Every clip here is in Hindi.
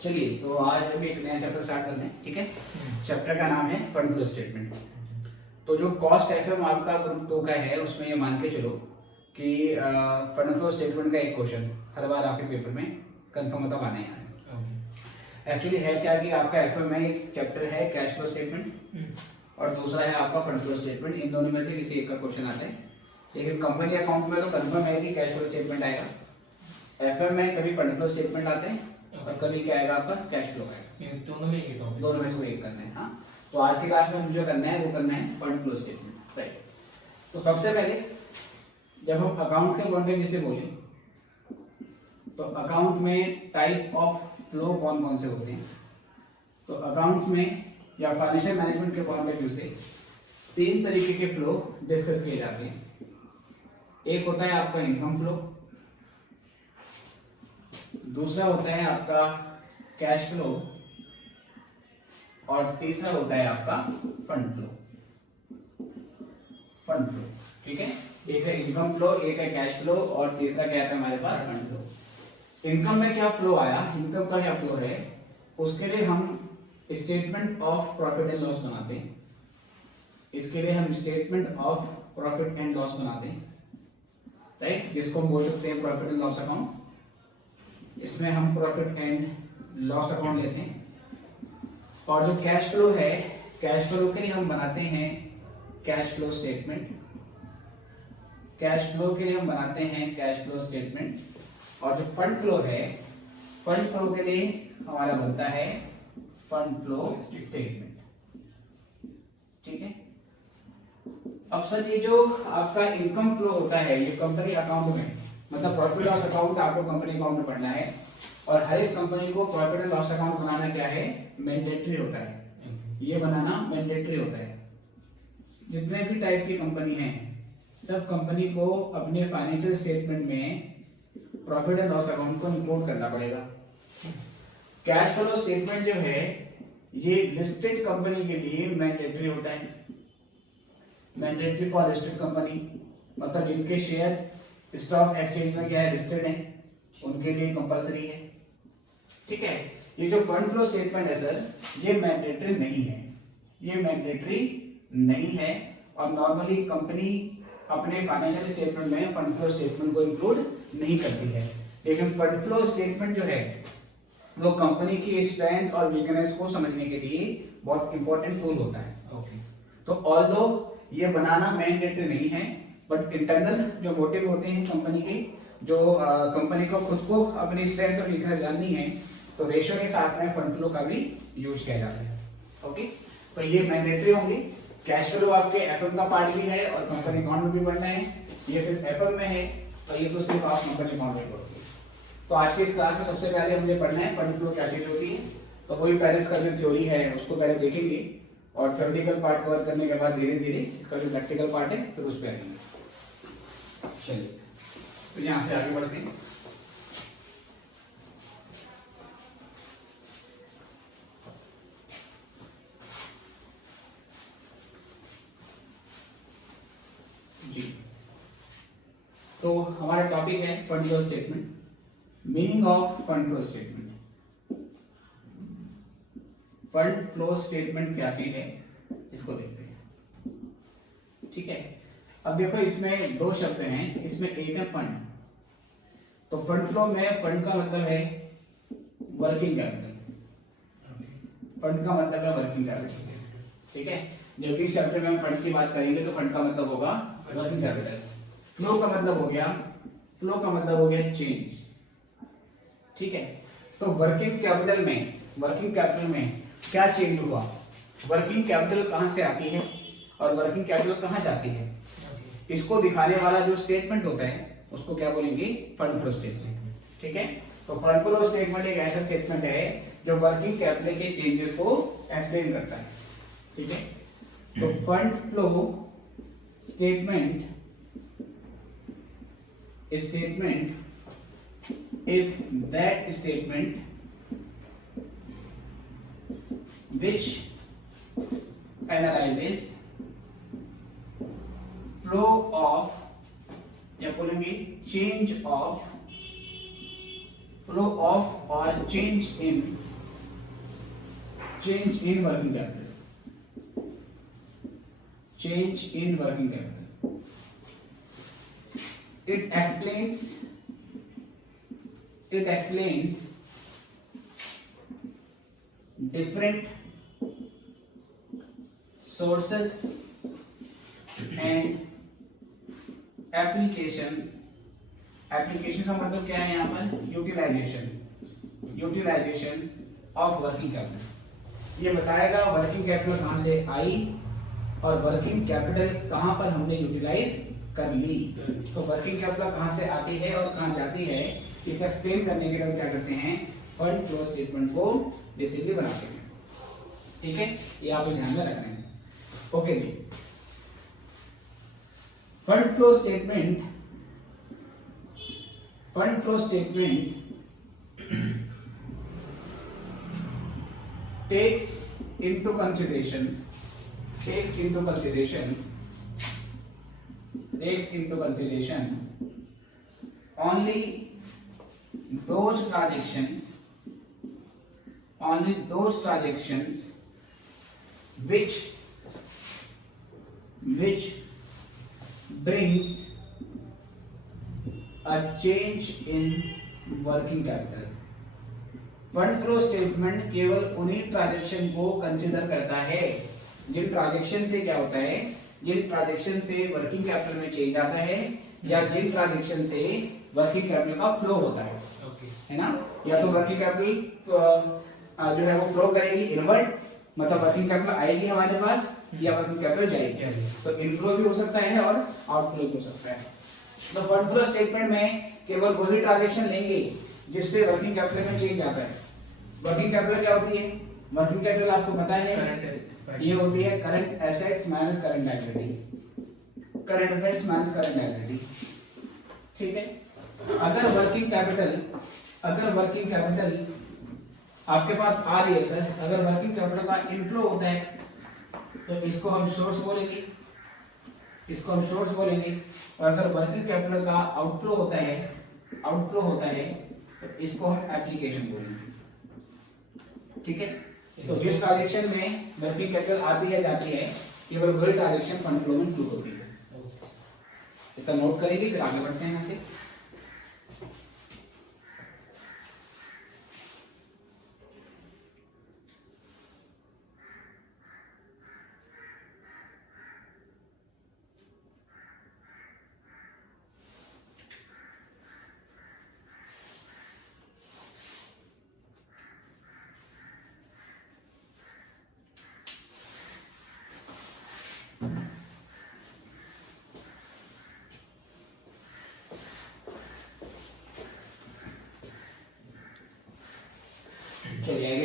चलिए, तो आज हम एक नया चैप्टर स्टार्ट करते हैं। ठीक है, चैप्टर का नाम है फंड फ्लो स्टेटमेंट। तो जो कॉस्ट एफएम आपका ग्रुप 2 का है, उसमें ये मान के चलो कि फंड फ्लो स्टेटमेंट का एक क्वेश्चन हर बार आपके पेपर में कंफर्म मतलब आने हैं। एक्चुअली है क्या कि आपका एफएम में एक चैप्टर है कैश फ्लो स्टेटमेंट और दूसरा है आपका फंड फ्लो स्टेटमेंट। इन दोनों में से किसी एक का क्वेश्चन आता है, लेकिन कंपनी अकाउंट में तो कंफर्म है कि कैश फ्लो स्टेटमेंट आएगा। एफएम में कभी फंड फ्लो स्टेटमेंट आते हैं और कभी क्या आएगा आपका कैश फ्लो आएगा। मींस दोनों में एक टॉपिक, दोनों में से कोई एक करना है। हाँ, तो आज की क्लास में जो करना है वो करना है फंड फ्लो स्टेटमेंट। राइट, तो सबसे पहले जब हम अकाउंट्स के पॉइंट ऑफ व्यू से बोले तो अकाउंट में टाइप ऑफ फ्लो कौन कौन से होते हैं। तो अकाउंट्स में या फाइनेंशियल मैनेजमेंट के पॉइंट ऑफ व्यू से 3 तरीके के फ्लो डिस्कस किए जाते हैं। एक होता है आपका इनकम फ्लो, दूसरा होता है आपका कैश फ्लो और तीसरा होता है आपका फंड फ्लो। फंड फ्लो, ठीक है, एक है इनकम फ्लो, एक है कैश फ्लो और तीसरा क्या आता है हमारे पास फंड फ्लो। इनकम में क्या फ्लो आया, इनकम का क्या फ्लो है, उसके लिए हम statement of profit and loss बनाते हैं। इसके लिए हम statement of profit and loss बनाते हैं, राइट, जिसको हम बोल सकते हैं प्रॉफिट एंड लॉस अकाउंट। इसमें हम प्रॉफिट एंड लॉस अकाउंट लेते हैं। और जो कैश फ्लो है, कैश फ्लो के लिए हम बनाते हैं cash flow statement. Cash flow के लिए हम बनाते हैं कैश फ्लो स्टेटमेंट। और जो फंड फ्लो है, फंड फ्लो के लिए हमारा बनता है फंड फ्लो स्टेटमेंट। ठीक है, अब सर ये जो आपका इनकम फ्लो होता है ये कंपनी अकाउंट में, मतलब प्रॉफिट लॉस अकाउंट आपको कंपनी अकाउंट में पढ़ना है और हर एक कंपनी को प्रॉफिट एंड लॉस अकाउंट बनाना क्या है, मैंडेटरी होता है। ये बनाना मैंडेटरी होता है। जितने भी टाइप की कंपनी है सब कंपनी को अपने फाइनेंशियल स्टेटमेंट में प्रॉफिट एंड लॉस अकाउंट को इंक्लूड करना पड़ेगा। कैश फ्लो स्टेटमेंट जो है ये लिस्टेड कंपनी के लिए मैंडेटरी होता है। मैंडेटरी फॉर लिस्टेड कंपनी, मतलब इनके शेयर स्टॉक एक्सचेंज में क्या है, लिस्टेड है, उनके लिए कंपलसरी है। ठीक है, ये जो फंड फ्लो स्टेटमेंट है सर ये मैंडेटरी नहीं है, ये मैंडेटरी नहीं है और नॉर्मली कंपनी अपने फाइनेंशियल स्टेटमेंट में फंड फ्लो स्टेटमेंट को इंक्लूड नहीं करती है। लेकिन फंड फ्लो स्टेटमेंट जो है वो कंपनी की स्ट्रेंथ और वीकनेस को समझने के लिए बहुत इंपॉर्टेंट टूल होता है। ओके, तो ऑल्दो ये बनाना मैंडेटरी नहीं है, बट इंटरनल जो मोटिव होते हैं कंपनी के, जो कंपनी को खुद को अपनी स्ट्रेंथ और वीकनेस जाननी है, तो रेशियो के साथ में फंड फ्लो का भी यूज किया जाता है। ओके, तो ये मैंडेटरी होंगे। कैश फ्लो आपके एफएम का पार्ट भी है और कंपनी अकाउंट में भी पढ़ना है। ये सिर्फ एफएम में है तो ये तो सिर्फ आप कंपनी अकाउंट में पढ़ोगे। तो आज की इस क्लास में सबसे पहले हमें पढ़ना है फंड फ्लो क्या चीज होती है। तो वही पहले इसका जो थ्योरी है उसको पहले देखेंगे और थ्योरेटिकल पार्ट कवर करने के बाद धीरे धीरे इसका जो प्रैक्टिकल पार्ट है फिर उस पर आएंगे। चलिए, तो यहाँ से आगे बढ़ते हैं। जी, तो हमारा टॉपिक है fund flow statement. Meaning of fund flow statement. Fund flow statement क्या चीज है इसको देखते हैं। ठीक है, अब देखो इसमें 2 शब्द हैं, इसमें एक है फंड। तो फंड फ्लो में फंड का मतलब है वर्किंग कैपिटल। फंड का मतलब है वर्किंग कैपिटल। ठीक है, जब भी शब्द में हम फंड की बात करेंगे तो फंड का मतलब होगा वर्किंग कैपिटल। फ्लो का मतलब हो गया चेंज। ठीक है, तो वर्किंग कैपिटल में क्या चेंज हुआ, वर्किंग कैपिटल कहां से आती है और वर्किंग कैपिटल कहां जाती है, इसको दिखाने वाला जो स्टेटमेंट होता है उसको क्या बोलेंगे, फंड फ्लो स्टेटमेंट। ठीक है, तो फंड फ्लो स्टेटमेंट एक ऐसा स्टेटमेंट है जो वर्किंग कैपिटल के चेंजेस को एक्सप्लेन करता है। ठीक है, तो fund flow statement is that statement which analyzes flow of या बोलेंगे change of flow of or change in change in working capital, change in working capital. It explains different sources and application का मतलब क्या है यहाँ पर? Utilization of working capital. ये बताएगा वर्किंग कैपिटल कहाँ से आई और वर्किंग कैपिटल कहाँ पर हमने यूटिलाइज कर ली। तो वर्किंग कैपिटल कहाँ से आती है और कहाँ जाती है, इसे एक्सप्लेन करने के लिए हम क्या करते हैं, फंड फ्लो स्टेटमेंट को बेसिकली बनाते हैं। ठीक है, ये आप ध्यान में रखना है। ओके जी, fund flow statement takes into consideration only those transactions which brings a change in working capital। Fund flow statement केवल उन्हीं ट्रांजैक्शन को कंसीडर करता है जिन ट्रांजैक्शन से क्या होता है, जिन ट्रांजैक्शन से वर्किंग कैपिटल में चेंज आता है या जिन ट्रांजैक्शन से वर्किंग कैपिटल का फ्लो होता है। है ना, या तो वर्किंग कैपिटल जो है वो फ्लो करेगी इनवर्ड, मतलब वर्किंग कैपिटल आएगी हमारे पास या वर्किंग कैपिटल जाएगी। तो इनफ्लो भी हो सकता है और आउटफ्लो भी हो सकता है। तो फंड फ्लो स्टेटमेंट में केवल वही ट्रांजैक्शन लेंगे जिससे वर्किंग कैपिटल में चेंज आता है। वर्किंग कैपिटल क्या होती है? वर्किंग कैपिटल आपको पता है ये होती है current assets minus current liability, current assets minus current liability. ठीक है, अगर वर्किंग कैपिटल आपके पास आ रही है सर, अगर वर्किंग कैपिटल का इनफ्लो होता है तो इसको हम सोर्स बोलेंगे, और अगर वर्किंग कैपिटल का आउटफ्लो होता है तो इसको हम एप्लीकेशन बोलेंगे। ठीक है, तो जिस ट्रांजैक्शन में वर्किंग कैपिटल आती है जाती है, केवल वही ट्रांजैक्शन फंड फ्लो में इंक्लूड होती है। इतना नोट करेंगे, फिर आगे बढ़ते हैं यहाँ से।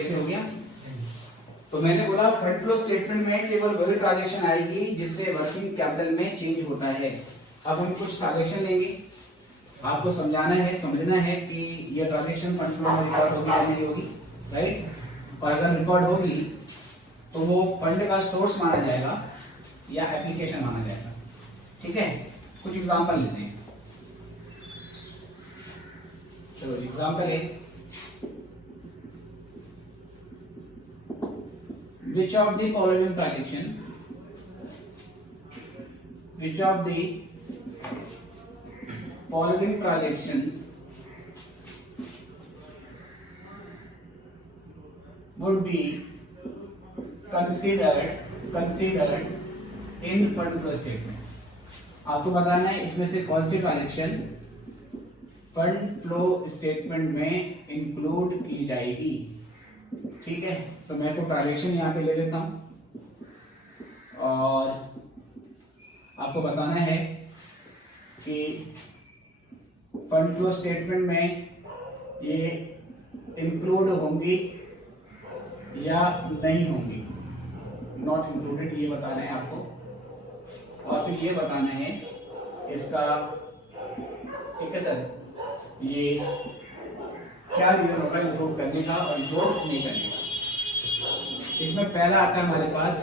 हो गया। तो मैंने बोला फंड फ्लो स्टेटमेंट में केवल वही ट्रांजैक्शन आएगी जिससे वर्किंग कैपिटल में चेंज होता है। अब हम कुछ ट्रांजैक्शन लेंगे, आपको समझाना है, समझना है कि ये ट्रांजैक्शन फंड फ्लो में रिकॉर्ड होगी या नहीं होगी, राइट। और अगर रिकॉर्ड होगी तो वो फंड का सोर्स माना जाएगा या एप्लीकेशन माना जाएगा। ठीक है, कुछ एग्जांपल लेते हैं। चलो एग्जांपल है, which of the following transactions would be considered in fund flow statement। आपको बताना है इसमें से कौन सी ट्रांजैक्शन फंड फ्लो स्टेटमेंट में इंक्लूड की जाएगी। ठीक है, तो मैं को ट्रांजैक्शन यहाँ पे ले लेता हूँ और आपको बताना है कि फंड फ्लो स्टेटमेंट में ये इंक्लूड होंगी या नहीं होंगी, नॉट इंक्लूडेड, ये बताना है आपको। और फिर ये बताना है इसका, ठीक है सर, ये क्या रीजन होगा इंक्लूड करने का और इंक्लूड नहीं करने का। इसमें पहला आता है हमारे पास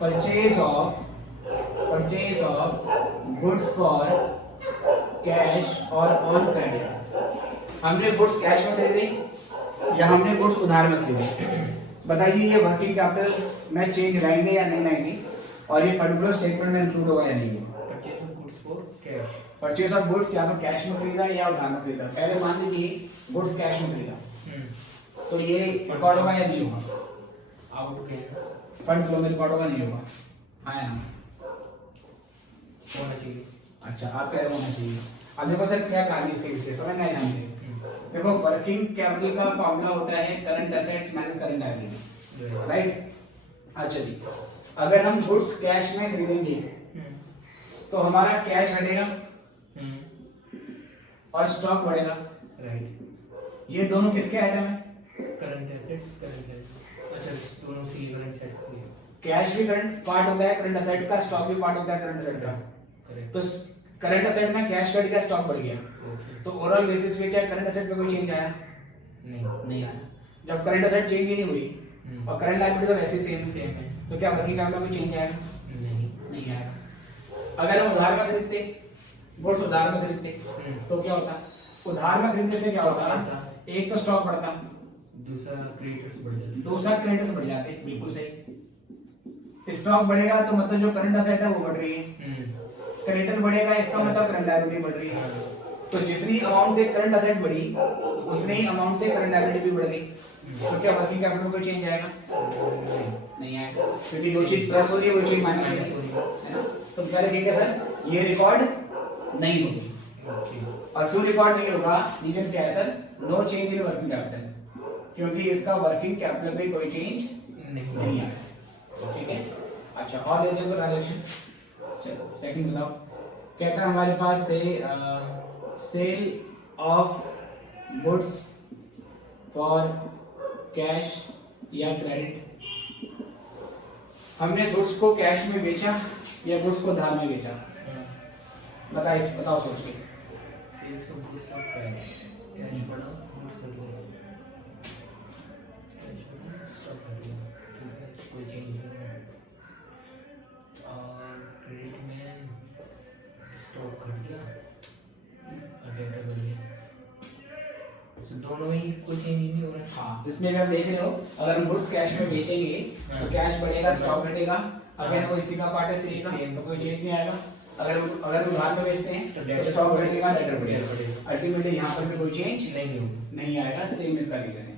purchase of goods for cash और ऑन क्रेडिट। हमने गुड्स कैश में दे दी या हमने गुड्स उधार में खरीदे, बताइए ये वर्किंग कैपिटल में चेंज रहेंगे या नहीं रहेंगे, और ये फंड फ्लो स्टेटमेंट में इंक्लूड होगा या नहीं होगा। Purchase of goods for cash, purchase of goods या तो कैश में खरीदा या उधार में खरीदा। पहले मान लीजिए गुड्स कैश में खरीदा, तो ये रिकॉर्ड होगा या नहीं होगा, आउट गेन फंड फ्लो में रिकॉर्ड होगा नहीं होगा, हाँ या ना। होना चाहिए। अच्छा, आप कह रहे होना चाहिए। अब देखो सर क्या कहानी इसके पीछे, समझना है ध्यान से। देखो वर्किंग कैपिटल का फॉर्मूला होता है current assets minus current liability, right. अच्छा जी, अगर हम गुड्स कैश में खरीदेंगे तो हमारा कैश घटेगा और स्टॉक बढ़ेगा, राइट। ये दोनों किसके आइटम है, करंट एसेट्स, करंट एसेट्स, अच्छा दोनों सी करंट एसेट्स के, कैश भी करंट पार्ट होता है करंट एसेट का, स्टॉक भी पार्ट होता है करंट एसेट का। करेक्ट। तो करंट एसेट में कैश बढ़ गया, स्टॉक बढ़ गया, ओके। तो ओवरऑल बेसिस पे क्या करंट एसेट पे कोई चेंज आया, नहीं आया। जब करंट एसेट चेंज ही नहीं हुई और करंट लायबिलिटी तो वैसे ही सेम है, तो क्या वर्किंग कैपिटल में चेंज आएगा, नहीं आएगा। अगर हम उधार में खरीदते, गुड्स उधार में खरीदते तो क्या होता, उधार में खरीदने से क्या होता, एक तो स्टॉक बढ़ता, दूसरा क्रेडिटर्स बढ़ जाते, दूसरा क्रेडिटर्स बढ़ जाते, बिल्कुल सही। स्टॉक बढ़ेगा तो मतलब जो करंट एसेट है वो बढ़ रही है, क्रेडिटर बढ़ेगा इसका मतलब करंट लायबिलिटी बढ़ रही है। तो जितनी अमाउंट से करंट एसेट बढ़ी उतनी ही अमाउंट से करंट लायबिलिटी भी बढ़ गई, तो क्या वर्किंग कैपिटल में कोई चेंज आएगा, नहीं आएगा, क्योंकि जो चीज प्लस हो रही है वो चीज माइनस हो रही है ना। तो क्या लिखेंगे सर, ये रिकॉर्ड नहीं होगी। और क्यों रिकॉर्ड नहीं होगा, रीजन क्या है sir, no change in working capital, क्योंकि इसका वर्किंग कैपिटल में कोई चेंज नहीं आया, ठीक है। अच्छा, और ले देखो ट्रांजैक्शन, चलो सेकंड बताओ। कहता है हमारे पास से sale of goods for cash या क्रेडिट, हमने गुड्स को कैश में बेचा या गुड्स को उधार में बेचा, बताओ सोच के। Sales of goods for cash, cash बढ़ा, गुड्स घट गया, कैश बढ़ा, स्टॉक घट गया, ठीक है, कोई चेंज नहीं है। और क्रेडिट में स्टॉक घट गया और डेटा बढ़ गया, तो दोनों ही कोई चेंज नहीं हो रहा। हाँ, जिसमें आप देख रहे हो, अगर हम गुड्स कैश में बेचेंगे तो कैश बढ़ेगा, स्टॉक घटेगा, अगर वो इसी का पार्ट है सेम तो कोई चेंज नहीं आएगा। अगर उधार में बेचते हैं तो स्टॉक बढ़ेगा, डेटर बढ़ेगा, अल्टीमेटली यहाँ पर भी कोई चेंज नहीं आएगा, सेम इसका रीजन है।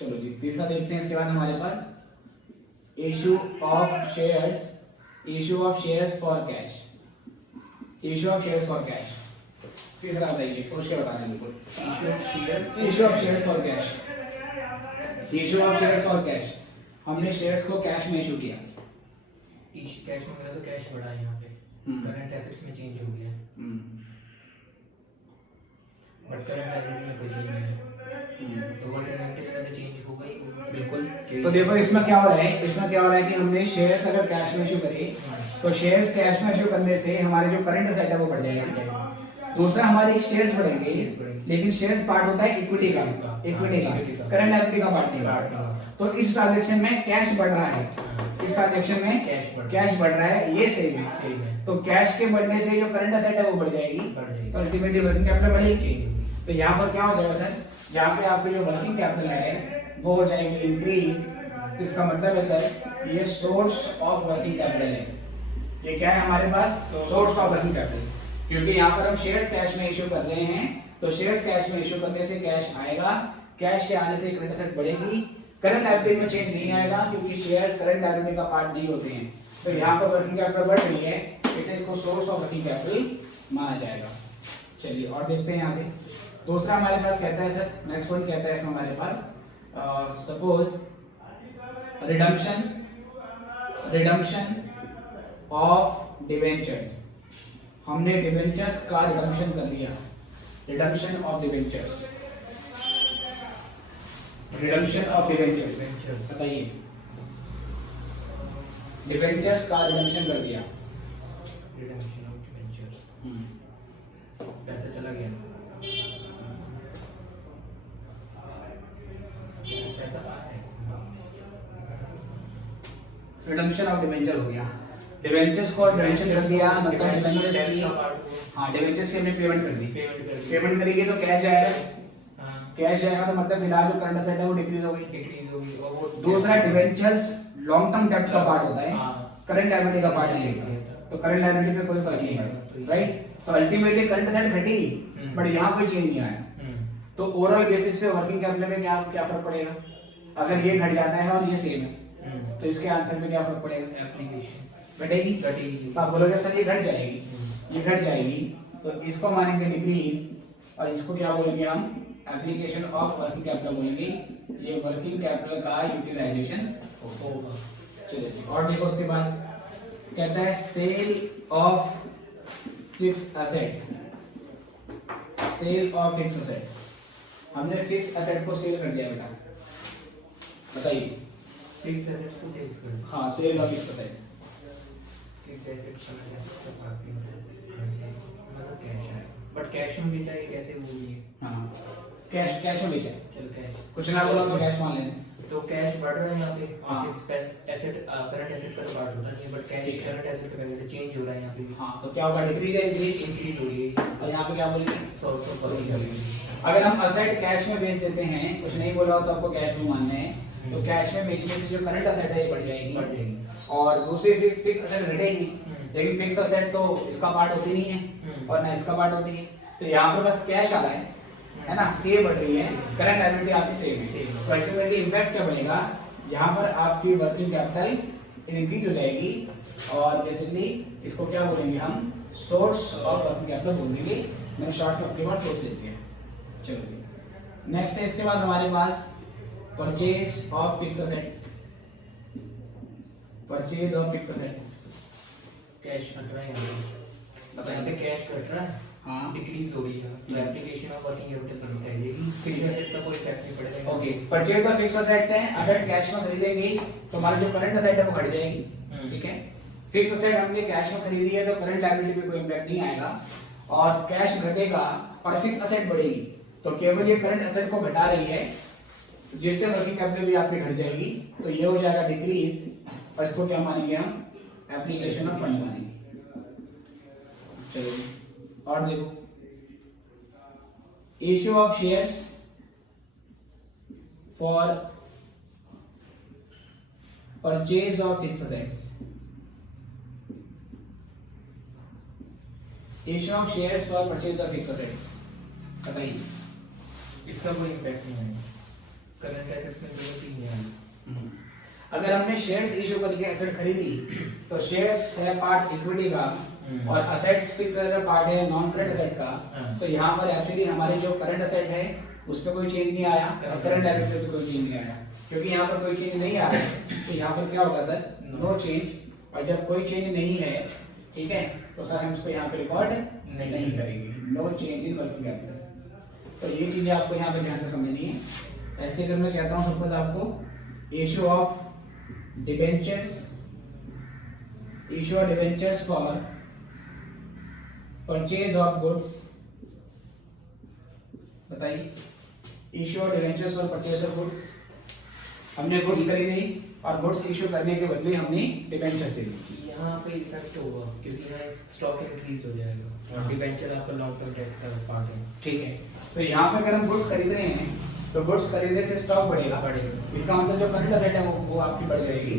चलो जी, तीसरा देखते हैं। इसके बाद हमारे पास issue of shares for cash, issue of shares for cash. तीसरा बताइए, सोच के बताना बिल्कुल। Issue of shares for cash, issue of shares for cash, हमने शेयर्स को कैश में इशू किया, कैश में मिला तो कैश बढ़ा, यहाँ पे करंट एसेट्स में चेंज हो गया, बट करंट लायबिलिटी में कोई चेंज नहीं है, तो वर्किंग कैपिटल में चेंज होगा ही बिल्कुल। तो देखो इसमें क्या हो रहा है, कि हमने शेयर्स अगर कैश में इशू करे तो शेयर्स कैश में इशू करने से हमारे जो करंट एसेट है वो बढ़ जाएगा, दूसरा हमारे शेयर्स बढ़ेंगे, लेकिन शेयर्स पार्ट होता है इक्विटी का, करंट लायबिलिटी का पार्ट नहीं। तो इस ट्रांजैक्शन में कैश बढ़ रहा है, इस ट्रांजैक्शन में कैश बढ़ रहा है, ये सेम है। तो कैश के बढ़ने से जो करंट एसेट है वो बढ़ जाएगी, तो अल्टीमेटली वर्किंग कैपिटल बढ़ेगी। तो यहाँ पर क्या हो जाएगा सर, यहाँ पे आपकी जो वर्किंग कैपिटल है वो हो जाएगी इंक्रीज। इसका मतलब है सर, ये सोर्स ऑफ वर्किंग कैपिटल है, ये क्या है हमारे पास, सोर्स ऑफ वर्किंग कैपिटल, क्योंकि यहाँ पर हम शेयर्स कैश में इशू कर रहे हैं, तो शेयर्स कैश में इशू करने से कैश आएगा, कैश के आने से करंट एसेट बढ़ेगी, करंट लायबिलिटी में चेंज नहीं आएगा क्योंकि शेयर्स करंट लायबिलिटी का पार्ट नहीं होते हैं। तो यहाँ पर वर्किंग कैपिटल बढ़ रही है, इसलिए इसको सोर्स ऑफ वर्किंग कैपिटल माना जाएगा। चलिए और देखते हैं यहाँ से। दूसरा हमारे पास कहता है सर, नेक्स्ट पॉइंट कहता है इसमें हमारे पास, सपोज रिडम्पशन ऑफ डिबेंचर्स, हमने डिबेंचर्स का रिडम्पशन कर दिया, रिडम्पशन ऑफ डिबेंचर्स, बताइए, डिबेंचर्स का रिडम्पशन कर दिया, रिडम्पशन ऑफ डिबेंचर्स, पैसा चला गया, पैसा आ है, रिडम्पशन ऑफ डिबेंचर हो गया, डिबेंचर्स को डिबेंचर कर दिया, मतलब डिबेंचर्स की, हाँ डिबेंचर्स की हमने पेमेंट कर दी, पेमेंट करेंगे तो कैश आएगा, कैश जाएगा तो मतलब फिलहाल जो करंट असेट है वो डिक्रीज हो गई। डिक्रीज होगी और वो दूसरा डिवेंचर्स लॉन्ग टर्म डेब्ट का पार्ट होता है, हाँ। करंट लायबिलिटी का पार्ट नहीं होता, तो करंट लायबिलिटी पे कोई फर्क नहीं पड़ता, राइट। तो अल्टीमेटली करंट असेट घटेगी बट यहाँ कोई चेंज नहीं आया, तो ओवरऑल बेसिस पे वर्किंग कैपिटल में क्या क्या फर्क पड़ेगा? अगर ये घट जाता है और ये सेम है तो इसके आंसर में क्या फर्क पड़ेगा? एप्लीकेशन घटेगी। घटेगी। तो आप बोलोगे सर ये घट जाएगी, ये घट जाएगी, तो इसको मानेंगे डिक्रीज और इसको क्या बोलेंगे हम? एप्लीकेशन ऑफ वर्किंग कैपिटल बोलेंगे। ये वर्किंग कैपिटल का यूटिलाइजेशन होगा। चलिए और देखो उसके बाद कहता है sale of fix asset, sale of fix asset. हमने फिक्स असेट को सेल कर दिया बेटा, बताइए। फिक्स एसेट्स को सेल्स कर दो। हाँ sale of fix asset, fix assets का काफी मतलब कैश है, बट कैश में बेचा ये कैसे वो भी है? हाँ कैश, कैश में बेचा, चलो कैश कुछ ना बोला तो कैश मान लेते। तो कैश बढ़ रहा है यहाँ पे। हाँ। फिक्स एसेट करंट एसेट का पार्ट होता नहीं, बट कैश करंट एसेट का वैल्यू चेंज हो रहा है यहाँ पे भी। हाँ तो क्या होगा? डिक्रीज है, इंक्रीज, इंक्रीज हो रही है और यहाँ पे क्या बोलेंगे? Source of working. अगर हम असेट कैश में बेच देते हैं, कुछ नहीं बोला हो तो आपको कैश में मानना है, तो कैश में बेचने से जो करंट असेट है ये बढ़ जाएगी और दूसरी फिक्स असेट घटेगी, लेकिन फिक्स असेट तो इसका पार्ट होती नहीं है और ना इसका पार्ट होती है, तो यहाँ पर बस कैश आ रहा है ना, सीए बढ़ रही है, करंट लायबिलिटी आपकी सेम है। तो अल्टीमेटली इंपैक्ट क्या बनेगा? यहाँ पर आपकी वर्किंग कैपिटल इंक्रीज हो जाएगी और बेसिकली इसको क्या बोलेंगे हम? सोर्स ऑफ वर्किंग कैपिटल बोल देंगे। मैंने शॉर्ट में अपनी बार सोच लेती है। चलो नेक्स्ट है इसके बाद हमारे पास purchase of fix assets, purchase of fix assets. Cash घट रहा है यहाँ पे कैश घट रहा है, हाँ डिक्रीज हो रही है, तो एप्लीकेशन ऑफ वर्किंग कैपिटल करनी चाहिए। फिक्स एसेट का कोई इफेक्ट नहीं पड़ेगा। Okay, purchase of fix assets है, असेट कैश में खरीदेंगे तो हमारी जो करंट असेट है वो घट जाएगी, ठीक है। फिक्स असेट हमने कैश में खरीदी है तो करंट लायबिलिटी पे कोई इंपैक्ट नहीं आएगा और कैश घटेगा और फिक्स असेट बढ़ेगी, तो केवल ये करंट असेट को घटा रही है जिससे वर्किंग कैपिटल भी आपकी घट जाएगी, तो ये हो जाएगा डिक्रीज और इसको क्या मानेंगे हम? एप्लीकेशन ऑफ फंड मानेंगे। चलिए और देखो, issue of shares for purchase of fix assets, issue of shares for purchase of fix assets, बताइए। इसका कोई इम्पैक्ट नहीं आएगा, करंट एसेट्स में ग्रोथ ही नहीं आएगी। अगर हमने शेयर्स इशू करके एसेट खरीदी तो शेयर्स है पार्ट इक्विटी का और असेट्स फिक्स का पार्ट है नॉन करंट एसेट का, तो यहाँ पर एक्चुअली हमारे जो करंट एसेट है उस पर कोई चेंज नहीं आया और करंट लायबिलिटी पे कोई चेंज नहीं आया, क्योंकि यहाँ पर कोई चेंज नहीं आ रहा है तो यहाँ पर क्या होगा सर? No change. और जब कोई चेंज नहीं है, ठीक है, तो सर हम इसको यहाँ पे रिकॉर्ड नहीं करेंगे, no change in working capital. तो ये चीजें आपको यहाँ पे ध्यान से समझनी है। ऐसे अगर मैं कहता हूँ सपोज आपको issue of debentures, issue of debentures for purchase of goods, बताइए। Issue of debentures for purchase of goods, हमने गुड्स खरीदी और गुड्स इशू करने के बदले हमने डिबेंचर्स दे दी। यहाँ पे इफेक्ट होगा क्योंकि यहाँ स्टॉक इंक्रीज हो जाएगा और डिबेंचर आपका लॉन्ग टर्म डेट का पार्ट है, ठीक है। तो यहाँ पे अगर हम गुड्स खरीद रहे हैं तो गुड्स खरीदने से स्टॉक बढ़ेगा, इसका मतलब जो करंट असेट है वो आपकी बढ़ जाएगी।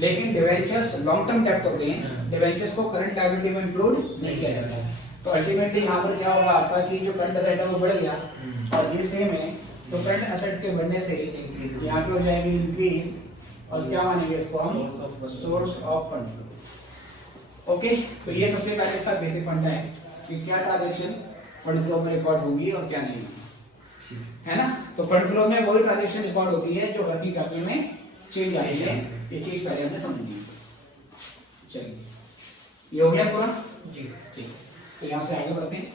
लेकिन डिबेंचर्स लॉन्ग टर्म डेट होते हैं, डिबेंचर्स को करंट लायबिलिटी में इंक्लूड नहीं किया जाता है, तो अल्टीमेटली यहाँ पर क्या होगा आपका कि जो करंट असेट है वो बढ़ गया और ये सेम है, तो करंट असेट के बढ़ने से इंक्रीज यहाँ पे हो जाएगी इंक्रीज और क्या मानेंगे इसको हम? Source of fund. ओके, तो ये सबसे पहले इसका बेसिक फंडा है कि क्या ट्रांजैक्शन फंड फ्लो में रिकॉर्ड होगी और क्या नहीं, है ना। तो फंड फ्लो में वही ट्रांजैक्शन रिकॉर्ड होती है जो वर्किंग कैपिटल में चेंज आई है, ये चीज पहले हमने समझी। चलिए ये हो गया पूरा जी, ठीक। तो यहाँ से आगे बढ़ते हैं।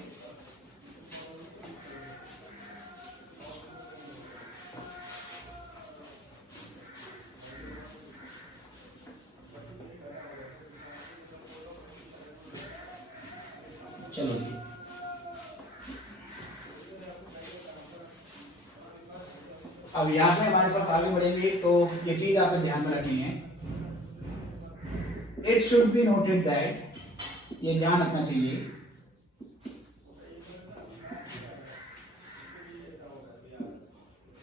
चलो जी, अब यहाँ पे हमारे पास आगे बढ़ेंगे तो ये चीज आपको ध्यान में रखनी है। It should be noted that, ये ध्यान रखना चाहिए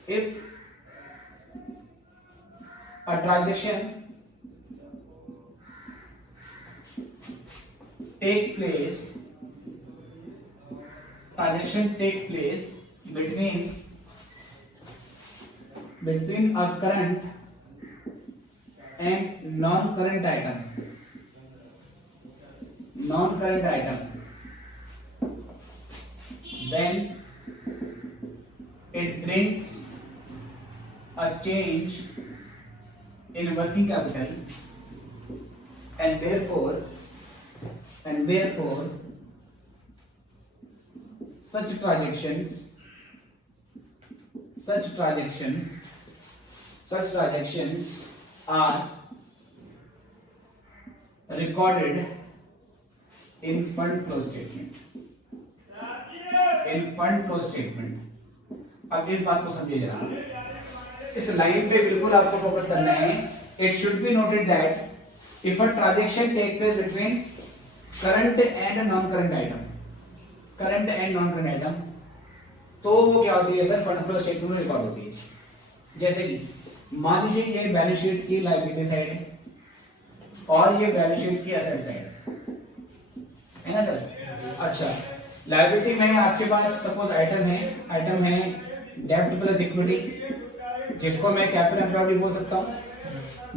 if a transaction takes place between a current and non-current item, then it brings a change in working capital, and therefore such transactions are recorded in fund flow statement. अब इस बात को समझिए जरा, इस लाइन पे बिल्कुल आपको फोकस करना है. It should be noted that if a transaction take place between current and non current item, तो वो क्या होती है सर, फंड फ्लो स्टेटमेंट में रिकॉर्ड होती है. जैसे कि मान लीजिए ये बैलेंस शीट की लायबिलिटी साइड है और ये बैलेंस शीट की एसेट साइड है ना सर. अच्छा, लायबिलिटी में आपके पास सपोज आइटम है डेब्ट प्लस इक्विटी, जिसको मैं कैपिटल एम्प्लॉयड बोल सकता हूँ.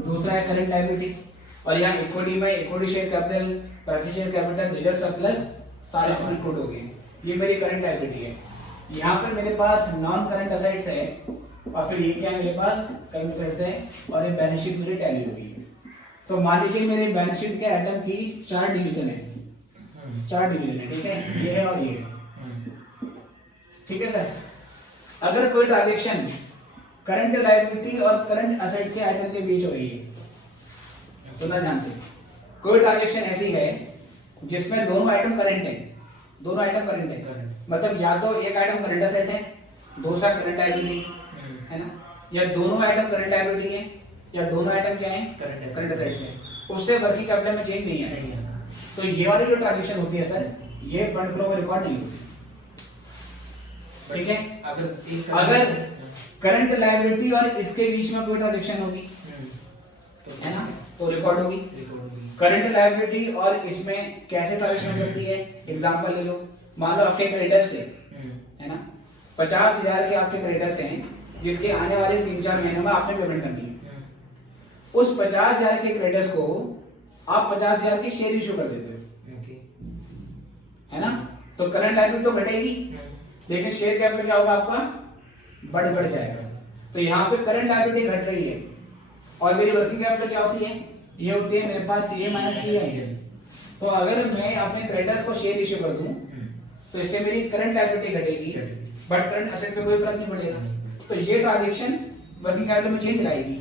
दूसरा है करंट लायबिलिटी, और यहाँ इक्विटी में equity share capital, preference share capital, reserve surplus सारे इंक्लूड हो गए. ये मेरी करंट लायबिलिटी है. यहाँ पर मेरे पास नॉन करंट असेट्स है, और फिर ये क्या है मेरे पास करंट असेट्स है, और ये बैलेंस शीट मेरी टैली होगी. तो मान लीजिए मेरे बैलेंस शीट के आइटम की 4 डिवीजन है, ठीक है, ये है और ये है. ठीक है सर. अगर कोई ट्रांजैक्शन करंट लायबिलिटी और करंट असेट के आइटम के बीच हो रही है, सुना ध्यान से, कोई ट्रांजैक्शन ऐसी है जिसमें दोनों आइटम करंट है, मतलब या तो एक आइटम करंट असेट है, दूसरा करंट लायबिलिटी है ना, या दोनों आइटम करंट लायबिलिटी है, या दोनों आइटम क्या है, करंट असेट्स है, उससे वर्किंग कैपिटल में चेंज नहीं है. तो ये वाली जो ट्रांजैक्शन होती है सर, ये फंड फ्लो में रिकॉर्ड नहीं होती. ठीक है. अगर करंट लायबिलिटी और इसके बीच में कोई ट्रांजैक्शन होगी है ना, तो रिकॉर्ड होगी. करंट लायबिलिटी और इसमें कैसे ट्रांजैक्शन करती है, एग्जांपल ले लो. मान लो आपके क्रेडिटर्स थे है ना, 50,000 के आपके क्रेडिटर्स हैं, जिसके आने वाले 3-4 महीनों में आपने पेमेंट करनी है. उस 50,000 के क्रेडिटर्स को आप 50,000 के शेयर इशू कर देते हो है ना, तो करंट लायबिलिटी तो घटेगी, लेकिन शेयर कैपिटल क्या होगा आपका, बढ़ जाएगा. तो यहाँ पे करंट लायबिलिटी घट रही है, और मेरी वर्किंग कैपिटल क्या होती है, ये होती है मेरे पास ये माइनस ये है. तो अगर मैं अपने क्रेडिटर्स को शेयर इशू कर दूं, तो इससे मेरी करंट लायबिलिटी घटेगी, बट करंट असेट पे कोई फर्क नहीं पड़ेगा. तो ये ट्रांजैक्शन वर्किंग कैपिटल में चेंज लाएगी,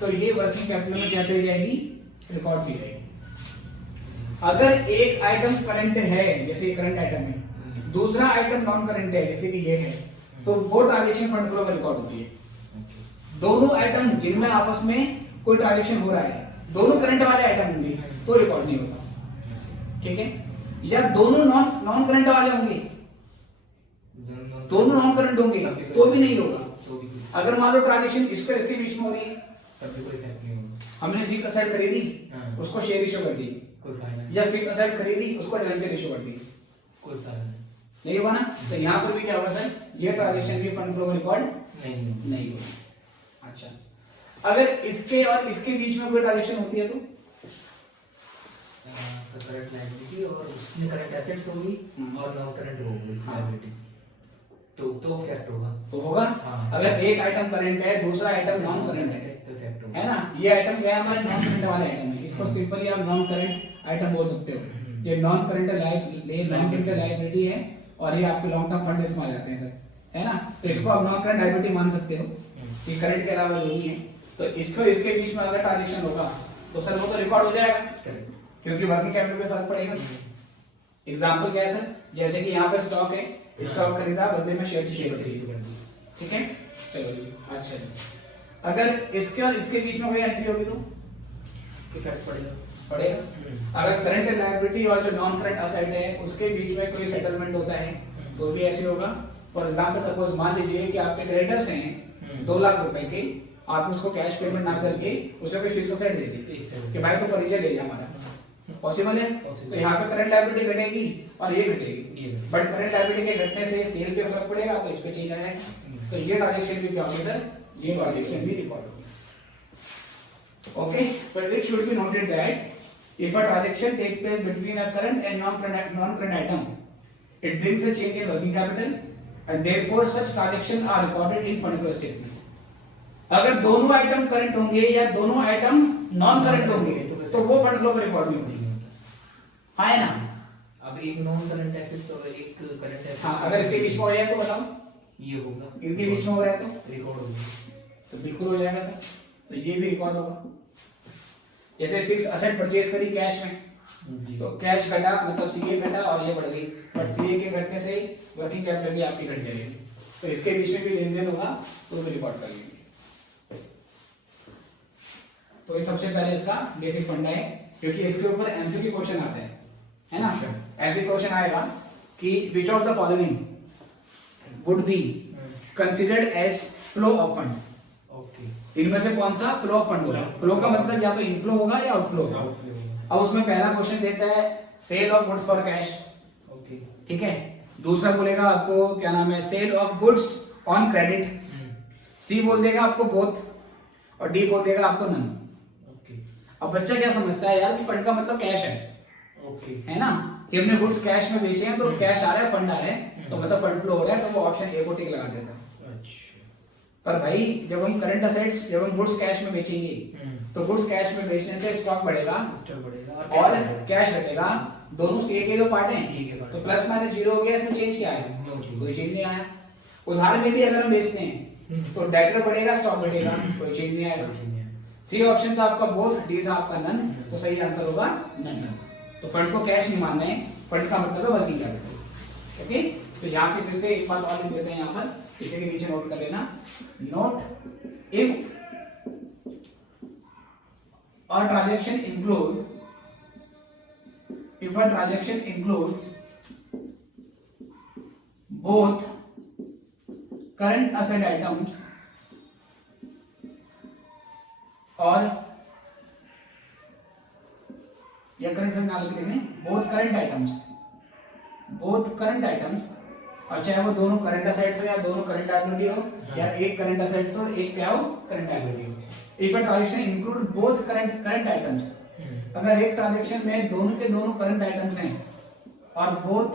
तो ये वर्किंग कैपिटल में क्या करी जाएगी, रिकॉर्ड की जाएगी. अगर एक आइटम करंट है, जैसे करंट आइटम है, दूसरा आइटम नॉन करंट है, जैसे कि ये है, तो वो ट्रांजैक्शन फंड फ्लो में रिकॉर्ड होती है. दोनों आइटम जिनमें आपस में कोई ट्रांजैक्शन हो रहा है, दोनों करंट वाले आइटम होंगे तो रिकॉर्ड नहीं होता. ठीक है. या दोनों नॉन करंट वाले होंगे, दोनों नॉन करंट होंगे तो भी नहीं होगा. अगर मान लो ट्रांजैक्शन इसके बीच में हो रही है, तब भी कोई फर्क नहीं होगा. हमने फिक्स असेट खरीदी, उसको शेयर इशू कर दी, कोई फायदा नहीं. या फिक्स असेट खरीदी, उसको डिबेंचर इशू कर दी, कोई फायदा नहीं होगा ना. तो यहाँ पर भी क्या होगा सर, ये ट्रांजैक्शन भी फंड फ्लो में रिकॉर्ड नहीं होगा. अच्छा, अगर इसके और इसके बीच में कोई ट्रांजैक्शन होती है तो करंट लायबिलिटी और उसमें करंट एसेट्स होगी और नॉन करंट होगी लायबिलिटी, तो इफेक्ट होगा. तो होगा. अगर एक आइटम करंट है, दूसरा आइटम नॉन करंट है ना, ये आइटम क्या है, हमारे नॉन करंट वाले आइटम है, इसको सिंपली आप नॉन करंट आइटम बोल सकते हो. ये नॉन करंट लायबिलिटी है, और ये आपके लॉन्ग टर्म फंड इसमें आ जाते हैं सर, है ना. तो इसको आप नॉन करंट लायबिलिटी मान सकते हो, ये करंट के अलावा जो भी है. तो इसको इसके बीच में अगर ट्रांजैक्शन होगा तो सर वो तो रिकॉर्ड हो जाएगा, क्योंकि वर्किंग कैपिटल पे फर्क पड़ेगा. एग्जांपल क्या है सर, जैसे कि यहाँ पे स्टॉक है, स्टॉक खरीदा, बदले में शेयर खरीदा. ठीक है. चलो जी. अच्छा जी. अगर इसके और इसके बीच में कोई एंट्री होगी तो इफेक्ट पड़ेगा. अगर करंट लायबिलिटी और जो नॉन करंट असेट है उसके बीच में कोई सेटलमेंट होता है तो भी ऐसे होगा. फॉर एग्जांपल सपोज मान लीजिए कि आपके क्रेडिटर्स हैं 2 लाख रुपए के, आप उसको कैश पेमेंट ना करके उसे कोई फिक्स असेट दे दी कि भाई तो फर्नीचर ले जा हमारा, पॉसिबल है? तो यहाँ पे करंट लायबिलिटी घटेगी और ये घटेगी, बट करंट लायबिलिटी के घटने से सेल पे फर्क पड़ेगा तो इस पे चेंज आएगा, तो ये ट्रांजैक्शन भी क्या होगी सर, ये ट्रांजैक्शन भी रिकॉर्ड होगी। Okay, but it should be noted that if a transaction takes place between a current and non-current item, it brings a change in working capital and therefore such transactions are recorded in fund flow statement. अगर दोनों आइटम करंट होंगे या दोनों आइटम नॉन करंट होंगे तो वो फंड फ्लो पर रिकॉर्ड नहीं होगी, हाँ है ना? अब एक नॉन करंट एसेट्स और एक करंट एसेट्स, हाँ, अगर इसके बीच में हो जाए तो बताओ, ये होगा, इनके बीच में हो रहा है तो रिकॉर्ड होगा, तो बिल्कुल हो जाएगा सर, तो ये भी रिकॉर्ड होगा। जैसे फिक्स असेट परचेज करी कैश में, तो कैश घटा मतलब सीए घटा और ये बढ़ गई, बट सीए के घटने से वर्किंग कैपिटल भी आपकी घट जाएगी, तो इसके बीच में भी लेन देन होगा तो भी रिकॉर्ड कर लेंगे। तो ये सबसे पहले इसका बेसिक फंडा है, क्योंकि इसके ऊपर एमसीक्यू क्वेश्चन आता है ना? एमसीक्यू क्वेश्चन आएगा कि which of the following would be considered as flow of fund, इनमें से कौन सा फ्लो ऑफ फंड होगा? फ्लो का मतलब या तो इनफ्लो होगा या आउटफ्लो होगा। अब उसमें पहला क्वेश्चन देता है sale of goods for cash, okay ठीक है। दूसरा बोलेगा आपको क्या नाम है, sale of goods on credit, C बोल देगा आपको बोथ, और डी बोल देगा आपको नन। ओके, अब बच्चा क्या समझता है यार कि फंड का मतलब कैश है, ओके है ना, कि हमने गुड्स कैश में बेचे हैं तो कैश आ रहा है, फंड आ रहा है, तो मतलब फंड फ्लो हो रहा है, तो वो ऑप्शन ए को टिक लगा देता है। पर भाई जब हम करंट असेट्स, जब हम गुड्स कैश में बेचेंगे तो गुड्स कैश में बेचने से स्टॉक बढ़ेगा और कैश घटेगा, दोनों सी के दो पार्ट हैं, तो प्लस माइनस जीरो हो गया, इसमें चेंज क्या है? कोई चेंज नहीं आया। उधार में भी अगर हम बेचते हैं तो डेटर बढ़ेगा, स्टॉक बढ़ेगा, कोई चेंज नहीं आएगा। सी ऑप्शन था आपका बोथ, डी था आपका नन, तो सही आंसर होगा नन। तो फंड को कैश नहीं मानना है, फंड का मतलब है वर्किंग कैपिटल। ओके, तो यहाँ से फिर से एक बात और लिख देते हैं, यहाँ पर इसी के नीचे नोट कर लेना, note if a transaction includes both current asset items और या करंट से ना लिख देंगे, both current items, और चाहे वो दोनों करंट असेट्स हो या दोनों करंट लायबिलिटी हो, या एक करंट असेट्स हो एक क्या हो करंट लायबिलिटी हो। If a transaction include both current items, अगर एक ट्रांजैक्शन में दोनों के दोनों करंट आइटम्स हैं और बोथ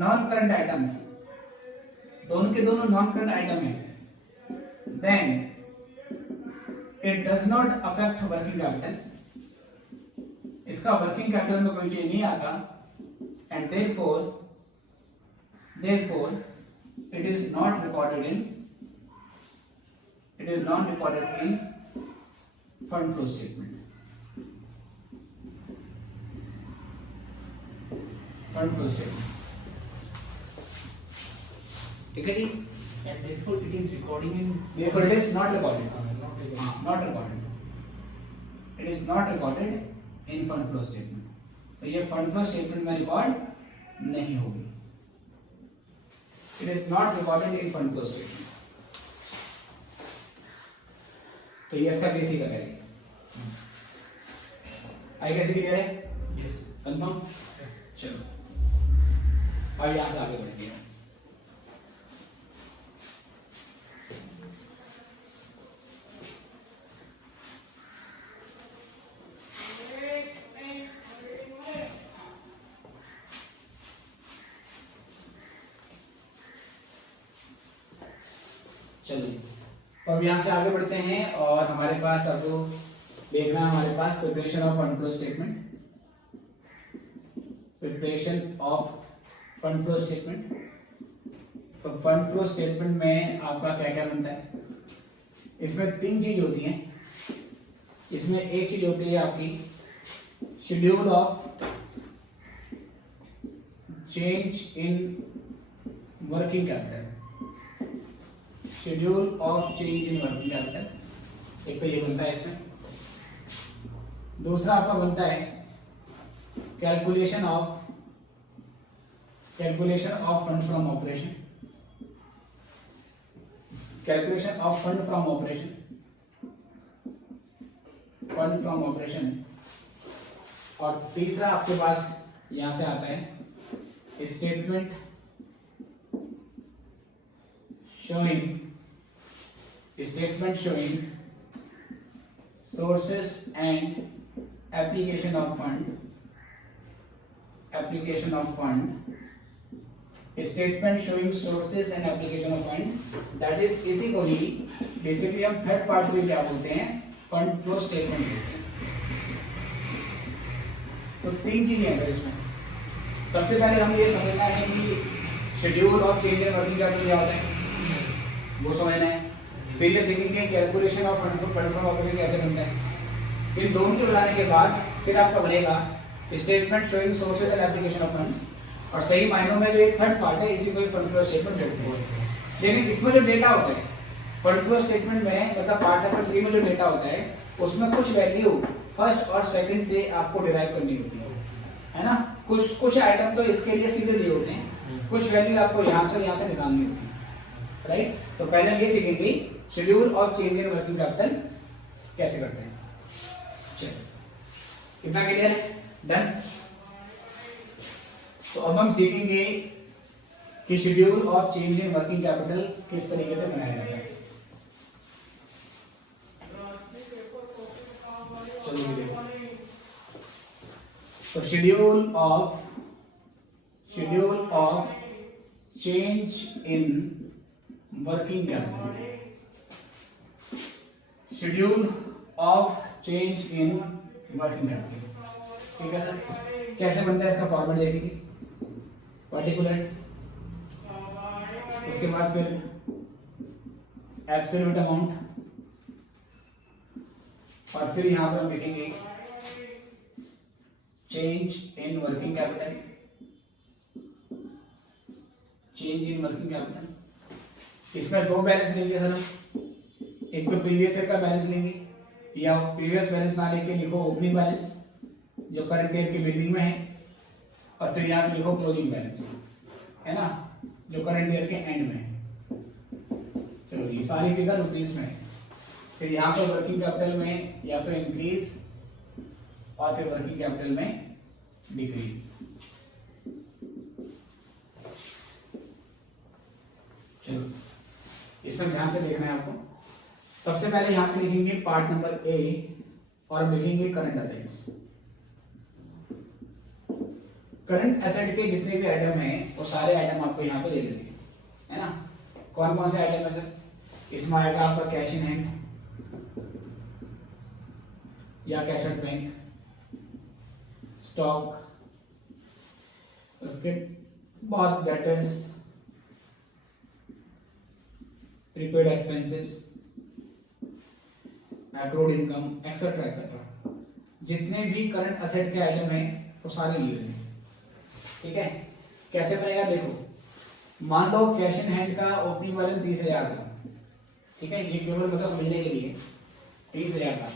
नॉन करंट आइटम्स, दोनों के दोनों नॉन करंट आइटम हैं, then it does not affect working capital, इसका वर्किंग कैपिटल में कोई चेंज नहीं आता, and therefore it is not recorded in fund flow statement. ठीक है जी, and therefore it is recording in, therefore it is not recorded, it is not recorded in fund flow statement, तो ये fund flow statement में रिकॉर्ड नहीं होगी, it is not recorded in fund flow statement। तो ये इसका बेसिक है, आई कैसे क्लियर है? Yes confirm. चलो अब यहाँ से आगे बढ़ेंगे। चलिए, तो अब यहाँ से आगे बढ़ते हैं और हमारे पास अब देखना है, हमारे पास preparation of fund flow statement. तो फंड फ्लो स्टेटमेंट में आपका क्या क्या बनता है? इसमें 3 चीज होती हैं। इसमें एक चीज होती है आपकी schedule of change in working capital, schedule of change in working capital, एक तो ये बनता है इसमें। दूसरा आपका बनता है calculation of fund from operation, calculation of fund from operation, fund from operation. और तीसरा आपके पास यहां से आता है statement showing sources and application of fund, statement showing sources and application of fund, that is इसी को ही बेसिकली हम थर्ड पार्ट में क्या बोलते हैं, फंड फ्लो स्टेटमेंट बोलते हैं। तो तीन चीजें हैं सर इसमें। सबसे पहले हम ये समझना है कि schedule of change in working capital क्या होता है, वो समझना है। फिर ये सीखेंगे calculation of fund from operation कैसे बनता है। इन दोनों को बनाने के बाद फिर आपका बनेगा statement showing sources and application of fund. और सही मायनों में जो एक थर्ड पार्ट है इसी को फंड फ्लो स्टेटमेंट बोलते हैं। लेकिन इसमें जो डेटा होता है फंड फ्लो स्टेटमेंट में, मतलब पार्ट नंबर 3 में जो डेटा होता है उसमें कुछ वैल्यू फर्स्ट और सेकंड से आपको डिराइव करनी होती है ना। कुछ आइटम तो इसके लिए सीधे दिए होते हैं, कुछ वैल्यू आपको यहाँ से और यहाँ से निकालनी होती है, राइट। तो पहले हम ये सीखेंगे schedule of change in working capital कैसे करते हैं। चलिए, कितना क्लियर है? डन। तो अब हम सीखेंगे कि schedule of change in working capital किस तरीके से बनाया जाता है। चलो देखो, तो schedule of change in working capital, schedule of change in working capital, ठीक है सर। कैसे बनता है इसका फॉर्मेट देखेंगे, पर्टिकुलर्स, उसके बाद फिर एब्सोल्यूट अमाउंट, और फिर यहां पर हम लिखेंगे change in working capital, change in working capital. इसमें दो बैलेंस लेंगे सर हम, एक तो प्रीवियस ईयर का बैलेंस लेंगे, या प्रीवियस बैलेंस ना लेके लिखो ओपनिंग बैलेंस जो करंट ईयर की बिल्डिंग में है, और फिर यहाँ पे लिखो क्लोजिंग बैलेंस, है ना, जो करंट ईयर के एंड में है। चलो ये सारी फिगर रुपीस में है। फिर यहाँ पर वर्किंग कैपिटल में या तो इंक्रीज और फिर वर्किंग कैपिटल में डिक्रीज। चलो इसमें ध्यान से देखना है आपको। सबसे पहले यहाँ पे लिखेंगे पार्ट नंबर ए और लिखेंगे करंट एसेट्स। करंट एसेट के जितने भी आइटम हैं वो सारे आइटम आपको यहाँ पे दे देंगे, है ना। कौन कौन से आइटम है सर? इसमें आएगा आपका कैश इन हैंड या कैश एट बैंक, स्टॉक, उसके बाद debtors, prepaid expenses, accrued income, etcetera etcetera. जितने भी करंट एसेट के आइटम हैं वो सारे लिए हैं, ठीक है। कैसे बनेगा देखो, मान लो कैश इन हैंड का ओपनिंग बैलेंस 30,000 था, ठीक है, ये केवल मतलब समझने के लिए 30,000 था,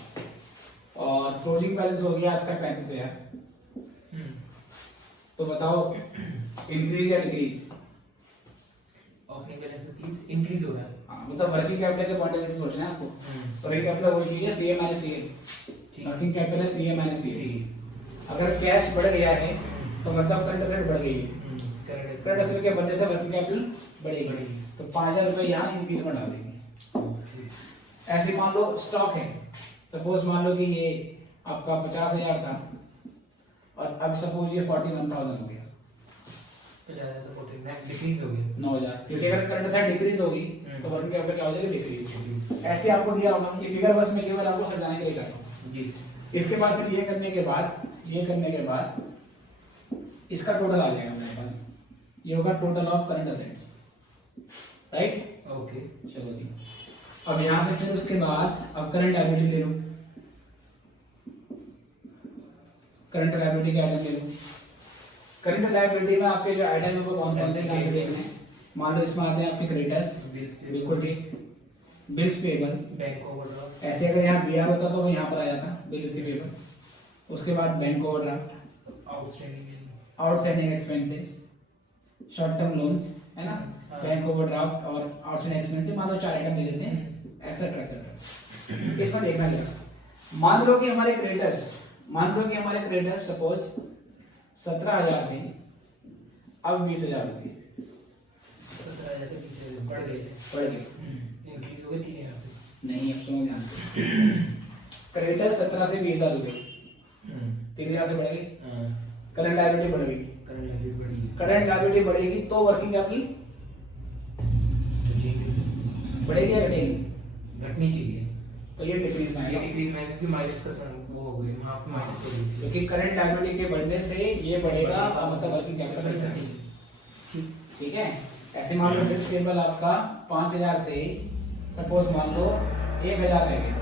और क्लोजिंग बैलेंस हो गया इसका 35,000। तो बताओ इंक्रीज या डिक्रीज? ओपनिंग बैलेंस 30 इंक्रीज हो रहा है। हाँ, मतलब वर्किंग कैपिटल के पॉइंट ऑफ व्यू से सोचना है आपको। वर्किंग कैपिटल वही चीज है CA minus CA, working capital है सीए माइनस सीए। अगर कैश बढ़ गया है तो मतलब करंट एसेट बढ़ गई है, करंट एसेट के बढ़ने से वर्किंग कैपिटल बढ़ेगी, तो 5,000 रुपए यहाँ इंक्रीज में डाल देंगे। ऐसे मान लो स्टॉक है, सपोज मान लो कि ये आपका 50,000 था और अब सपोज ये 41,000 हो गया, तो ज्यादा तो 49 डिक्रीज हो गया 9,000, क्योंकि अगर करंट एसेट डिक्रीज होगी तो वर्किंग कैपिटल क्या हो जाएगी? डिक्रीज। ऐसे आपको दिया होगा, ये फिगर बस मैं केवल आपको समझाने के लिए कर रहा हूँ जी। इसके बाद फिर ये करने के बाद इसका टोटल आ जाएगा मेरे पास, ये होगा total of current assets, right. Okay चलो जी, अब यहाँ से फिर उसके बाद अब करंट लायबिलिटी ले लो, करंट लायबिलिटी के आइटम ले लो। करंट लायबिलिटी में आपके जो आइटम है वो कौन कौन से नाम से देखने हैं? मान लो इसमें आते हैं आपके क्रेडिटर्स, बिल्कुल ठीक, बिल्स पेबल, बैंक ओवरड्राफ्ट। ऐसे अगर यहाँ बीआर होता तो वो यहाँ पर आ जाता बिल रिसीवेबल। उसके बाद bank overdraft, outstanding outstanding expenses, short term loans, है ना, बैंक ओवरड्राफ्ट और आउटस्टैंडिंग एक्सपेंसेस, मान लो 4 आइटम दे देते हैं, एक्सेट्रा एक्सेट्रा। इसमें देखना जरा, मान लो कि हमारे क्रेडिटर्स सपोज 17,000 थे, अब 20,000 हो गए, 17,000 से 20,000 बढ़ गए। इंक्रीज हो गई 3,000 से। नहीं, अब सुनो ध्यान से, क्रेडिटर 17 से 20,000 हो गए, 3,000 से बढ़ गई, करंट लायबिलिटी बढ़ गई, करंट लायबिलिटी बढ़ेगी तो वर्किंग कैपिटल बढ़ेगी या घटेगी? घटनी चाहिए, तो ये डिक्रीज में आएगा, डिक्रीज में, क्योंकि माइनस का वो हो गई, हाफ माइनस हो गई, क्योंकि करंट लायबिलिटी के बढ़ने से ये बढ़ेगा, मतलब वर्किंग कैपिटल बढ़ेगा। ठीक है, ऐसे मान लो ट्रेड पेबल आपका 5,000 से सपोज मान लो 1,000 रह गए,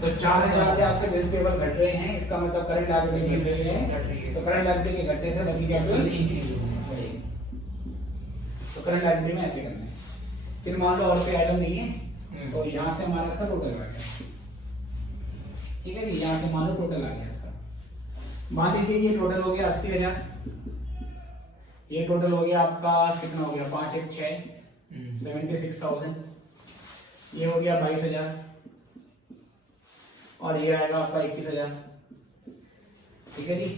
तो 4,000 से आपके ट्रेड पेबल घट रहे हैं, इसका मतलब करंट लायबिलिटी घट रही है, तो करंट लायबिलिटी के घटने से वर्किंग कैपिटल इंक्रीज बढ़ेगी। तो करंट लायबिलिटी में ऐसे करना है। फिर मान लो और कोई आइटम नहीं है, तो यहाँ से हमारा इसका टोटल आ गया, ठीक है जी, यहाँ से मान लो टोटल आ गया इसका, मान लीजिए ये टोटल हो गया 80,000, ये टोटल हो गया आपका कितना हो गया, 5 1 6 76,000, ये हो गया 22,000, और ये आएगा आपका 21,000, ठीक है जी।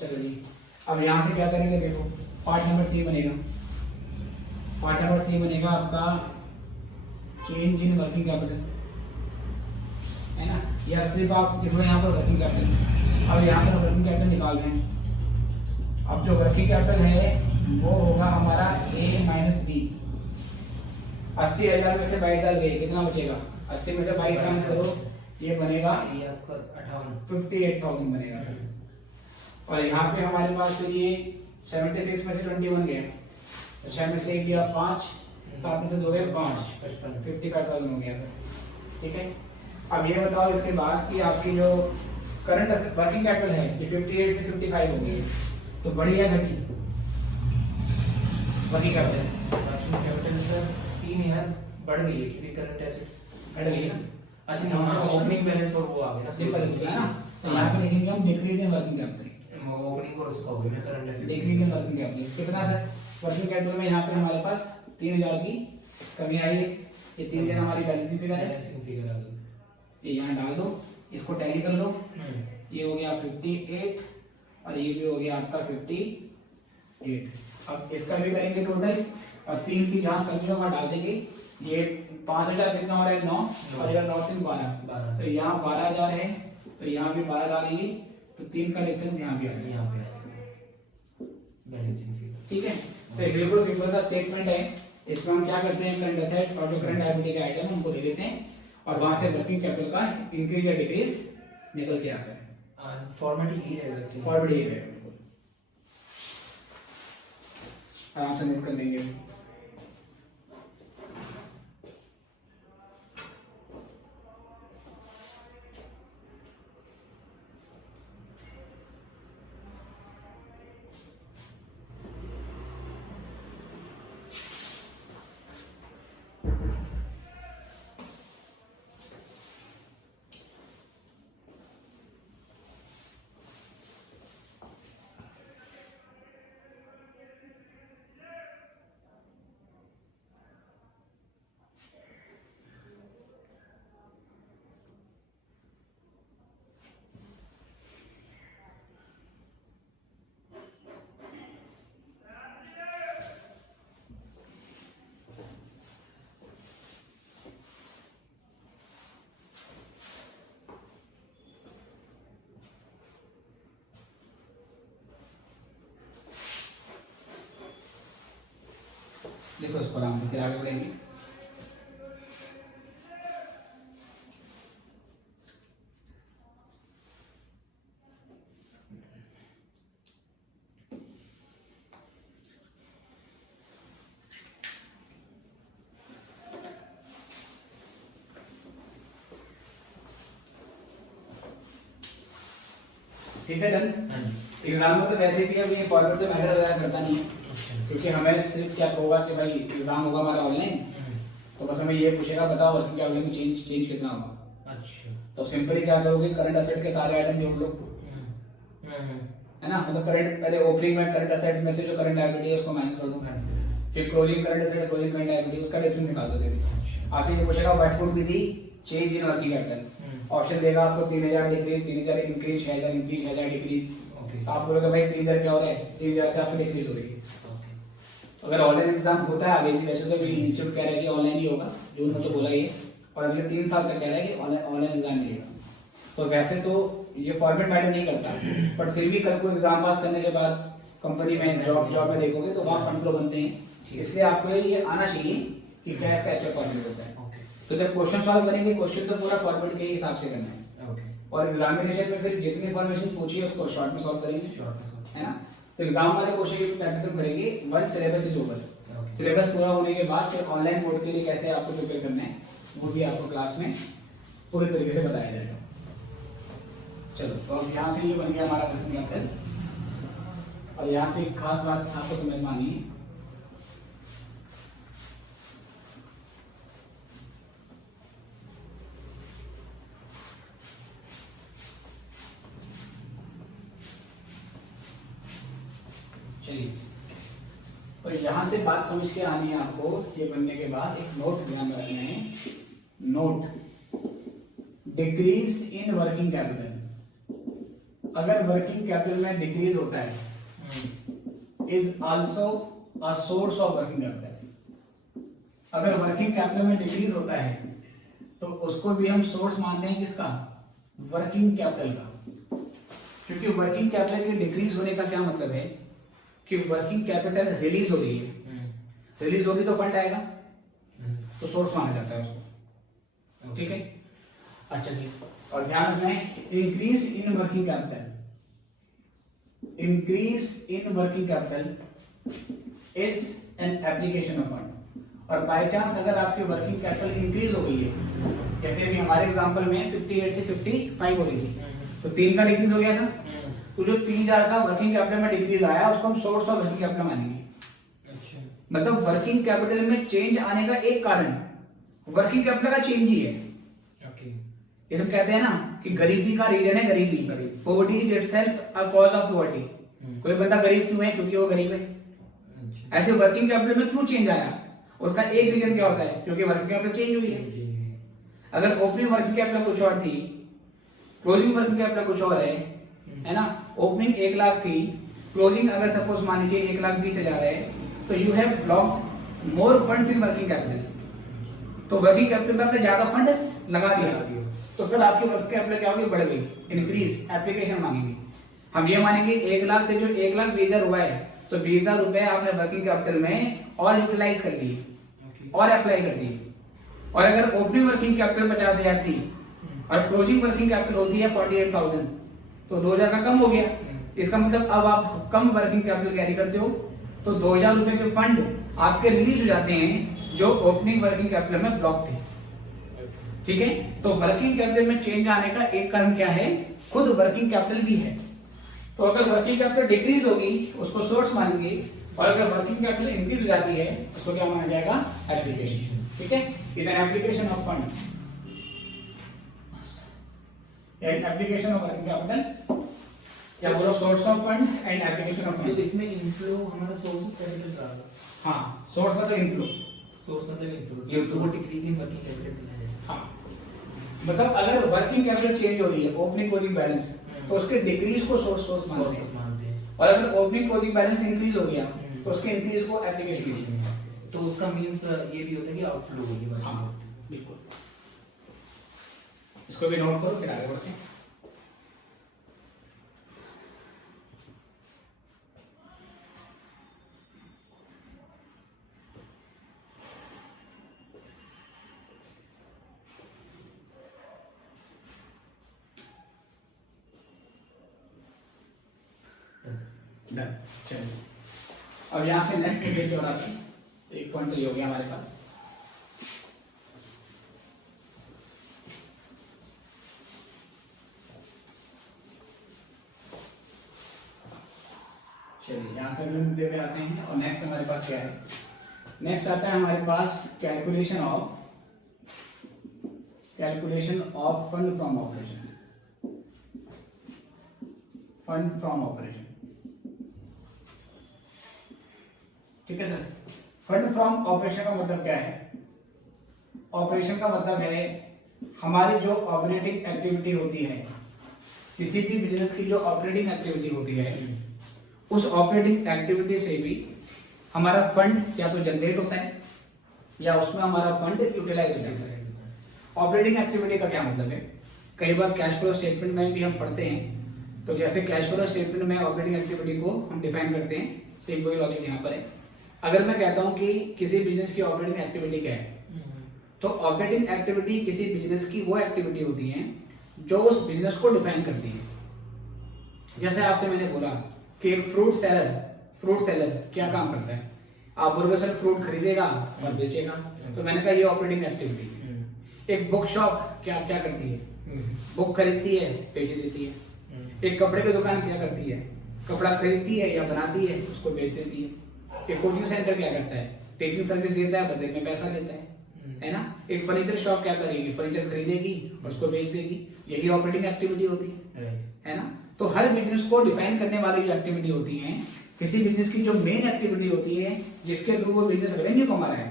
चलो जी, अब यहाँ से क्या करेंगे, देखो पार्ट नंबर सी बनेगा, पार्ट नंबर सी बनेगा आपका चेंज इन वर्किंग कैपिटल, है ना, या सिर्फ आप लिखो यहाँ पर वर्किंग कैपिटल। अब यहाँ पर वर्किंग कैपिटल निकाल रहे हैं, अब जो वर्किंग कैपिटल है वो होगा हमारा ए माइनस बी, 80,000 में से 22,000 गए, कितना बचेगा, 80 में से 22 माइनस करो, ये बनेगा, ये आपका 58,000 बनेगा सर। और यहाँ पे हमारे पास तो ये 76 में से 21 गया, तो 6 में से 1 गया 5, 7 में से 2 गए 5, 55,000 हो गया सर। ठीक है, अब ये बताओ इसके बाद कि आपकी जो करंट वर्किंग कैपिटल है ये 58 से 55 हो गई, तो बढ़ी या घटी वर्किंग कैपिटल सर 3,000 बढ़ गई है, क्योंकि करंट एसेट्स बढ़ गई ना। अच्छा हाँ, ओपनिंग बैलेंस और वो आ गया, सिंपल है ना, तो यहाँ पे लिखेंगे हम decrease in working capital, opening और उसका हो गया current assets, decrease in working capital कितना सर, वर्किंग कैपिटल में यहाँ पे हमारे पास 3,000 की कमी आई है, ये 3,000 हमारी बैलेंसिंग फिगर है, बैलेंसिंग फिगर आ गई, ये यहाँ डाल दो, इसको टैली कर लो, ये हो गया 58 और ये भी हो गया आपका 58। अब इसका भी करेंगे टोटल, और 3 की जहाँ कमी है वहाँ डाल देंगे, ये 5,000 कितना हो रहा है 9, और इधर 9 3 12, तो यहाँ 12,000 है, तो यहाँ भी 12 डालेंगे, तो 3 का डिफरेंस यहाँ भी आ गया, यहाँ पे आ जाएगा बैलेंसिंग फिगर। ठीक है, तो एक बिल्कुल सिंपल सा स्टेटमेंट है, इसमें हम क्या करते हैं, करंट एसेट और जो करंट लायबिलिटी का आइटम हमको दे देते हैं, और वहां से वर्किंग कैपिटल का इंक्रीज या डिक्रीज निकल के आता है। फॉर्मेट ही रहेगा, फॉरवर्ड ही रहेगा, बिल्कुल आराम से नोट कर लेंगे। देखो इसको आराम से फिर आगे बढ़ेंगे। ठीक है, डन। एग्जाम में तो वैसे भी अभी फॉरवर्ड तो मैटर ज़्यादा करता नहीं है, क्योंकि हमें सिर्फ क्या होगा कि भाई एग्जाम होगा हमारा ऑनलाइन, तो बस हमें ये पूछेगा बताओ वर्किंग कैपिटल में चेंज कितना होगा। अच्छा, तो सिंपली क्या करोगे, करंट असेट के सारे आइटम जोड़ लो, है ना, मतलब करंट पहले ओपनिंग में करंट असेट्स में से जो करंट लायबिलिटी है उसको माइनस कर दो, फिर closing current asset, closing current liability, उसका डिफरेंस निकाल दो सीधे। आपसे ये पूछेगा what would be the change in working capital, option देगा आपको 3000 decrease, 3000 increase, 6000 increase, 6000 decrease. Okay, आप बोलोगे भाई 3000 क्या हो रहा है, 3000 से आपकी डिक्रीज हो रही है। ओके, अगर ऑनलाइन एग्जाम होता है आगे भी, वैसे तो इंस्टीट्यूट कह रहा है कि ऑनलाइन ही होगा, जून में तो बोला ही है, और अगले 3 साल तक कह रहा है कि ऑनलाइन एग्जाम मिलेगा। तो वैसे तो ये फॉर्मेट मैटर नहीं करता, बट फिर भी कल को एग्जाम पास करने के बाद कंपनी में जॉब में देखोगे तो वहाँ फंड फ्लो बनते हैं, इसलिए आपको ये आना चाहिए कि क्या इसका एक्चुअल फॉर्मेट होता है। ओके, तो जब क्वेश्चन सॉल्व करेंगे, क्वेश्चन तो पूरा फॉर्मेट के हिसाब से करना है, ओके, और एग्जामिनेशन में फिर जितनी इन्फॉर्मेशन पूछी है उसको शॉर्ट में सॉल्व करेंगे, शॉर्ट है ना। तो एग्जाम वाले क्वेश्चन की प्रैक्टिस हम करेंगे once syllabus is over. Okay, syllabus पूरा होने के बाद फिर ऑनलाइन बोर्ड के लिए कैसे आपको प्रिपेयर करना है वो भी आपको क्लास में पूरे तरीके से बताया जाएगा। चलो, तो अब यहाँ से ये बन गया हमारा वर्किंग कैपिटल, और यहाँ से एक खास बात आपको समझ में आनी है। चलिए, तो यहाँ से बात समझ के आनी है आपको। ये बनने के बाद एक नोट ध्यान में रखना है, note decrease in working capital. अगर वर्किंग कैपिटल में डिक्रीज होता है is also a source of working capital. अगर वर्किंग कैपिटल में डिक्रीज होता है तो उसको भी हम सोर्स मानते हैं किसका, वर्किंग कैपिटल का। क्योंकि वर्किंग कैपिटल के डिक्रीज होने का क्या मतलब है कि वर्किंग कैपिटल रिलीज हो रही है, रिलीज होगी तो फंड आएगा, तो सोर्स माना जाता है उसको, ठीक है। अच्छा जी, और ध्यान रखना है increase in working capital, increase in working capital is an application of fund. और बाय चांस अगर आपकी वर्किंग कैपिटल इंक्रीज हो गई है, जैसे अभी हमारे एग्जांपल में 58 से 55 हो रही थी, तो 3 का डिक्रीज हो गया था, तो जो 3000 का वर्किंग कैपिटल में डिक्रीज आया उसको हम सोर्स ऑफ वर्किंग कैपिटल मानेंगे। अच्छा, मतलब वर्किंग कैपिटल में चेंज आने का एक कारण वर्किंग कैपिटल का चेंज ही है। ओके, ये सब कहते हैं ना कि गरीबी का रीजन है गरीबी, poverty is itself a cause of poverty. कोई बंदा गरीब क्यों है, क्योंकि वो गरीब है। अच्छा, ऐसे वर्किंग कैपिटल में क्यों चेंज आया, उसका एक रीजन क्या होता है, क्योंकि वर्किंग कैपिटल चेंज हुई है। अगर ओपनिंग वर्किंग कैपिटल कुछ और थी, क्लोजिंग वर्किंग कैपिटल कुछ और है ना, ओपनिंग 1 लाख थी, क्लोजिंग अगर सपोज मान लीजिए 1,20,000 है, तो you have blocked more funds in working capital. तो वर्किंग कैपिटल में आपने ज्यादा फंड लगा दिया, तो सर आपकी वर्किंग कैपिटल क्या होगी, बढ़ गई, इंक्रीज, एप्लीकेशन मांगेंगे। हम ये मानेंगे 1 लाख से जो 1,20,000 हुआ है, तो 20,000 रुपए आपने वर्किंग कैपिटल में और यूटिलाइज कर दिए और अप्लाई कर दिए। और अगर ओपनिंग वर्किंग कैपिटल 50,000 थी और क्लोजिंग वर्किंग कैपिटल होती है 48,000, तो 2,000 का कम हो गया। इसका मतलब अब आप कम वर्किंग कैपिटल कैरी करते हो, तो 2,000 रुपए के फंड आपके रिलीज हो जाते हैं जो ओपनिंग वर्किंग कैपिटल में ब्लॉक थे, ठीक है। तो वर्किंग कैपिटल में चेंज आने का एक कारण क्या है, खुद वर्किंग कैपिटल भी है। तो अगर वर्किंग कैपिटल डिक्रीज होगी उसको सोर्स मानेंगे, और अगर वर्किंग कैपिटल इंक्रीज हो जाती है उसको क्या माना जाएगा, एप्लीकेशन, ठीक है। Is an application of fund, an application of working capital, या बोलो source of fund and application of तो फंड। इसमें इनफ्लो हमारा सोर्स ऑफ कैपिटल का, हाँ, सोर्स मतलब इनफ्लो, सोर्स मतलब इनफ्लो, Inflow। तो वो डिक्रीज इन वर्किंग कैपिटल दिया जाएगा। हाँ, मतलब अगर वर्किंग कैपिटल चेंज हो रही है, ओपनिंग क्लोजिंग बैलेंस, तो उसके डिक्रीज को सोर्स सोर्स ऑफ मानते हैं। और अगर ओपनिंग क्लोजिंग बैलेंस इंक्रीज हो गया तो उसके इंक्रीज को एप्लीकेशन। तो उसका मींस ये भी होता है कि आउटफ्लो होगी वर्किंग। हाँ, बिल्कुल। इसको भी नोट करो, फिर आगे बढ़ते हैं। डन, चलिए अब यहाँ से नेक्स्ट देखिए, और आते हैं। तो एक पॉइंट तो ये हो गया हमारे पास। चलिए यहाँ से अगले मुद्दे पे आते हैं, और नेक्स्ट हमारे पास क्या है, नेक्स्ट आता है हमारे पास calculation of fund from operation, fund from operation, ठीक है सर। फंड फ्रॉम ऑपरेशन का मतलब क्या है? ऑपरेशन का मतलब है हमारी जो ऑपरेटिंग एक्टिविटी होती है, किसी भी बिजनेस की जो ऑपरेटिंग एक्टिविटी होती है, उस ऑपरेटिंग एक्टिविटी से भी हमारा फंड या तो जनरेट होता है या उसमें हमारा फंड यूटिलाइज हो जाता है। ऑपरेटिंग एक्टिविटी का क्या मतलब है? कई बार कैश फ्लो स्टेटमेंट में भी हम पढ़ते हैं, तो जैसे कैश फ्लो स्टेटमेंट में ऑपरेटिंग एक्टिविटी को हम डिफाइन करते हैं, सेम वही लॉजिक यहाँ पर है। अगर मैं कहता हूँ कि किसी बिजनेस की ऑपरेटिंग एक्टिविटी क्या है, तो ऑपरेटिंग एक्टिविटी किसी बिजनेस की वो एक्टिविटी होती है जो उस बिजनेस को डिफाइन करती है। जैसे आपसे मैंने बोला कि एक फ्रूट सेलर क्या काम करता है? आप बोलोगे सर फ्रूट खरीदेगा और बेचेगा, तो मैंने कहा ये ऑपरेटिंग एक्टिविटी है। एक बुक शॉप क्या क्या करती है? बुक खरीदती है, बेच देती है। एक कपड़े की दुकान क्या करती है? कपड़ा खरीदती है या बनाती है, उसको बेच देती है। एक कोचिंग सेंटर क्या करता है? टीचिंग सर्विस देता है, बदले में पैसा लेता है ना। एक फर्नीचर शॉप क्या करेगी? फर्नीचर खरीदेगी और उसको बेच देगी। यही ऑपरेटिंग एक्टिविटी होती है ना। तो हर बिजनेस को डिफाइन करने वाली जो एक्टिविटी होती है, किसी बिजनेस की जो मेन एक्टिविटी होती है जिसके थ्रू वो बिजनेस रेवेन्यू कमा रहा है,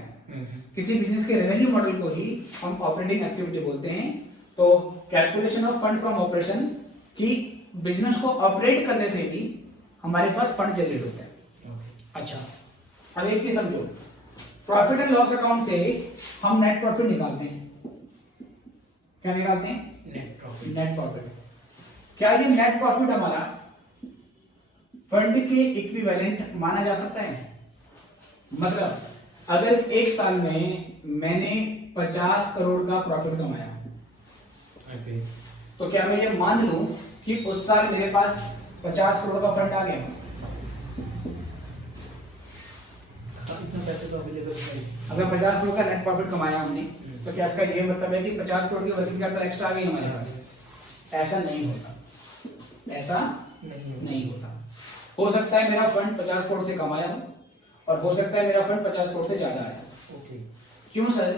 किसी बिजनेस के रेवेन्यू मॉडल को ही हम ऑपरेटिंग एक्टिविटी बोलते हैं। तो calculation of fund from operation की बिजनेस को ऑपरेट करने से भी हमारे पास फंड जनरेट होता है। अच्छा, अब एक चीज समझो, प्रॉफिट एंड लॉस अकाउंट से हम नेट प्रॉफिट निकालते हैं। क्या निकालते हैं? Net profit. क्या ये नेट प्रॉफिट हमारा फंड के इक्विवेलेंट माना जा सकता है? मतलब अगर एक साल में मैंने 50 करोड़ का प्रॉफिट कमाया, तो क्या मैं ये मान लूं कि उस साल मेरे पास 50 करोड़ का फंड आ गया? अगर 50 करोड़ का नेट प्रॉफिट कमाया हमने, तो क्या इसका ये मतलब है कि 50 करोड़ की वर्किंग कैपिटल एक्स्ट्रा आ गई हमारे पास? ऐसा नहीं होता, ऐसा नहीं होता। हो सकता है मेरा फंड 50 करोड़ से कमाया हो और हो सकता है मेरा फंड 50 करोड़ से ज्यादा आया। क्यों सर?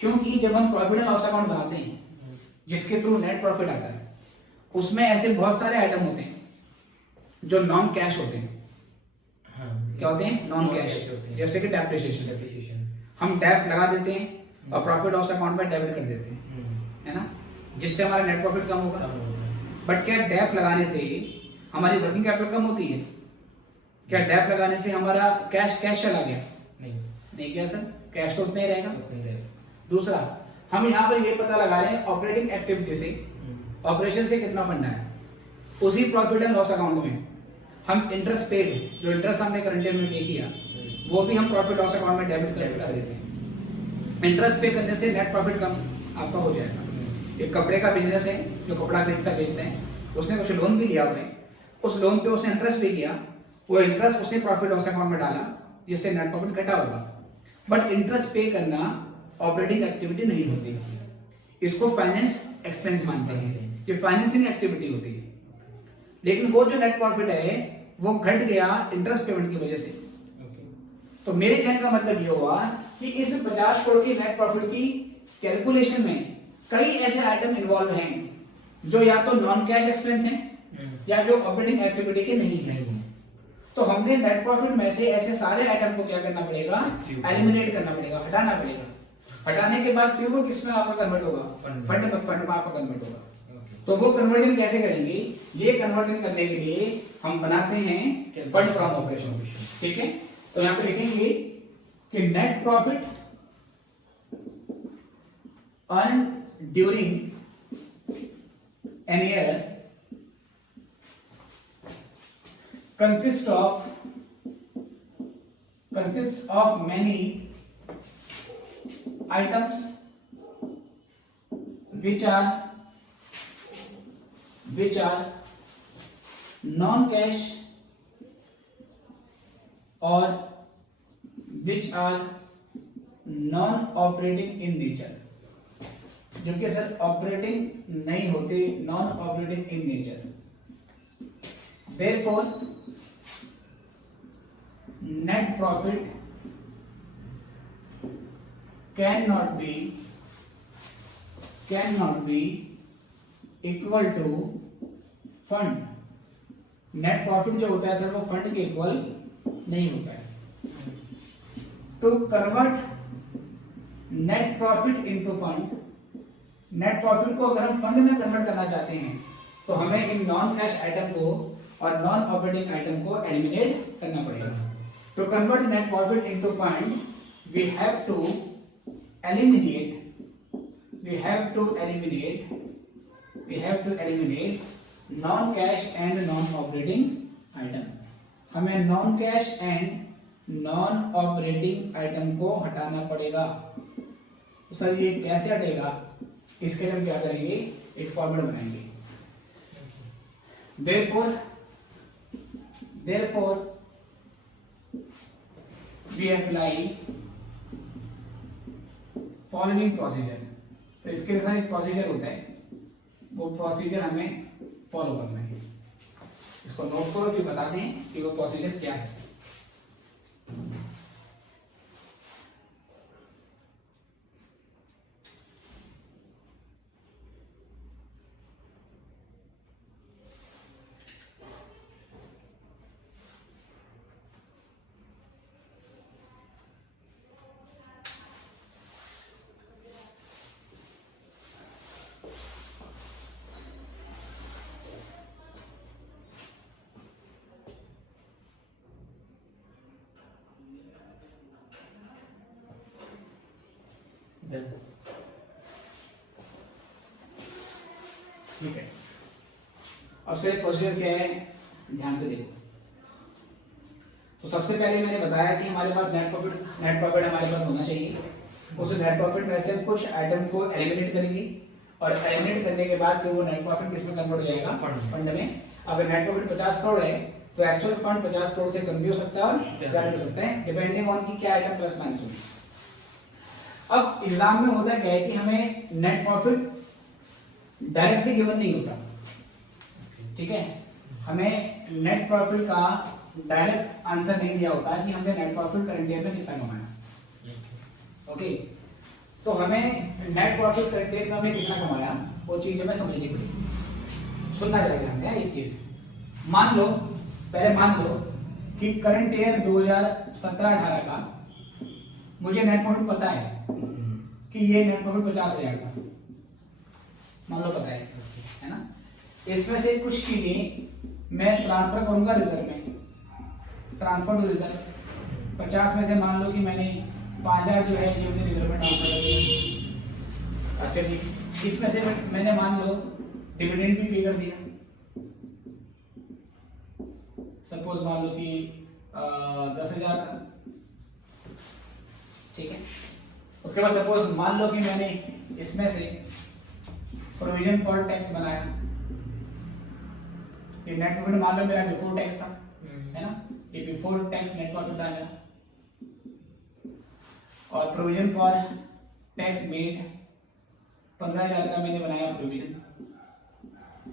क्योंकि जब हम प्रॉफिट एंड लॉस अकाउंट बनाते हैं जिसके थ्रू नेट प्रॉफिट आता है, उसमें ऐसे बहुत सारे आइटम होते हैं जो नॉन कैश होते हैं। क्या होते हैं? Non cash. जैसे कि डेप्रिसिएशन, हम डेप लगा देते हैं और प्रॉफिट लॉस अकाउंट में डेबिट कर देते हैं, है ना, जिससे हमारा नेट प्रॉफिट कम होगा। बट क्या डेप लगाने से हमारी वर्किंग कैपिटल कम होती है? क्या डेप लगाने से हमारा कैश चला गया? नहीं क्या सर, कैश तो उतना ही रहेगा। दूसरा, हम यहाँ पर ये पता लगा रहे हैं ऑपरेटिंग एक्टिविटी से, ऑपरेशन से कितना फंड आया, उसी प्रॉफिट एंड लॉस अकाउंट में हम इंटरेस्ट पेड, जो इंटरेस्ट हमने करंट ईयर में पे किया, वो भी हम प्रॉफिट लॉस अकाउंट में डेबिट कर देते हैं। इंटरेस्ट पे करने से नेट प्रॉफिट कम आपका हो जाएगा। एक कपड़े का बिजनेस है जो कपड़ा खरीदता बेचता है, उसने कुछ लोन भी लिया हुआ है, उस लोन पे उसने इंटरेस्ट पे किया, वो इंटरेस्ट उसने प्रॉफिट लॉस अकाउंट में डाला, जिससे नेट प्रॉफिट घटा होगा। बट इंटरेस्ट पे करना ऑपरेटिंग एक्टिविटी नहीं होती, इसको फाइनेंस एक्सपेंस मानते हैं, ये फाइनेंसिंग एक्टिविटी होती है। लेकिन वो जो नेट प्रॉफिट है वो घट गया इंटरेस्ट पेमेंट की वजह से। तो मेरे कहने का मतलब ये हुआ कि इस 50 करोड़ की नेट प्रॉफिट की कैलकुलेशन में कई ऐसे आइटम इन्वॉल्व हैं जो या तो नॉन कैश एक्सपेंस हैं या जो ऑपरेटिंग एक्टिविटी के नहीं है। तो हमने नेट प्रॉफिट में से ऐसे सारे आइटम को क्या करना पड़ेगा? एलिमिनेट करना पड़ेगा, हटाना पड़ेगा। हटाने के बाद फिर वो किसमें आपका कन्वर्ट होगा? फंड में आपका कन्वर्ट होगा। तो वो कन्वर्जन कैसे करेंगे? ये कन्वर्जन करने के लिए हम बनाते हैं फंड फ्रॉम ऑपरेशन। ठीक है, तो यहाँ पे लिखेंगे कि net profit earn during an year consists of many items which are non-cash or which are non-operating in nature, जो कि सर ऑपरेटिंग नहीं होते, non operating in nature. Therefore, net profit cannot be equal to fund। Net profit जो होता है सर वो फंड के इक्वल नहीं होता है। To convert net profit into fund, net profit को अगर हम फंड में कन्वर्ट करना चाहते हैं तो हमें इन नॉन कैश आइटम को और नॉन ऑपरेटिंग आइटम को एलिमिनेट करना पड़ेगा। To convert net profit into fund we have to eliminate non cash and non operating item. हमें non cash and non operating item को हटाना पड़ेगा। तो सर ये कैसे हटेगा, इसके लिए हम क्या करेंगे, एक फॉर्मूला बनाएंगे। therefore we apply following procedure। तो इसके साथ एक प्रोसीजर होता है, वो प्रोसीजर हमें फॉलो करना है। इसको नोट करो फिर बता दें कि वो प्रोसीजर क्या है। ठीक है, अब से प्रोसीजर क्या है ध्यान से देखो। तो सबसे पहले मैंने बताया कि हमारे पास नेट प्रॉफिट हमारे पास होना चाहिए। उस नेट प्रॉफिट में से कुछ आइटम को एलिमिनेट करेंगे और एलिमिनेट करने के बाद फिर वो नेट प्रॉफिट किसमें कन्वर्ट हो जाएगा, फंड में। अगर नेट प्रॉफिट 50 करोड़ है तो एक्चुअल फंड 50 करोड़ से कम भी हो सकता है और ज्यादा भी हो सकता है, डिपेंडिंग ऑन की क्या आइटम प्लस माइनस होगी। अब एग्जाम में होता क्या है कि हमें नेट प्रॉफिट डायरेक्टली गिवन नहीं होता, ठीक है। हमें नेट प्रॉफिट का डायरेक्ट आंसर नहीं दिया होता कि हमने नेट प्रॉफिट करंट ईयर में कितना कमाया। ओके, तो हमें नेट प्रॉफिट करंट ईयर में हमें कितना कमाया वो चीज हमें समझनी पड़ेगी। सुनना जरा ध्यान से एक चीज। मान लो कि करंट ईयर 2017-18 का मुझे नेट प्रॉफिट पता है कि ये नेट प्रॉफिट 50,000 था, मान लो पता है ना। इसमें से कुछ चीजें मैं ट्रांसफर करूंगा रिजर्व में, ट्रांसफर टू रिजर्व। 50 में से मान लो कि मैंने 5,000 जो है ये अपने रिजर्व में ट्रांसफर कर दिया। अच्छा जी, इसमें से मैंने मान लो डिविडेंड भी पे कर दिया। सपोज मान लो कि 10,000, ठीक है। उसके बाद सपोज मान लो कि मैंने इसमें से प्रोविजन फॉर टैक्स बनाया। ये नेट प्रॉफिट मान लो मेरा बिफोर टैक्स था, है ना, ये बिफोर टैक्स नेट प्रॉफिट था मेरा। और प्रोविजन फॉर टैक्स मेड 15,000 का मैंने बनाया प्रोविजन।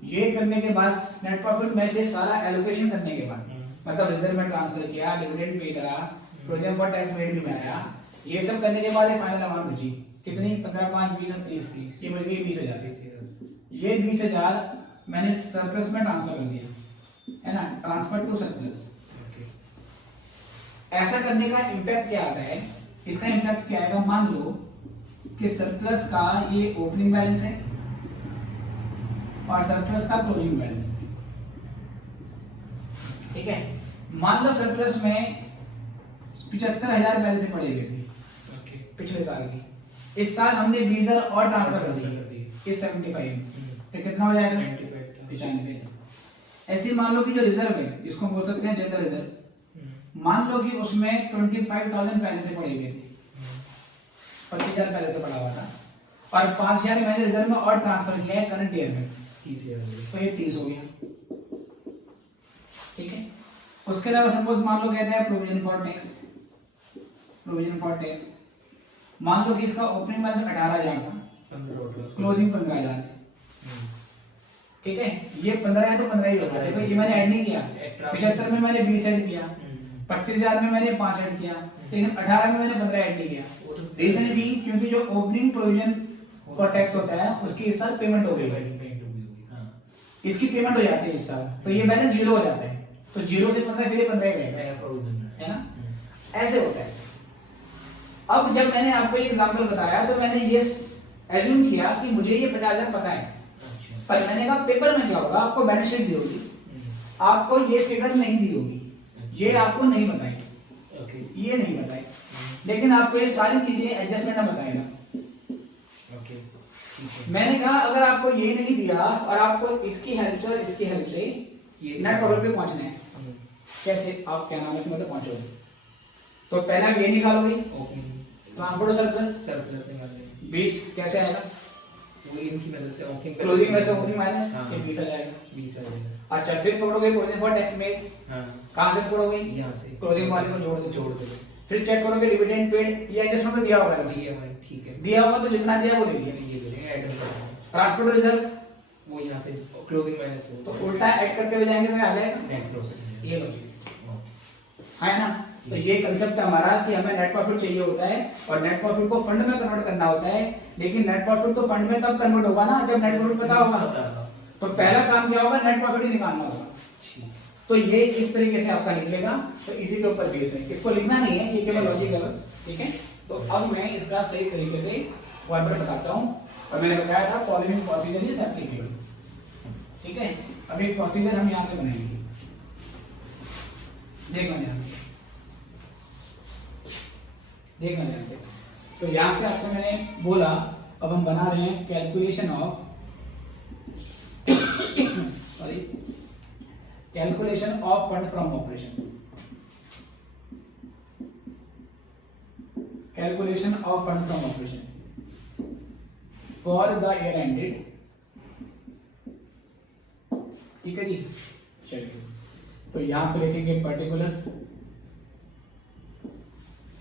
ये करने के बाद नेट प्रॉफिट में से सारा एलोकेशन करने के बाद, मतलब रिजर्व में ट्रांसफर किया, डिविडेंड पे करा, प्रोविजन फॉर टैक्स मेड भी बनाया, ये सब करने के बाद एक फाइनल अमाउंट बची कितनी, 15, 5, 20 और 30 की, ये बच गई 20,000। ये 20,000 मैंने सरप्लस में ट्रांसफर कर दिया, है ना, ट्रांसफर टू सरप्लस। ऐसा करने का इम्पैक्ट क्या आता है, इसका इम्पैक्ट क्या आएगा, मान लो कि सरप्लस का ये ओपनिंग बैलेंस है और सरप्लस का क्लोजिंग बैलेंस है, ठीक है। मान लो सरप्लस में 75,000 बैलेंस से पड़े हुए थे पिछले साल की, इस साल हमने 20,000 और ट्रांसफर कर दिए इस 75, तो कितना हो जाएगा, 95। ऐसे मान लो कि जो रिजर्व है जिसको हम बोल सकते हैं जनरल रिजर्व, मान लो कि उसमें 25,000 पहले से पड़े हुए थे, 25,000 पहले से पड़ा हुआ था, और 5,000 मैंने रिजर्व में और ट्रांसफर किया है करंट ईयर में, 30,000, तो ये 30 हो गया, ठीक है। उसके अलावा सपोज मान लो कहते हैं प्रोविजन फॉर टैक्स, मान लो कि इसका ओपनिंग बैलेंस 18,000 था, क्लोजिंग 15,000, ठीक है। ये 15 है तो 15 ही होगा, देखो ये मैंने ऐड नहीं किया, 75 में मैंने 20 ऐड किया, 25,000 में मैंने 5 ऐड किया, लेकिन 18 में मैंने 15 ऐड नहीं किया। रीजन भी क्योंकि जो ओपनिंग प्रोविजन फॉर टैक्स होता है उसकी इस साल पेमेंट हो गई, इसकी पेमेंट हो जाती है इस साल, तो ये बैलेंस 0 हो जाता है, तो 0 से 15 फिर 15 रहेगा, है ना, ऐसे होता है। अब जब मैंने आपको ये एग्जांपल बताया तो मैंने ये एज्यूम किया कि मुझे ये 50,000 पता है, अच्छा। पर मैंने कहा पेपर में क्या होगा, आपको बैलेंस शीट दी होगी, आपको ये फिगर नहीं दी होगी, ये आपको नहीं बताई, ओके ये नहीं बताई, लेकिन आपको ये सारी चीजें एडजस्टमेंट में बताएगा। ओके ठीक है। मैंने कहा अगर आपको ये नहीं दिया और आपको इसकी हेल्प से और इसकी हेल्प से ये नेट प्रॉफिट पे पहुंचना है, कैसे आप क्या नाम है मतलब पहुंचोगे? तो पहला ये निकालोगे, ओपनिंग ट्रांसपोर्ट सरप्लस सरप्लस निकालने 20 कैसे आएगा, वो इनकी मदद से ओपनिंग क्लोजिंग में से ओपनिंग माइनस हाँ। ये 20 आ जाएगा। 20 आ जाएगा। अच्छा फिर पकड़ोगे प्रोविजन फॉर टैक्स में, हाँ कहां से पकड़ोगे, यहाँ से क्लोजिंग वाले को जोड़ जोड़ दो, दो। फिर चेक करोगे डिविडेंड पेड, ये एडजस्टमेंट में दिया होगा ना, दिया हुआ है, ठीक है। दिया होगा तो जितना दिया वो ले लिया। ये ले लेंगे आइटम कर ट्रांसपोर्ट रिजर्व वो यहाँ से क्लोजिंग माइनस है तो उल्टा ऐड करते हुए जाएंगे तो आ जाएगा नेट प्रॉफिट। ये लॉजिक है ना। तो ये कंसेप्ट हमारा कि हमें नेट प्रॉफिट चाहिए होता है और नेट प्रॉफिट को फंड में कन्वर्ट करना होता है, लेकिन नेट प्रॉफिट तो फंड में तब कन्वर्ट होगा ना जब नेट प्रॉफिट पता होगा। तो पहला काम क्या होगा, नेट प्रॉफिट ही निकालना होगा। तो ये इस तरीके से आपका निकलेगा, तो इसी के ऊपर बेस है, इसको लिखना नहीं है, ये केवल लॉजिक है बस, ठीक है। तो अब मैं इसका सही तरीके से फॉर्मूला बताता हूं, और मैंने बताया था फॉलोइंग प्रोसीजर इज एप्लीकेबल, ठीक है। अब एक प्रोसीजर हम यहां से बनाएंगे, देखना ध्यान से, देखना ध्यान से। तो यहां से आपसे मैंने बोला, अब हम बना रहे हैं calculation of sorry calculation of fund from operation, calculation of fund from operation for the year ended, ठीक है जी। चलिए तो यहां पे लिखेंगे पर्टिकुलर,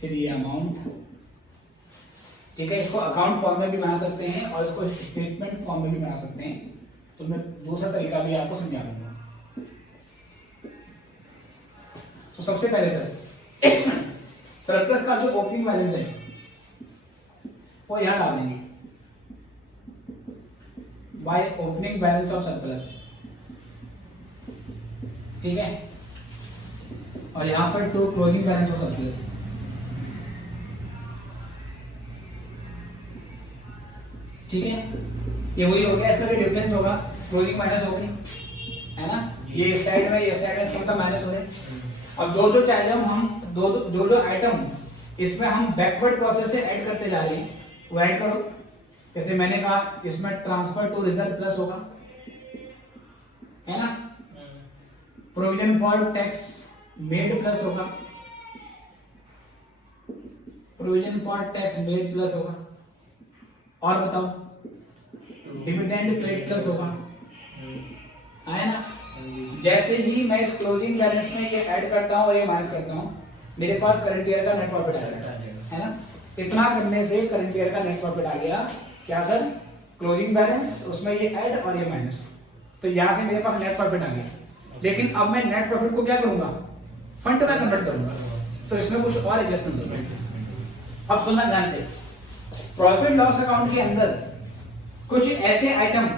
फिर ये अमाउंट, ठीक है। इसको अकाउंट फॉर्म में भी बना सकते हैं और इसको स्टेटमेंट फॉर्म में भी बना सकते हैं, तो मैं दूसरा तरीका भी आपको समझा दूंगा। तो सबसे पहले सर सरप्लस का जो ओपनिंग बैलेंस है वो यहां डाल देंगे, by opening balance of surplus, ठीक है। और यहां पर to closing balance of surplus, ठीक है। ये वही हो गया, इसका भी डिफरेंस होगा क्लोजिंग माइनस ओपनिंग, है ना। ये इस साइड में, ये साइड में कौन सा माइनस हो रहा है। अब जो चाहिए हम जो आइटम इसमें हम बैकवर्ड प्रोसेस से ऐड करते जा रहे हैं वो ऐड करो। जैसे मैंने कहा इसमें ट्रांसफर टू रिजर्व प्लस होगा, है ना। Provision for tax made plus होगा, provision for tax made plus होगा, और बताओ डिविडेंड पेड प्लस होगा, है ना। जैसे ही मैं इस क्लोजिंग बैलेंस में ये ऐड करता हूं और ये माइनस करता हूं, मेरे पास करंट ईयर का नेट प्रॉफिट आ जाएगा, है ना। इतना करने से करंट ईयर का नेट प्रॉफिट आ गया, क्या सर, क्लोजिंग बैलेंस उसमें ये ऐड और ये माइनस, तो यहां से मेरे पास नेट प्रॉफिट आ गया। लेकिन अब मैं नेट प्रॉफिट को क्या करूंगा, फंड में कन्वर्ट करूंगा, तो इसमें कुछ और एडजस्टमेंट होगा। अब सुनना ध्यान से, प्रॉफिट लॉस अकाउंट के अंदर कुछ ऐसे आइटम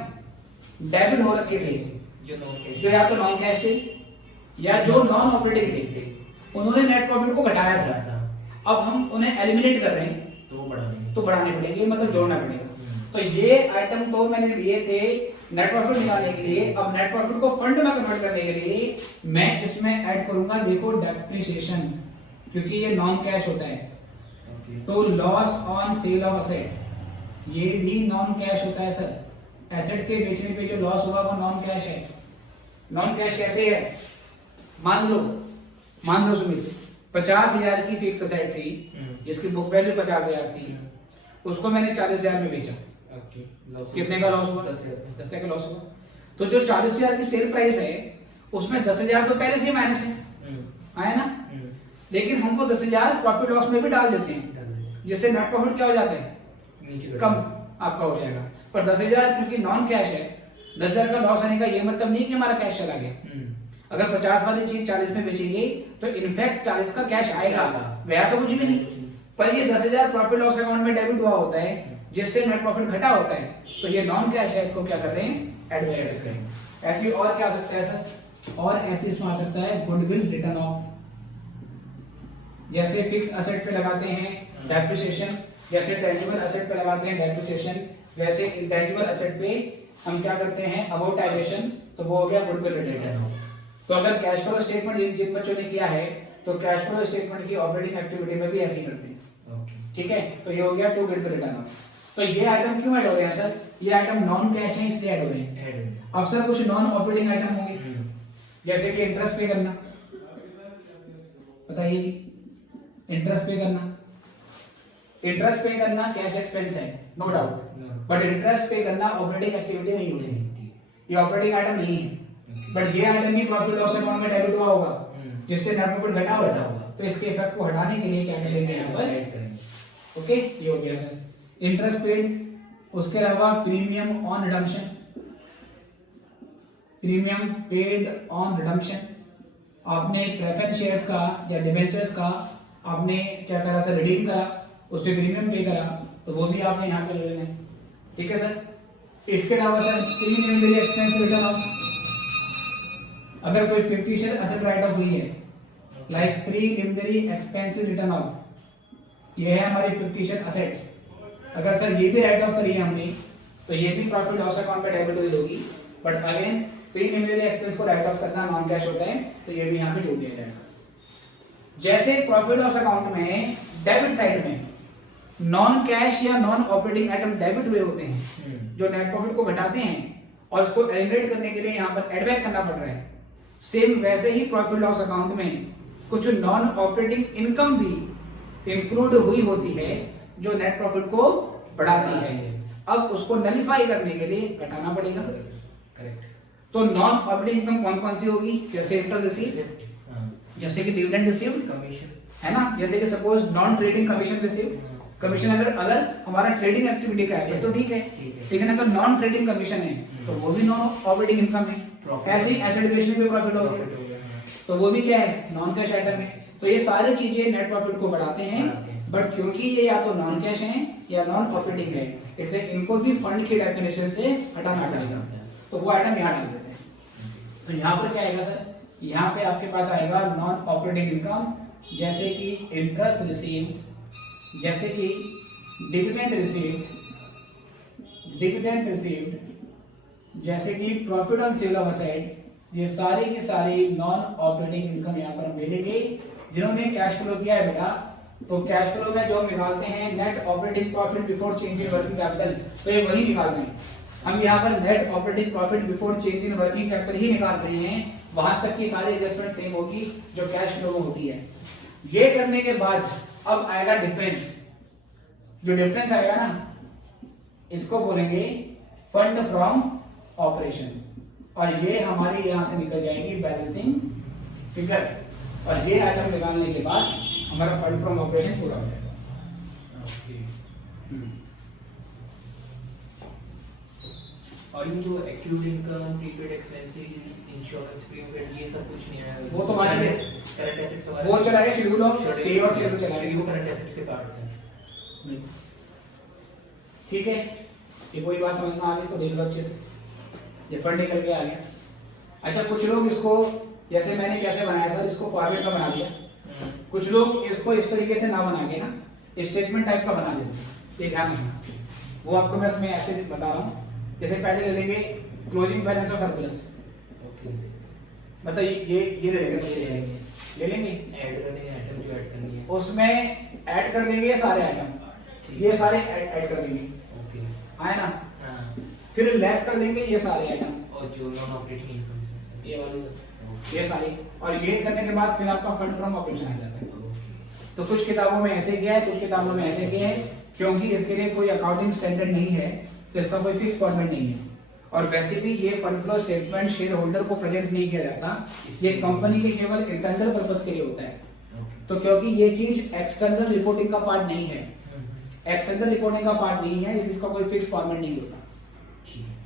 डेबिट हो रखे थे जो या तो नॉन कैश थे या जो नॉन ऑपरेटिंग थे, उन्होंने नेट प्रॉफिट को घटाया था। अब हम उन्हें एलिमिनेट कर रहे हैं तो बढ़ाने पड़ेंगे, मतलब जोड़ना पड़ेगा। तो ये आइटम तो मैंने लिए थे नेट प्रॉफिट निकालने के लिए, अब नेट प्रॉफिट को फंड में कन्वर्ट करने के लिए मैं इसमें ऐड करूंगा, देखो डेप्रिसिएशन, क्योंकि ये नॉन कैश होता है। तो loss on sale of asset, ये भी नॉन कैश होता है सर। एसेट के बेचने पे जो लॉस होगा वो नॉन कैश है। नॉन कैश कैसे है, मान लो सुमित 50,000 की फिक्स असेट थी जिसकी बुक वैल्यू 50,000 थी, उसको मैंने 40,000 में बेचा, कितने का लॉस हुआ, 10,000 का लॉस हुआ। तो जो 40,000 की सेल प्राइस है उसमें 10,000 तो पहले से माइनस है ना। लेकिन हमको 10,000 प्रॉफिट लॉस में भी डाल देते हैं, जिससे नेट प्रॉफिट क्या हो जाता है, कम आपका हो जाएगा। पर 10,000 क्योंकि नॉन कैश है, 10,000 का लॉस आने का ये मतलब नहीं कि हमारा कैश चला गया। अगर 50 वाली चीज 40 में बेचेंगे तो इनफैक्ट 40 का कैश आएगा, गया तो कुछ भी नहीं। पर ये 10,000 प्रॉफिट लॉस अकाउंट में डेबिट हुआ होता है, जिससे नेट प्रॉफिट घटा होता है, तो ये नॉन कैश है, इसको क्या कर रहे हैं, ऐड कर रहे हैं। ऐसी और क्या आ सकता है सर, और ऐसे इसमें आ सकता है गुडविल रिटर्न ऑफ, जैसे फिक्स असेट पे लगाते हैं डेप्रिसिएशन, जैसे टेंजिबल एसेट पे लगाते हैं डेप्रिसिएशन, वैसे इंटेंजिबल एसेट पे हम क्या करते हैं अमोर्टाइजेशन, तो वो हो गया गुडविल रिलेटेड। तो अगर कैश फ्लो स्टेटमेंट जिन बच्चों ने किया है तो कैश फ्लो स्टेटमेंट की ऑपरेटिंग एक्टिविटी में भी ऐसे ही करते हैं। ठीक है, तो ये हो गया टू गुडविल रिटर्न ऑफ। तो ये आइटम क्यों ऐड हो रहे हैं सर? ये आइटम नॉन कैश है इसलिए ऐड हो रहे हैं। अब सर कुछ नॉन ऑपरेटिंग आइटम होंगे जैसे कि इंटरेस्ट पे करना, बताइए जी, इंटरेस्ट पे करना, इंटरेस्ट पे करना कैश एक्सपेंस है नो डाउट, बट इंटरेस्ट पे करना ऑपरेटिंग एक्टिविटी नहीं होगी, ये ऑपरेटिंग आइटम नहीं है। बट ये आइटम भी प्रॉफिट लॉस अकाउंट में डेबिट हुआ होगा जिससे नेट प्रॉफिट घटा होगा, तो इसके इफेक्ट को हटाने के लिए क्या करेंगे यहाँ पर, ओके ये हो गया सर इंटरेस्ट पेड। उसके अलावा premium on redemption, premium paid on redemption, आपने प्रेफरेंस शेयर्स का या डिबेंचर्स का आपने क्या करा सर, रिडीम करा, उस पे प्रीमियम पे करा, तो वो भी आपने यहाँ पे ले लेना है। ठीक है सर। इसके अलावा sir premium expense return of, अगर कोई फिक्टिशियस एसेट राइट ऑफ हुई है like preliminary expense return of, ये है हमारी फिक्टिशियस एसेट्स, अगर सर ये भी राइट ऑफ करी है हमने तो ये भी प्रॉफिट लॉस अकाउंट में डेबिट हुई होगी, बट अगेन प्रीलिमिनरी एक्सपेंस को राइट ऑफ करना नॉन कैश होता है, तो ये भी यहाँ पे जोड़ दिया जाएगा। जैसे प्रॉफिट लॉस अकाउंट में डेबिट साइड में नॉन कैश या नॉन ऑपरेटिंग आइटम डेबिट हुए होते हैं जो नेट प्रॉफिट को घटाते हैं और उसको एलिमिनेट करने के लिए यहाँ पर एड बैक करना पड़ रहा है, सेम वैसे ही प्रॉफिट लॉस अकाउंट में कुछ नॉन ऑपरेटिंग इनकम भी इंक्लूड हुई होती है जो नेट प्रॉफिट को बढ़ाती है। अब उसको नलिफाई करने के लिए घटाना पड़ेगा। करेक्ट। तो नॉन ऑपरेटिंग इनकम कौन कौन सी होगी? जैसे इंटरेस्ट रिसीव, जैसे कि डिविडेंड रिसीव, कमीशन, है ना, जैसे कि suppose non trading commission receive, commission अगर हमारा ट्रेडिंग एक्टिविटी का है तो ठीक है, लेकिन अगर नॉन ट्रेडिंग कमीशन है तो वो भी नॉन ऑपरेटिंग इनकम है। ऐसे ही एसेट बेचने पे प्रॉफिट हो गया तो वो भी क्या है, नॉन कैश आइटम है। तो ये सारी चीजें नेट प्रॉफिट को बढ़ाते हैं, बट क्योंकि ये या तो नॉन कैश है या नॉन ऑपरेटिंग है, इसलिए इनको भी फंड की डेफिनेशन से हटाना पड़ेगा। तो वो आइटम यहाँ डाल देते हैं। तो यहाँ पर क्या आएगा सर, यहाँ पे आपके पास आएगा नॉन ऑपरेटिंग इनकम, जैसे कि इंटरेस्ट रिसीव, जैसे कि डिविडेंड रिसीव्ड, जैसे कि profit on sale of asset, ये सारी की सारी नॉन ऑपरेटिंग इनकम यहाँ पर मिलेगी। जिन्होंने कैश फ्लो किया है बेटा, तो कैश फ्लो में जो हम निकालते हैं net operating profit before change in working capital, तो ये वही निकाल रहे हैं हम यहाँ पर, net operating profit before change in working capital ही निकाल रहे हैं। वहां तक की सारी एडजस्टमेंट सेम होगी जो कैश फ्लो में होती है। ये करने के बाद अब आएगा डिफरेंस। जो डिफरेंस आएगा ना, इसको बोलेंगे फंड फ्रॉम ऑपरेशन, और ये हमारी यहां से निकल जाएगी बैलेंसिंग फिगर, और ये आइटम निकालने के बाद हमारा फंड फ्रॉम ऑपरेशन पूरा हो जाएगा। और ये जो accrued income, prepaid expenses, insurance prepaid, ये सब कुछ नहीं आएगा, वो तो हमारे करंट एसेट्स वो चला गया, शेड्यूल ऑफ सेल और सेल चला गया, वो करंट एसेट्स के पार्ट है। ठीक है, ये कोई बात समझ में आ गई, इसको देख लो अच्छे से, ये फंड निकल के आ गया। अच्छा, कुछ लोग इसको जैसे मैंने कैसे बनाया सर, इसको फॉर्मेट में बना दिया, कुछ लोग इसको इस तरीके से ना बना के ना स्टेटमेंट टाइप का बना देते, ये ध्यान रखना, वो आपको मैं इसमें ऐसे बता रहा हूँ। जैसे पहले ले लेंगे क्लोजिंग बैलेंस और सरप्लस, ओके, मतलब ये ले लेंगे, ले लेंगे, ऐड कर देंगे आइटम जो ऐड करनी है, उसमें ऐड कर देंगे सारे आइटम, ये सारे ऐड कर देंगे, ओके, आए ना, फिर लेस कर देंगे ये सारे आइटम, और जो नॉन ऑपरेटिंग इनकम ये वाली ये सारी, और ये करने के बाद फिर आपका फंड फ्रॉम ऑपरेशन आ जाता है। तो कुछ किताबों में ऐसे किया है, कुछ किताबों में ऐसे किया है, क्योंकि इसके लिए कोई अकाउंटिंग स्टैंडर्ड नहीं है, तो इसका कोई फिक्स फॉर्मेट नहीं है। और वैसे भी ये fund flow statement share holder को प्रेजेंट नहीं किया जाता, इसलिए कंपनी के केवल इंटरनल पर्पस के लिए होता है। तो क्योंकि ये चीज एक्सटर्नल रिपोर्टिंग का पार्ट नहीं है, एक्सटर्नल रिपोर्टिंग का पार्ट नहीं है, इसका कोई फिक्स फॉर्मेट नहीं होता,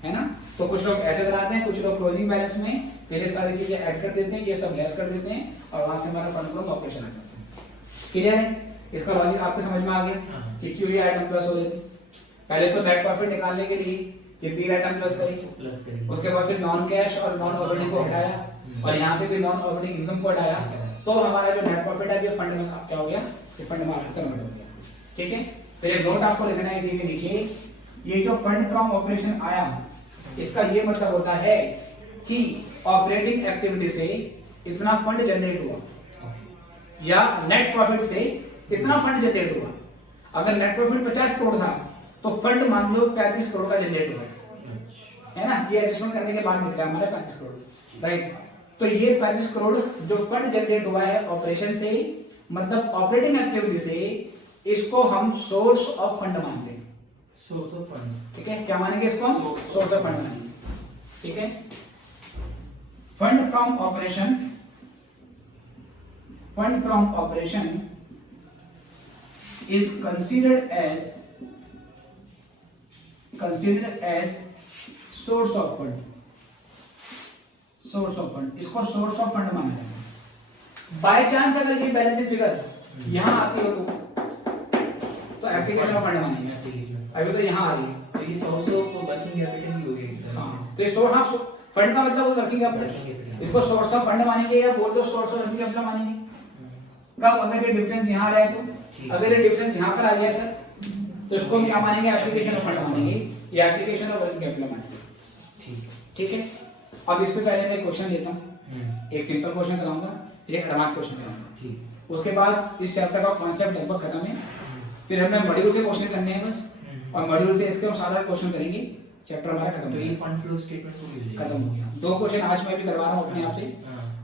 है ना। तो कुछ लोग ऐसे बनाते हैं, कुछ लोग क्लोजिंग बैलेंस में ये सारी चीजें ऐड कर देते हैं, ये सब लेस कर देते हैं, और वहां से हमारा फंड फ्लो ऑपरेशन आ जाता है। क्लियर है? इसका लॉजिक आपको समझ में आ गया कि क्यों ये आइटम प्लस हो रहे थे। पहले तो नेट प्रॉफिट निकालने के लिए ये 3 आइटम प्लस करी, उसके बाद फिर नॉन कैश और नॉन ऑपरेटिंग को हटाया, और यहाँ से भी नॉन ऑपरेटिंग इनकम को हटाया, तो हमारा जो नेट प्रॉफिट है ये फंड में क्या हो गया, ये फंड में खत्म हो गया। ठीक है, तो एक नोट आपको लिखना है इसी के नीचे, ये जो फंड फ्रॉम ऑपरेशन आया इसका ये मतलब होता है कि ऑपरेटिंग एक्टिविटी से इतना फंड जनरेट हुआ या नेट प्रॉफिट से इतना फंड जनरेट हुआ। अगर नेट प्रॉफिट 50 करोड़ था तो फंड मान लो 35 करोड़ का जनरेट हुआ है ना, ये एडजस्टमेंट करने के बाद निकला हमारे 35 करोड़, राइट। तो ये 35 करोड़ जो फंड जनरेट हुआ है ऑपरेशन से, मतलब ऑपरेटिंग एक्टिविटी से, इसको हम सोर्स ऑफ फंड मानते हैं। सोर्स ऑफ फंड, ठीक है, क्या मानेंगे इसको? सोर्स ऑफ फंड मानेंगे। ठीक है, fund from operation, fund from operation is considered as source of fund, source of fund, इसको source of fund माना जाता है। बाय चांस अगर ये बैलेंस शीट फिगर यहां आती हो तो एप्लीकेशन ऑफ फंड मानेंगे। अभी तो यहां आ रही है तो ये सोर्स ऑफ वर्किंग कैपिटल भी हो गया। हाँ, तो ये सोर्स ऑफ फंड का मतलब वर्किंग कैपिटल, इसको सोर्स ऑफ फंड मानेंगे या बोल दो सोर्स ऑफ वर्किंग कैपिटल मानेंगे। कब? अगर ये डिफरेंस यहां आ रहा है तो, अगर ये डिफरेंस यहां पर आ गया सर तो इसको हम क्या मानेंगे? एप्लीकेशन ऑफ फंड मानेंगे या एप्लीकेशन ऑफ वर्किंग कैपिटल मानेंगे। ठीक है, अब इस पे पहले मैं क्वेश्चन लेता हूं, एक सिंपल क्वेश्चन कराऊंगा, एक एडवांस क्वेश्चन कराऊंगा। ठीक, उसके बाद इस चैप्टर का कांसेप्ट लगभग खत्म है, फिर हमें मॉड्यूल से क्वेश्चन करने हैं बस, और मॉड्यूल से इसके हम सारा क्वेश्चन करेंगे, चैप्टर हमारा खत्म। तो ये फंड फ्लो स्टेटमेंट खत्म हो गया। 2 क्वेश्चन आज मैं भी करवा रहा हूं अपने आप से,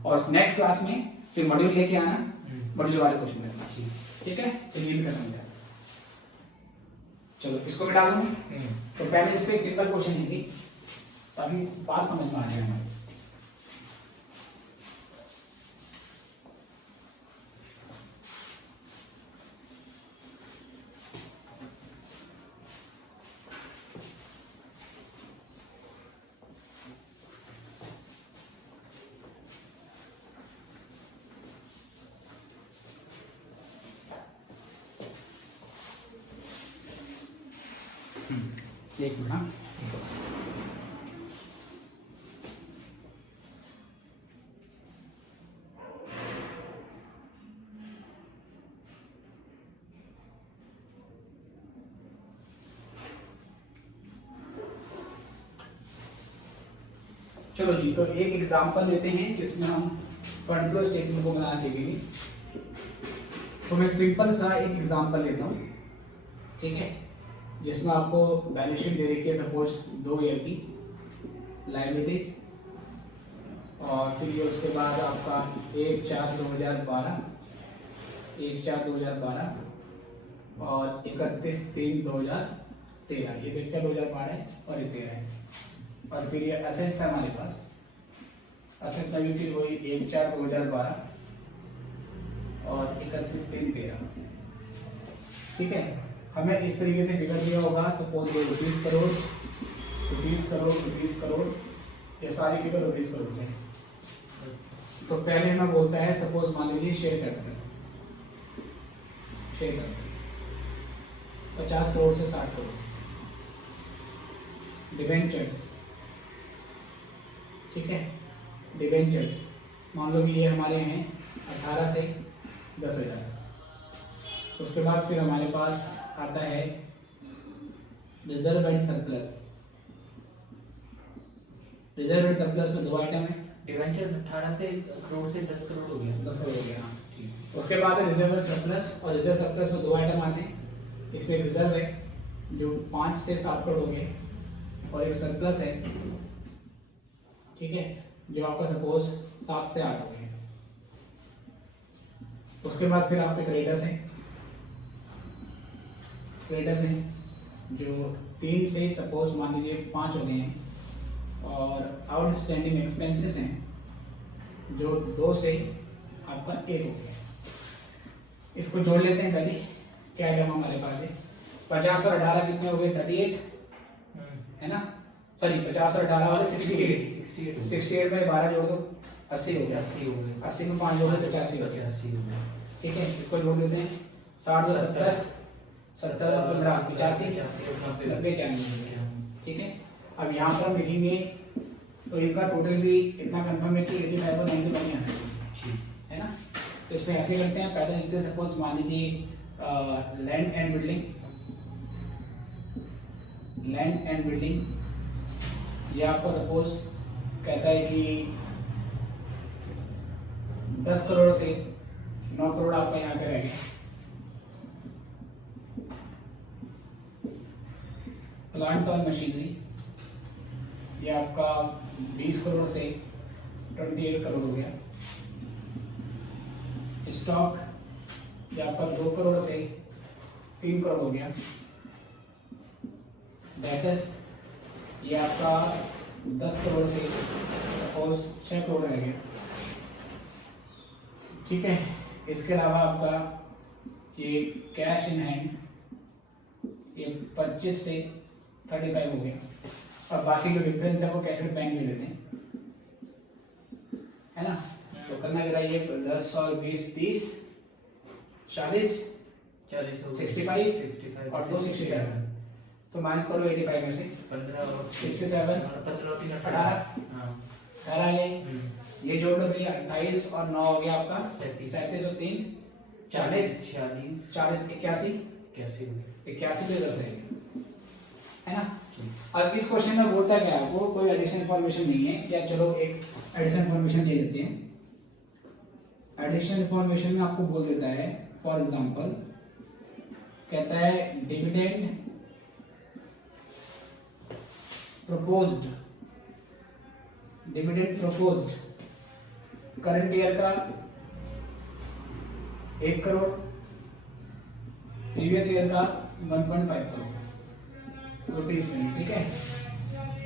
और नेक्स्ट क्लास में फिर मॉड्यूल लेके आना, मॉड्यूल वाले क्वेश्चन करना। ठीक है, तो ये भी खत्म हो गया। चलो इसको मिटा दूं। तो पहले इस पे एक सिंपल क्वेश्चन है ताकि बात समझ में आ जाए हमें। एक मिनट, चलो जी। तो एक एग्जांपल लेते हैं जिसमें हम फंड फ्लो स्टेटमेंट को बनाना सीखेंगे। तो मैं सिंपल सा एक एग्जांपल लेता हूँ, ठीक है, जिसमें आपको बैलेंस शीट दे रखी है सपोज 2 ईयर की लायबिलिटीज, और फिर ये उसके बाद आपका 1/4/2012, 1/4/2012 और 31/3/2013, ये 1/4/2012 है और ये 13 है। और फिर ये असेट्स है हमारे पास, असेट में भी फिर वही 1/4/2012 और 31/3/13। ठीक है, हमें इस तरीके से फिगर दिया होगा, सपोज ये 20 करोड़, 20 करोड़, 20 करोड़, ये सारी फिगर 20 करोड़ है। तो पहले हमें बोलता है सपोज मान लीजिए share capital, share capital 50 crore से 60 करोड़। डिवेंचर्स, ठीक है, डिवेंचर्स मान लो कि ये हमारे हैं 18 से 10,000। उसके बाद फिर हमारे पास आता है reserve and surplus. Reserve and surplus में 2 आइटम है, डिवेंचर 18 से करोड़ से 10 करोड़ हो गया, 10 करोड़ हो गया। हाँ, उसके बाद है रिजर्व एंड सरप्लस, और रिजर्व सरप्लस में 2 आइटम आते हैं। इसमें एक रिजर्व है जो 5 से 7 करोड़ हो गए, और एक सरप्लस है, ठीक है, जो आपका सपोज 7 से 8 हो गए। उसके बाद फिर आपके क्रेडिटर्स हैं, क्रेडिटर्स हैं जो 3 से सपोज मान लीजिए 5 हो गए हैं, और आउटस्टैंडिंग एक्सपेंसेस हैं जो 2 से आपका 1 हो गया। इसको जोड़ लेते हैं पहले, क्या आइटम हमारे पास है, 50 और 18 कितने हो गए? 38 है ना, सॉरी 50 और 18 वाले 68 में 12 जोड़ दो 80 हो गया, 80 हो गए, 80 में 5 जोड़ दो 85 हो गया। ठीक है, इसको जोड़ देते हैं, 60 और 70, 70 और 15 85, 90 क्या है। ठीक है, अब यहाँ पर हम लिखेंगे तो इनका टोटल भी इतना कंफर्म है कि 85 और 90 बन जाना है ना। तो इसमें ऐसे करते हैं, पहले लिखते हैं सपोज मान लीजिए land and building, land and building, ये आपको सपोज कहता है कि 10 करोड़ से 9 करोड़ आपका यहाँ पे रह गया। प्लांट और मशीनरी, ये आपका 20 करोड़ से 28 करोड़ हो गया। स्टॉक, ये आपका 2 करोड़ से 3 करोड़ हो गया। डेटर्स, ये आपका 10 करोड़ से सपोज 6 करोड़ रह गया। ठीक है, इसके अलावा आपका ये कैश इन हैंड, ये 25 से 35 हो गया। और बाकी जो डिफरेंस है वो कैश एंड बैंक ले लेते हैं, है ना। तो करना जरा ये 10 और 20 30 40 65 और 2 67, तो माइनस करो 85 में से 67 18 ये जोड़ लो, तो ये 28 और 9 हो गया आपका 37 और 3 40 41 81 पे दस रहेगा, है ना। अब इस क्वेश्चन में बोलता क्या है, वो कोई एडिशन इन्फॉर्मेशन नहीं है, या चलो एक एडिशन इन्फॉर्मेशन ले लेते हैं। एडिशन इन्फॉर्मेशन में आपको बोल देता है, फॉर एग्जांपल कहता है dividend proposed, dividend proposed current year का 1 करोड़, प्रीवियस ईयर का 1.5 करोड़ रुपीज में, ठीक है।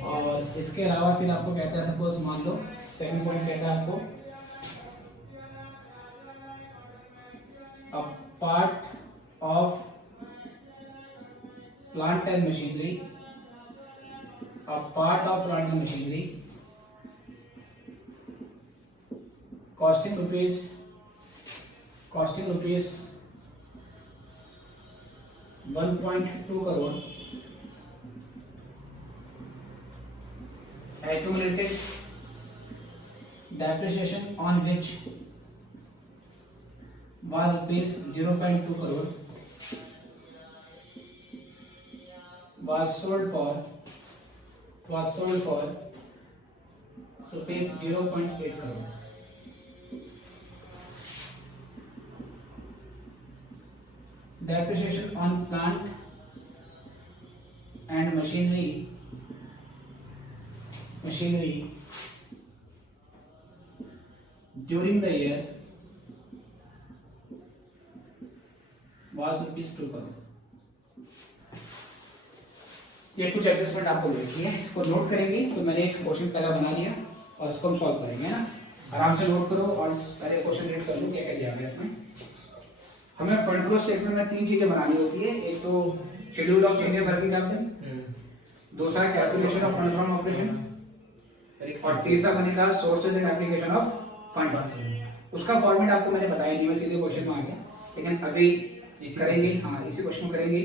और इसके अलावा फिर आपको कहता है, सपोज मान लो 7 पॉइंट कहता है आपको a part of plant and machinery, a part of plant and machinery costing rupees 1.2 crore, accumulated depreciation on which was rupees 0.2 crore, was sold for rupees 0.8 crore. Depreciation on plant and machinery during the year was rupees 2 crore. ये कुछ एडजस्टमेंट आपको देखी है, इसको नोट करेंगे। तो मैंने एक क्वेश्चन पहला बना लिया और इसको हम सॉल्व करेंगे ना। आराम से नोट करो और पहले क्वेश्चन रीड कर लो क्या क्या दिया गया इसमें। हमें फंड फ्लो स्टेटमेंट में 3 चीजें बनानी होती है। एक तो schedule of change in working capital, दूसरा calculation of fund from operation, और तीसरा बनेगा sources and application of fund. उसका फॉर्मेट आपको मैंने बताया नहीं, मैं सीधे क्वेश्चन में आ गया, लेकिन अभी करेंगे। हाँ, इसी क्वेश्चन करेंगे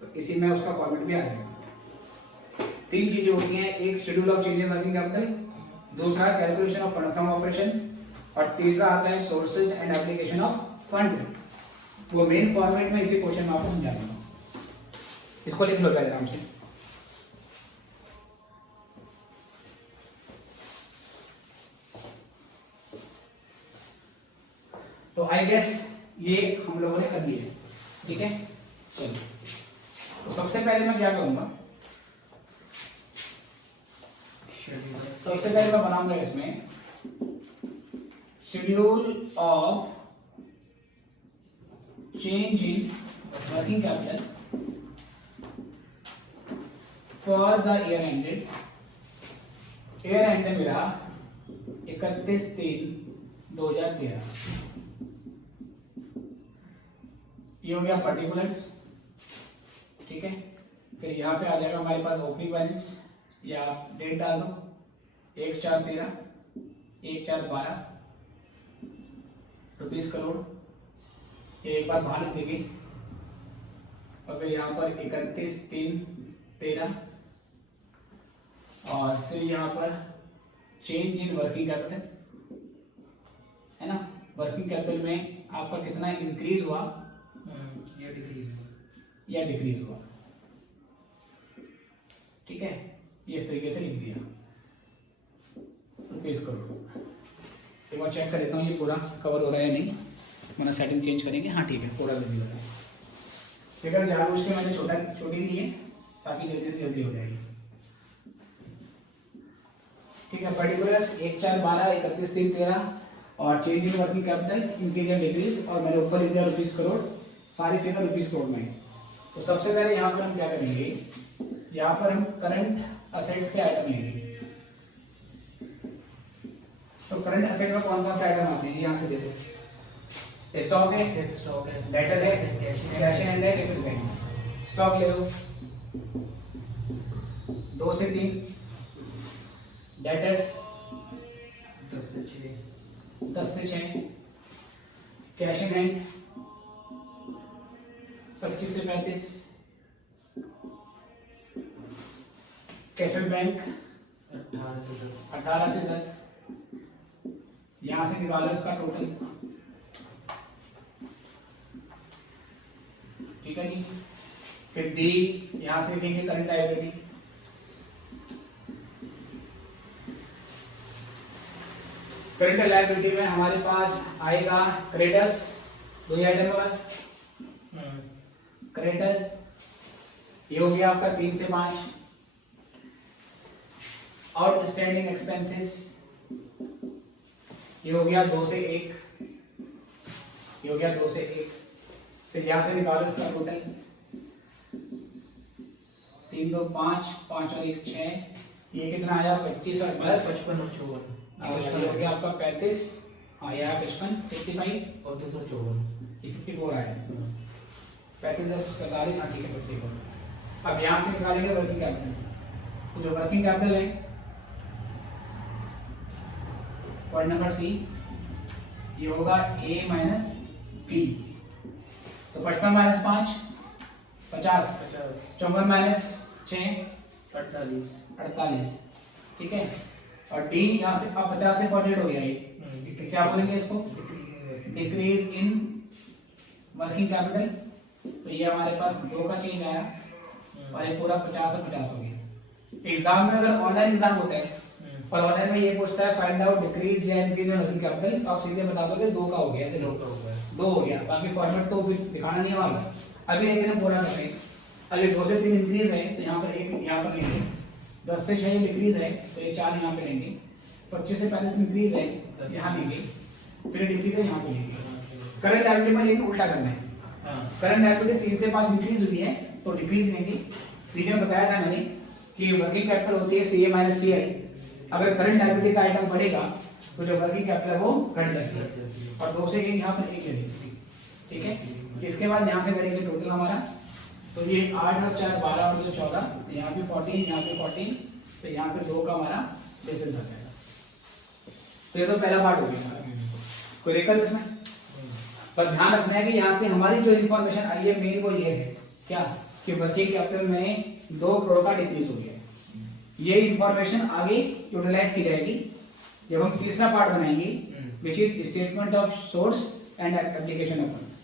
तो इसी में उसका फॉर्मेट भी आ जाएगा। 3 चीजें होती हैं, एक schedule of change in working capital, दूसरा calculation of fund from operation, और तीसरा आता है sources and application of fund. वो मेन फॉर्मेट में इसी क्वेश्चन में आपको समझा दूंगा। इसको लिख लो पहले आराम से। तो आई गेस ये हम लोगों ने कर लिया, ठीक है। चलिए, तो सबसे पहले मैं क्या करूंगा, सबसे पहले मैं बनाऊंगा इसमें schedule of change in working capital for the year ended. Year and है मेरा 31/3/2013। ये हो गया पर्टिकुलर्स, ठीक है। फिर यहाँ पे आ जाएगा हमारे पास ओपनिंग बैलेंस, या आप डेट डाल दो 1/4/13, 1/4/12 रुपीस करोड़। ये एक बार बाहर लिख देंगे, और फिर यहाँ पर 31/3/13, और फिर यहाँ पर चेंज इन वर्किंग कैपिटल, है ना। वर्किंग कैपिटल में आपका कितना इंक्रीज हुआ, ये डिक्रीज हुआ या डिक्रीज हुआ। ठीक है, ये इस तरीके से लिख दिया रुपीज करोड़। एक बार चेक कर लेता हूँ ये पूरा कवर हो रहा है या नहीं, मैंने सेटिंग चेंज करेंगे। हाँ ठीक है, पूरा लग रहा है। फिगर जानबूझ के मैंने छोटी ली है ताकि जल्दी से जल्दी हो जाएगी। ठीक है, पर्टिकुलर्स 1 4 12 31 3 13 और change in working capital increase decrease, और मैंने ऊपर लिख दिया रुपीज करोड़, सारी फिगर रुपीज करोड़ में। तो सबसे पहले यहाँ पर हम क्या करेंगे, यहाँ पर हम करंट असेट्स के आइटम लेंगे। तो करंट असेट में कौन कौन से आइटम आते हैं, यहाँ से देखो। स्टॉक है, स्टॉक है, डेटर है, कैश एंड है, कैपिटल बैंक। स्टॉक ले लो 2 से 3, डेटर्स 10 से 6, 10 से 6, कैश इन हैंड 25 से 35, कैश बैंक 18 से 10, 18 से 10। यहां से निकालो इसका टोटल। ठीक है जी, फिर डी यहां से लिखेंगे करंट लायबिलिटी। करंट लायबिलिटी में हमारे पास आएगा क्रेडिटर्स, 2 आइटम है बस। क्रेडिटर्स ये हो गया आपका 3 से 5, आउटस्टैंडिंग एक्सपेंसेस ये हो गया 2 से 1, ये हो गया 2 से 1। फिर यहां से निकालो इसका टोटल, 3 2 5, 5 और 1 6, ये कितना आया 25 और 10, 55 और 54, ये हो गया आपका 35, हाँ ये आया 55 55 और 254, ये 54 आया। 35 10 45, हाँ ठीक है 54। अब यहाँ से निकालेंगे वर्किंग कैपिटल। तो जो वर्किंग कैपिटल है पॉइंट नंबर सी, ये होगा ए माइनस बी। तो 55 माइनस 5 50, 54 माइनस 6 48, 48। ठीक है, और डी यहाँ से अब 50 से 48 हो गया ये, क्या बोलेंगे इसको, डिक्रीज इन वर्किंग कैपिटल। तो ये हमारे पास 2 का चेंज आया और ये पूरा 50 और 50 हो गया। एग्जाम में अगर ऑनलाइन एग्जाम होता है और ऑनलाइन में ये पूछता है फाइंड आउट डिक्रीज या इंक्रीज इन वर्किंग कैपिटल, तो आप सीधे बता दोगे 2 का हो गया, ऐसे 2 का हो गया, 2 हो गया, बाकी फॉर्मेट तो दिखाना नहीं वाला। अभी लेकिन हम पूरा कर रहे हैं। अभी 2 से 3 इंक्रीज है तो यहाँ पर 1 यहाँ पर लेंगे, 10 से 6 डिक्रीज है तो ये 4 यहाँ पे लेंगे, 25 से 35 इंक्रीज है यहाँ लेंगे, फिर डिक्रीज है यहाँ पे लेंगे। करंट लायबिलिटी में लेकिन उल्टा करना है। करंट लायबिलिटी 3 से 5 इंक्रीज हुई है तो डिक्रीज लेंगे। रीजन बताया था मैंने कि वर्किंग कैपिटल होती है सीए माइनस सीआई। अगर करंट लायबिलिटी का आइटम बढ़ेगा तो जो वर्किंग कैपिटल है वो घट जाती है, और 2 से 1 यहाँ पर 1 लेंगे। ठीक है, इसके बाद यहाँ से करेंगे टोटल हमारा, तो ये 8 और 4 12 और 2 14, तो यहाँ पे 14, यहाँ पे 14, तो यहाँ पे 2 का हमारा डिफरेंस आ जाएगा। तो ये तो पहला पार्ट हो गया हमारा, कोई दिक्कत इसमें? पर ध्यान रखना है कि यहाँ से हमारी जो इन्फॉर्मेशन आई है मेन वो ये है क्या, कि वर्किंग कैपिटल में 2 करोड़ का डिक्रीज हो गया। ये इन्फॉर्मेशन आगे यूटिलाइज की जाएगी जब हम तीसरा पार्ट बनाएंगे, which is statement of source and application of fund.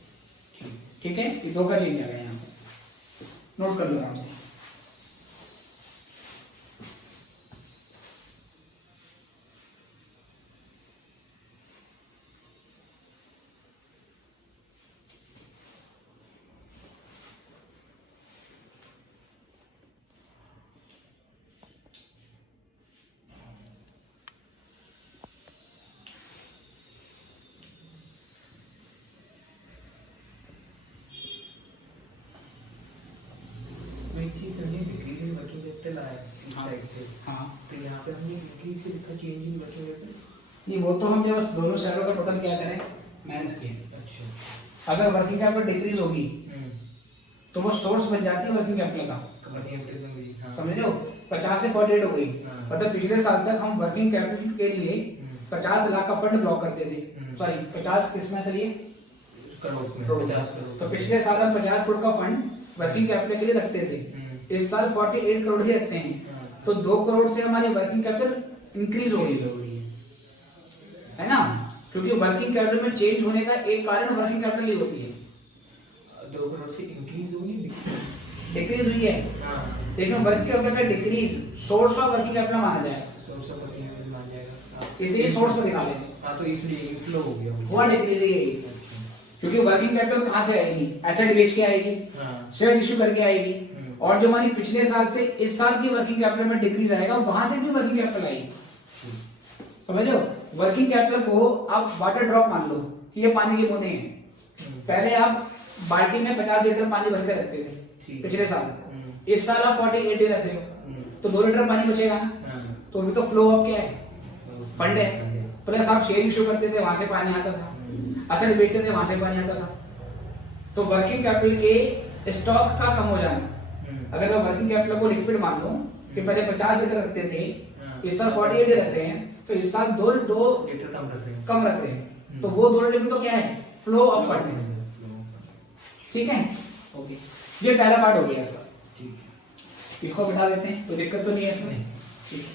ठीक है, ये 2 का चेंज आ गया यहाँ पे, नोट कर लो आराम से। डिक्रीज इन वर्किंग कैपिटल आया इस साइड से, हाँ, तो यहाँ पे हमने इंक्रीज से लिखा चेंज इन वर्किंग कैपिटल। नहीं वो तो हमने बस दोनों शहरों का टोटल क्या करें, माइनस किए। अच्छा, अगर वर्किंग कैपिटल डिक्रीज होगी तो वो सोर्स बन जाती है वर्किंग कैपिटल का, वर्किंग कैपिटल में भी, हाँ, समझ रहे हो? 50 से 48 हो गई, हाँ। मतलब पिछले साल तक हम वर्किंग कैपिटल के लिए 50 लाख का फंड ब्लॉक करते थे, सॉरी 50 किसमें से लिए, करोड़ में, करोड़। 50 करोड़। तो पिछले साल हम 50 करोड़ का फंड वर्किंग कैपिटल के लिए रखते थे, इस साल 48 करोड़ ही रखते हैं, तो 2 करोड़ से हमारी वर्किंग कैपिटल इंक्रीज हो गई है ना, क्योंकि वर्किंग कैपिटल में चेंज होने का एक कारण वर्किंग कैपिटल ही होती है। 2 करोड़ से इंक्रीज हुई डिक्रीज हुई है। हाँ लेकिन वर्किंग कैपिटल का decrease source of working capital माना जाए, सोर्स ऑफ वर्किंग कैपिटल मान जाएगा। इसलिए सोर्स को दिखा लें। हाँ तो इसलिए इनफ्लो हो गया हुआ डिक्रीज है क्योंकि वर्किंग कैपिटल कहाँ से आएगी, एसेट बेच के आएगी, हाँ शेयर इश्यू करके आएगी, और जो हमारी पिछले साल से इस साल की वर्किंग कैपिटल में डिक्रीज आएगा वहां से भी वर्किंग कैपिटल आएगी। समझो, वर्किंग कैपिटल को आप वाटर ड्रॉप मान लो कि ये पानी की बूंदें हैं। पहले आप बाल्टी में 50 लीटर पानी भर के रखते थे पिछले साल, इस साल आप 48 लीटर रख रहे हो तो 2 लीटर पानी बचेगा ना। तो अभी तो फ्लो ऑफ क्या है, फंड है। प्लस आप शेयर इश्यू करते थे वहां से पानी आता था, असेट बेचते थे वहां से पानी आता था। तो वर्किंग कैपिटल के स्टॉक का कम हो जाना, अगर मैं वर्किंग कैपिटल को लिक्विड मान लूं कि पहले 50 लीटर रखते थे, इस साल 48 लीटर रख रहे हैं, तो इस साल 2 लीटर कम रख रहे हैं, तो वो 2 लीटर तो क्या है, फ्लो ऑफ फंड है। ठीक है, ओके, ये पहला पार्ट हो गया इसका। ठीक है, इसको बिठा देते हैं, कोई दिक्कत तो नहीं है इसमें। ठीक है,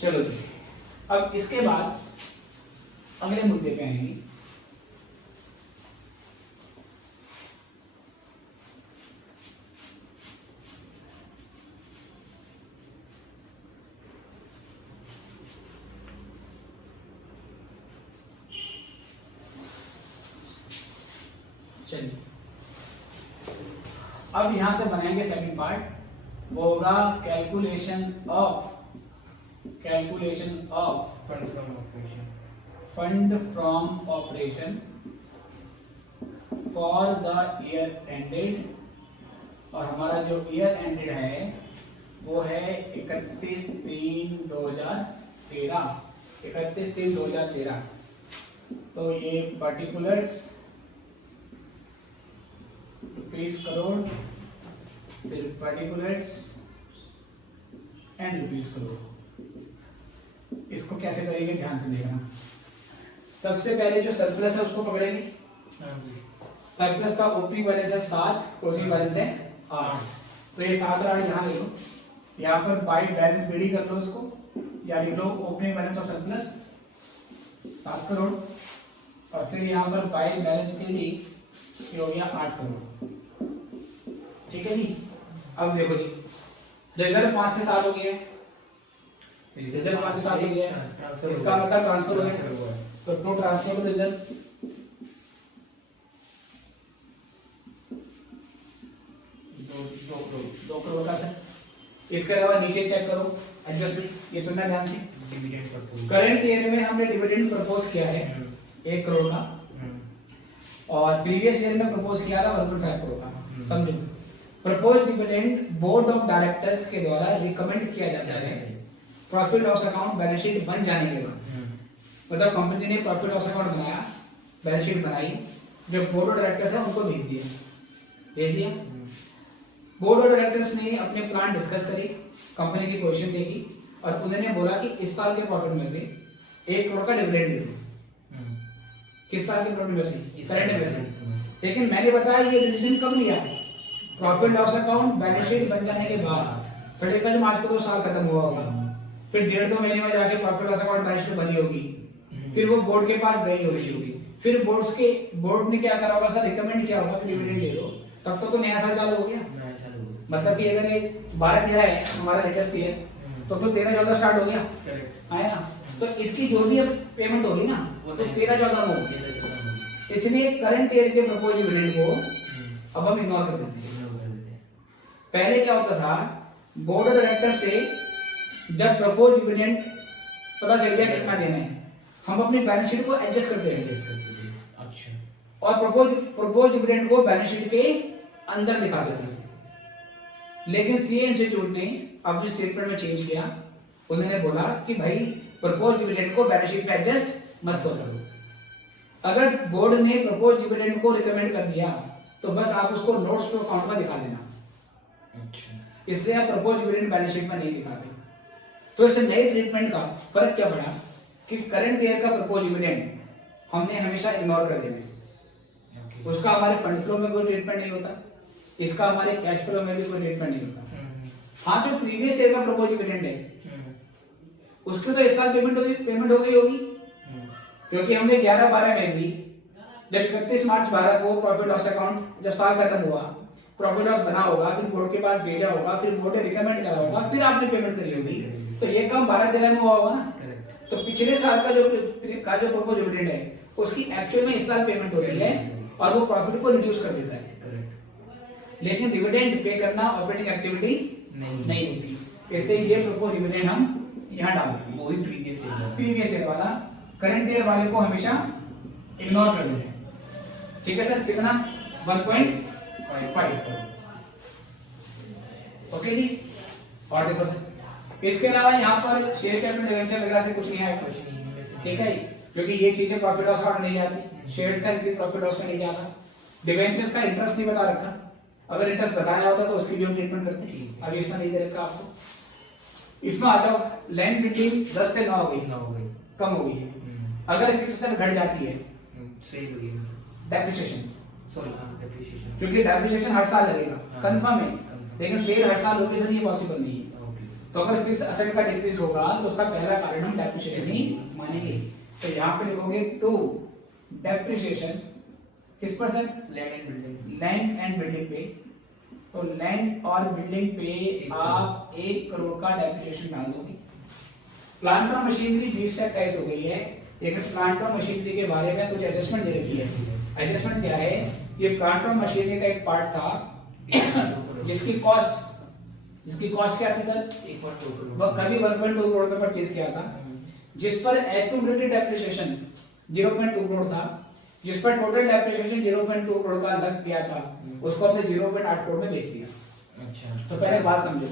चलो जी, अब इसके बाद अगले मुद्दे पे आएंगे। चलिए, अब यहां से बनाएंगे सेकंड पार्ट, वो होगा calculation of fund from operation for the year ended. और हमारा जो ईयर एंडेड है वो है 31/3/2013। तो ये पर्टिकुलर्स रुपीज करोड़, फिर पर्टिकुलर्स एंड रुपीज करोड़। इसको कैसे करेंगे ध्यान से देखना। सबसे पहले जो सरप्लस है उसको पकड़ेंगे। सरप्लस का ओपनिंग बैलेंस है 7, क्लोजिंग बैलेंस है 8, तो ये 7 और 8 यहाँ ले लो। यहाँ पर बाय बैलेंस बीडी कर लो उसको, या लिख लो opening balance of surplus 7 crore, और फिर यहाँ पर बाय बैलेंस सीडी ये हो गया 8 करोड़। ठीक है जी, अब देखो जी, रिजर्व 5 से 7 हो गया, रिजर्व 5 से 7 हो गया, इसका मतलब ट्रांसफर हो गया। तो टू ट्रांसफर रिजर्व 2 करोड़ का सर। इसके अलावा नीचे चेक करो एडजस्टमेंट, ये सुनना ध्यान से। करंट ईयर में हमने डिविडेंड प्रपोज किया है 1 करोड़ का, और प्रीवियस ईयर में प्रपोज किया था 1.5 करोड़ का। समझो, propose dividend board of directors के द्वारा रिकमेंड किया जाता है profit loss account balance sheet बन जाने के बाद। मतलब कंपनी ने प्रॉफिट लॉस अकाउंट बनाया, बैलेंस शीट बनाई, जो बोर्ड ऑफ डायरेक्टर्स है उनको भेज दिया। बोर्ड ऑफ डायरेक्टर्स ने अपने प्लान डिस्कस करी, कंपनी की पोजीशन देखी, और उन्होंने बोला कि इस साल के प्रॉफिट में से 1 करोड़ का डिविडेंड दे दो। किस साल के प्रॉफिट में से? करंट में से। लेकिन मैंने बताया ये डिसीजन कब लिया? Profit loss account balance sheet बन जाने के बाद। 31 मार्च को तो साल खत्म हुआ होगा, फिर 1.5-2 महीने में जाके profit loss account balance sheet बनी होगी, फिर वो बोर्ड के पास गई होगी, फिर बोर्ड ने क्या करा होगा सर, रिकमेंड किया होगा कि डिविडेंड दे दो, तब तो नया साल चालू हो गया। मतलब कि अगर ये 12-13 है हमारा लेटेस्ट ईयर, तो फिर 13-14 स्टार्ट हो गया, आया ना। तो इसकी जो भी पेमेंट होगी ना वो तो 13-14 में होगी। इसलिए करंट ईयर के प्रपोज डिविडेंड को अब हम इग्नोर कर देते हैं। पहले क्या होता था, बोर्ड ऑफ डायरेक्टर से जब प्रपोज डिविडेंड पता चल गया कितना देना है, हम अपनी बैलेंस शीट को एडजस्ट करते हैं। अच्छा, और प्रपोज डिविडेंड को बैलेंस शीट के अंदर दिखा देते हैं। लेकिन सीए इंस्टीट्यूट ने अब जो स्टेटमेंट में चेंज किया, उन्होंने बोला कि भाई प्रपोज डिविडेंड को बैलेंस शीट में एडजस्ट मत करो। अगर बोर्ड ने प्रपोज डिविडेंड को रिकमेंड कर दिया तो बस आप उसको नोट्स टू अकाउंट में दिखा देना। अच्छा, इसलिए आप प्रपोज डिविडेंड बैलेंस शीट में नहीं दिखाते। तो इस नए ट्रीटमेंट का फर्क क्या पड़ा कि करंट ईयर का प्रपोज डिविडेंड हमने हमेशा इग्नोर कर देना, उसका हमारे फंड फ्लो में कोई ट्रीटमेंट नहीं होता, इसका हमारे कैश फ्लो में भी कोई ट्रीटमेंट नहीं होता। हाँ, जो प्रीवियस ईयर का प्रपोज डिविडेंड है उसकी तो इस साल पेमेंट हो गई होगी, क्योंकि हमने 11-12 में भी जब 31 मार्च 12 को प्रॉफिट लॉस अकाउंट जब साल खत्म हुआ, प्रॉफिट लॉस बना होगा, फिर बोर्ड के पास भेजा होगा, फिर बोर्ड ने रिकमेंड करा होगा, फिर आपने पेमेंट करी होगी, तो ये काम 12-13 में हुआ होगा ना। तो पिछले साल का जो प्रपोज डिविडेंड है उसकी एक्चुअल में इस साल पेमेंट होती है और वो प्रॉफिट को रिड्यूस कर देता है, लेकिन डिविडेंड पे करना ऑपरेटिंग एक्टिविटी नहीं होती। इससे ये प्रपोज डिविडेंड हम यहाँ डाल देंगे, वही प्रीवियस ईयर वाला करंट ईयर वाले को हमेशा इग्नोर कर देंगे। ठीक है सर, कितना 1.5 करोड़। ओके जी, और देखो सर इसके अलावा यहाँ पर शेयर कैपिटल डिवेंचर वगैरह से कुछ नहीं है, कुछ नहीं। ठीक है, क्योंकि ये चीजें प्रॉफिट लॉस अकाउंट नहीं जाती, शेयर्स का इंक्रीज प्रॉफिट लॉस में नहीं जाता, डिवेंचर्स का इंटरेस्ट नहीं बता रखा, अगर इंटरेस्ट बताया होता तो उसकी भी हम ट्रीटमेंट करते हैं, अभी इसमें नहीं दे रखा आपको। इसमें आ जाओ, लैंड बिल्डिंग 10 से 9 हो गई, कम हो गई है। अगर फिक्स एसेट घट जाती है, सेल हो गई, डेप्रिसिएशन, सॉरी डेप्रिसिएशन, क्योंकि डेप्रिसिएशन हर साल लगेगा, कंफर्म है, लेकिन सेल हर साल होगी सर, ये पॉसिबल नहीं है। तो अगर फिक्स एसेट का डिक्रीज होगा तो उसका पहला कारण हम डेप्रिसिएशन ही मानेंगे। तो यहाँ पे लिखोगे टू डेप्रिसिएशन किस पर सर? लैंड एंड बिल्डिंग पे। तो लैंड और बिल्डिंग पे आप 1 करोड़ का डेप्रिसिएशन डाल दोगे। प्लांट और मशीनरी 20 से 28 हो गई है, लेकिन प्लांट और मशीनरी के बारे में कुछ एडजस्टमेंट दे रखी है। एडजस्टमेंट क्या है? ये प्लांट और मशीनरी का एक पार्ट था जिसकी कॉस्ट क्या थी सर? 1.2 करोड़, वह कभी 1.2 करोड़ में परचेज किया था, जिस पर एक्यूमुलेटेड डेप्रिसिएशन 0.2 करोड़ था, जिस पर टोटल डेप्रिसिएशन 0.2 करोड़ का लग गया था, उसको आपने 0.8 करोड़ में बेच दिया। अच्छा, तो पहले बात समझो,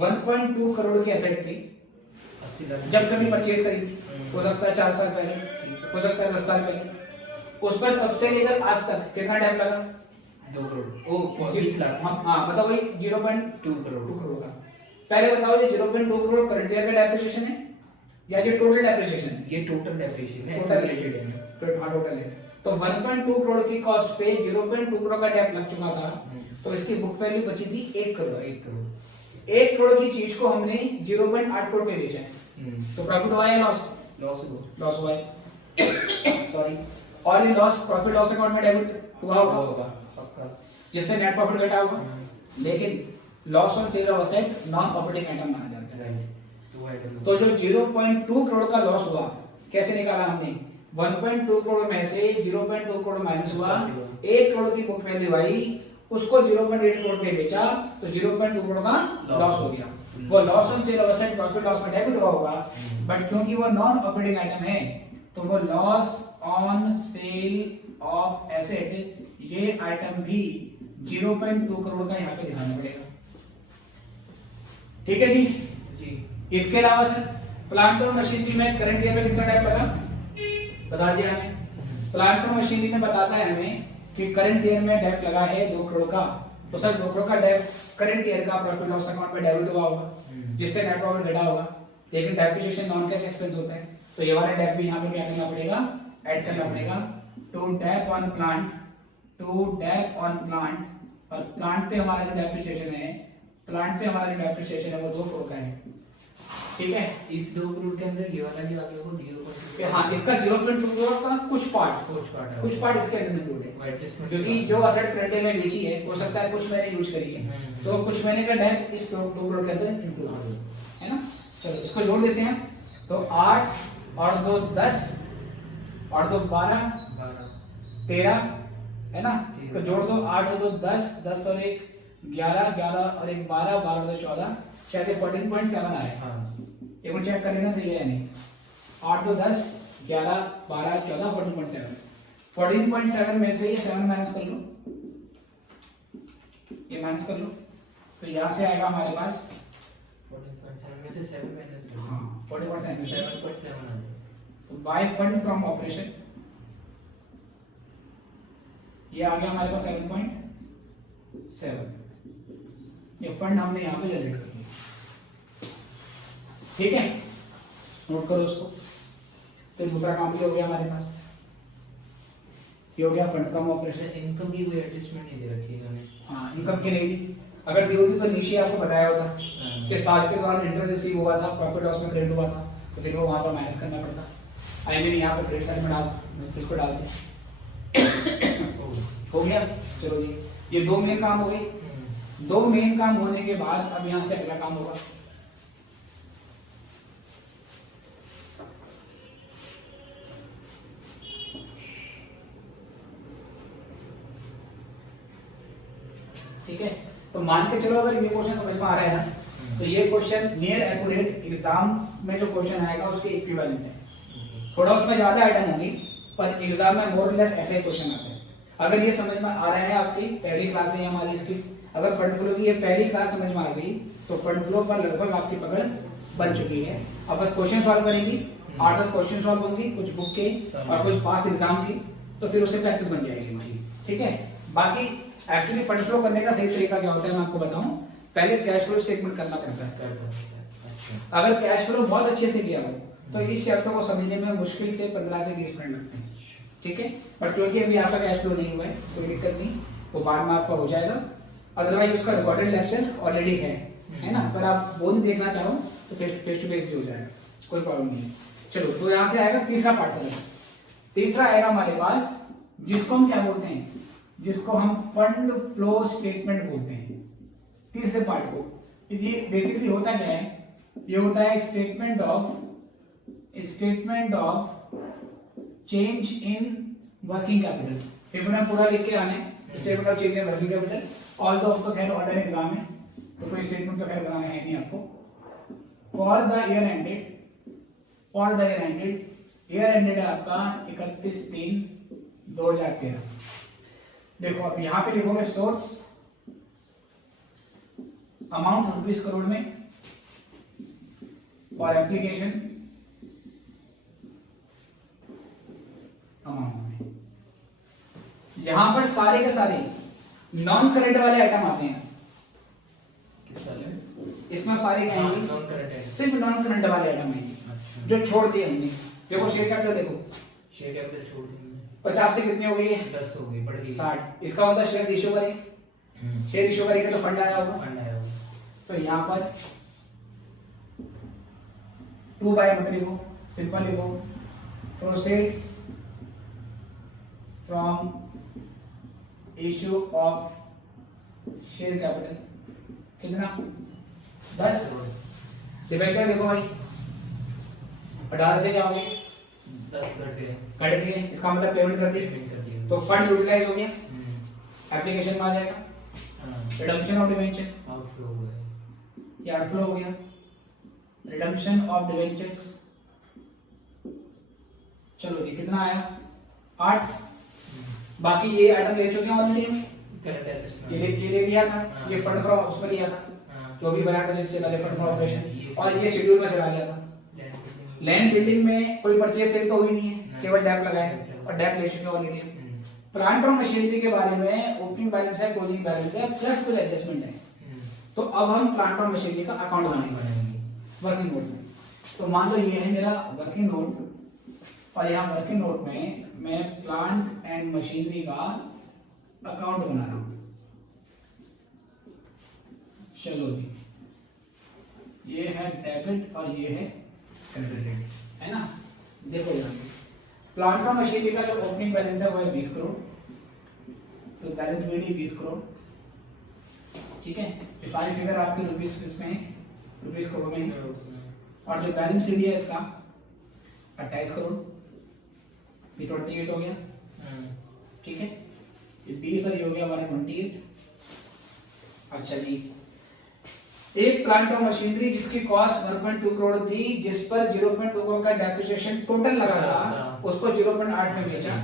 1.2 करोड़ की एसेट थी 80 लाख जब कभी परचेज करी थी, हो सकता है 4 साल पहले, हो सकता है 10 साल पहले, उस पर तब से लेकर आज तक कितना टाइम लगा? 2 करोड़, ओ 20 लाख, हाँ मतलब वही 0.2 करोड़ का। पहले बताओ ये 0.2 करोड़ करंट ईयर का डेप्रिसिएशन है या ये टोटल डेप्रिसिएशन है? ये टोटल डेप्रिसिएशन है, टोटल रिलेटेड है। हाँ टोटल है। तो 1.2 करोड़ की कॉस्ट पे 0.2 करोड़ का डेप लग चुका था, तो इसकी बुक वैल्यू बची थी 1 करोड़। 1 करोड़ की चीज को हमने 0.8 करोड़ में बेचा है, तो प्रॉफिट हुआ या लॉस? लॉस हुआ है, सॉरी। और ये लॉस प्रॉफिट लॉस अकाउंट में डेबिट हुआ होगा पक्का, जिससे नेट प्रॉफिट घटा होगा। लेकिन loss on sale of asset non operating item माना जाता है। तो जो 0.2 करोड़ का लॉस हुआ कैसे निकाला हमने? 1.2 करोड़ में से 0.2 करोड़ माइनस हुआ, 1 करोड़ की बुक वैल्यू आई, उसको 0.8 करोड़ पे बेचा, तो 0.2 करोड़ का लॉस हो गया। वो loss on sale of asset profit loss में डेबिट हुआ होगा, बट क्योंकि वो नॉन ऑपरेटिंग आइटम है, तो वो loss on sale of asset ये आइटम भी 0.2 करोड़ का यहाँ पे दिखाना पड़ेगा। ठीक है जी। इसके अलावा सर प्लांट और मशीनरी में करंट ईयर में कितना टाइम लगा बता दिया हमें। प्लांट और मशीनरी में बताता है हमें कि करंट ईयर में डेप लगा है 2 करोड़ का, तो सर 2 करोड़ का डेप करंट ईयर का प्रॉफिट लॉस अकाउंट में डेबिट हुआ होगा, जिससे नेट प्रॉफिट घटा होगा। लेकिन डेप्रिसिएशन नॉन कैश एक्सपेंस होता है, तो ये वाला डेप भी यहाँ पे क्या करना पड़ेगा? ऐड करना पड़ेगा। टू डेप ऑन प्लांट, और प्लांट पे हमारा जो डेप्रिसिएशन है, वो 2 करोड़ का है। ठीक है, इस 2 करोड़ के अंदर ये वाला भी आ गया, वो 0.2, हाँ इसका 0.2 करोड़ का कुछ पार्ट इसके अंदर इंक्लूड है, क्योंकि जो असेट करंट ईयर में बेची है, हो सकता है कुछ महीने यूज करी है, तो कुछ महीने का डेप इस 2 करोड़ के अंदर इंक्लूड है ना। चलो इसको जोड़ देते हैं। तो 8 और 2 10 और 2 12 13 है ना, तो जोड़ दो। 8 और 2 10, 10 और 1 11, 11 और 1 12, 12 और 2 14, शायद 14.7 आया है। एक बार चेक कर लेना सही है या नहीं। 8 तो 10, 11, 12, 14, 14.7। 14.7 में से ये 7 माइनस कर लो, ये माइनस कर लो, तो यहाँ से आएगा हमारे पास 14.7 में से 7 माइनस, हाँ 40% 7.7 आ जाएगा। तो बाय फंड फ्रॉम ऑपरेशन ये आ गया हमारे पास 7.7। ये फंड हमने यहाँ पे जनरेट कर लिया। ठीक है, नोट करो उसको। तो दूसरा काम भी हो गया हमारे पास, ये हो गया फंड फ्रॉम ऑपरेशन। इनकम की कोई एडजस्टमेंट नहीं दे रखी है इन्होंने। हाँ इनकम की नहीं दी, अगर दी होती तो नीचे आपको बताया होता कि साल के दौरान इंटरेस्ट रिसीव हुआ था, प्रॉफिट लॉस में क्रेडिट हुआ था, तो देखो वहां पर माइनस करना पड़ता। आई मीन यहाँ पर क्रेडिट साइड में डाल, इसको डाल दें। हो गया। चलो जी, ये दो मेन काम हो गए। दो मेन काम होने के बाद अब यहां से अगला काम होगा। ठीक है, तो मान के चलो अगर ये क्वेश्चन समझ में आ रहा है ना, तो ये क्वेश्चन नियर एक्यूरेट एग्जाम में जो क्वेश्चन आएगा उसके इक्विवेलेंट है। थोड़ा उसमें ज्यादा आइटम होंगी, पर एग्जाम में मोर लेस ऐसे क्वेश्चन आते हैं। अगर ये समझ में आ रहा है, आपकी पहली क्लास है हमारी इसकी, अगर फंड फ्लो की ये पहली क्लास समझ में आ गई तो फंड फ्लो पर लगभग आपकी पकड़ बन चुकी है। अब बस क्वेश्चन सॉल्व करेंगी, 8-10 क्वेश्चन सॉल्व होंगी, कुछ बुक के और कुछ पास्ट एग्जाम की, तो फिर उससे प्रैक्टिस बन जाएगी हमारी। ठीक है, बाकी एक्चुअली फंड फ्लो करने का सही तरीका क्या होता है मैं आपको बताऊं। पहले कैश फ्लो स्टेटमेंट करना पड़ता है। अगर कैश फ्लो बहुत अच्छे से किया हो तो इस चैप्टर को समझने में मुश्किल से 15 से 20 मिनट लगते हैं। ठीक है, बट क्योंकि अभी आपका कैश फ्लो नहीं हुआ है, कोई दिक्कत नहीं, वो बाद में आपका हो जाएगा। अदरवाइज उसका रिकॉर्डेड लेक्चर ऑलरेडी है ना, पर आप वो नहीं देखना चाहो तो फेस टू फेस भी हो जाएगा, कोई प्रॉब्लम नहीं है। चलो, तो यहाँ से आएगा तीसरा पार्ट चलेगा। तीसरा आएगा हमारे पास, जिसको हम क्या बोलते हैं, जिसको हम फंड फ्लो स्टेटमेंट बोलते हैं। तीसरे पार्ट को, ये बेसिकली होता क्या है, ये होता है statement of change in working capital. Paper में पूरा लिख के आने, statement of change in working capital. All तो खैर ऑनलाइन एग्जाम है, तो कोई स्टेटमेंट तो खैर बनाना है नहीं आपको। फॉर द ईयर एंडेड है आपका 31/3/2013। देखो अब यहां पे लिखोगे सोर्स अमाउंट ₹20 करोड़ में और एप्लीकेशन अमाउंट में। यहां पर सारे के सारे नॉन करेंट वाले आइटम आते हैं। किस वाले? इसमें सारे क्या आएंगे? नॉन करंट, सिर्फ नॉन करंट वाले आइटम आएंगे जो छोड़ दिए हमने। देखो शेयर कैपिटल, देखो शेयर कैपिटल छोड़ दी 50 से कितनी हो गई है? 10 हो गई, बढ़ गई 60। इसका मतलब शेयर इशू करें, शेयर इशू करेंगे तो फंड आया होगा। फंड आया होगा। तो यहाँ पर 2 बाय मत लिखो, सिंपल लिखो, proceeds from issue of share capital कितना? 10। डिबेंचर देखो भाई, 18 से क्या हो गए? 10 घट गए, इसका मतलब पेमेंट कर दी, तो फंड यूटिलाइज हो गया, एप्लीकेशन में आ जाएगा। रिडम्पशन ऑफ डिबेंचर, आउटफ्लो हो गया, ये आउटफ्लो हो गया। रिडम्पशन ऑफ डिबेंचर्स, चलो ये कितना आया? 8। बाकी ये आइटम ले चुके हैं ऑलरेडी में, करंट एसेट्स ये ले लिया था, ये फंड फ्रॉम उसमें लिया था, जो भी बनाया था जिससे पहले फंड फ्रॉम ऑपरेशन, और ये शेड्यूल में चला गया था। लैंड बिल्डिंग में कोई परचेज सेल तो हुई नहीं है, केवल डैप लगाए और डैप ले चुके हैं ऑलरेडी। प्लांट और मशीनरी के बारे में ओपनिंग बैलेंस है, क्लोजिंग बैलेंस है, प्लस कुछ एडजस्टमेंट है। तो अब हम प्लांट और मशीनरी का अकाउंट बनाएंगे वर्किंग नोट में। तो मान लो ये है मेरा वर्किंग नोट, और यहाँ वर्किंग नोट में मैं प्लांट एंड मशीनरी का अकाउंट बना रहा हूँ। चलो जी, ये है डेबिट और ये है क्रेडिट, है ना। देखो यहाँ प्लांट और मशीनरी का जो ओपनिंग बैलेंस है वो है 20 करोड़, तो बैलेंस शीट 20 करोड़। ठीक है, ये सारी फिगर आपकी रुपीस इसमें है, रुपीस करोड़ में है। और जो बैलेंस शीट है इसका 28 करोड़, ये 28 हो गया। ठीक है, ये 20 और ये हो गया हमारा 28। अच्छा जी, एक प्लांट और मशीनरी जिसकी कॉस्ट 1.2 करोड़ थी, जिस पर 0.2 करोड़ का डेप्रिसिएशन टोटल लगा था, उसको 0.8 में बेचा।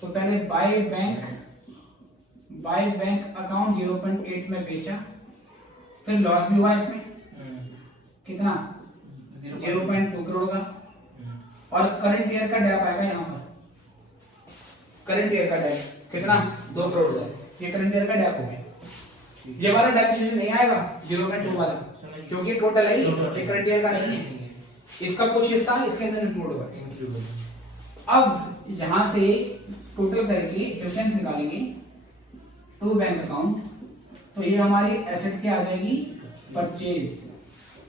तो पहले बाय बैंक अकाउंट 0.8 में बेचा, फिर लॉस भी हुआ इसमें कितना? 0.2 करोड़ का। और करंट ईयर का डेप आएगा यहाँ पर, करंट ईयर का डेप कितना? 2 करोड़ का। ये करंट ईयर का डेप हो गया। ये वाला डेप्रिसिएशन नहीं आएगा 0.2 वाला, क्योंकि टोटल है, ये करंट ईयर का नहीं है। इसका कुछ हिस्सा इसके अंदर इंक्लूड होगा। अब यहां से टोटल करके डिफरेंस निकालेंगे टू बैंक अकाउंट, तो ये हमारी एसेट क्या आ जाएगी? परचेज,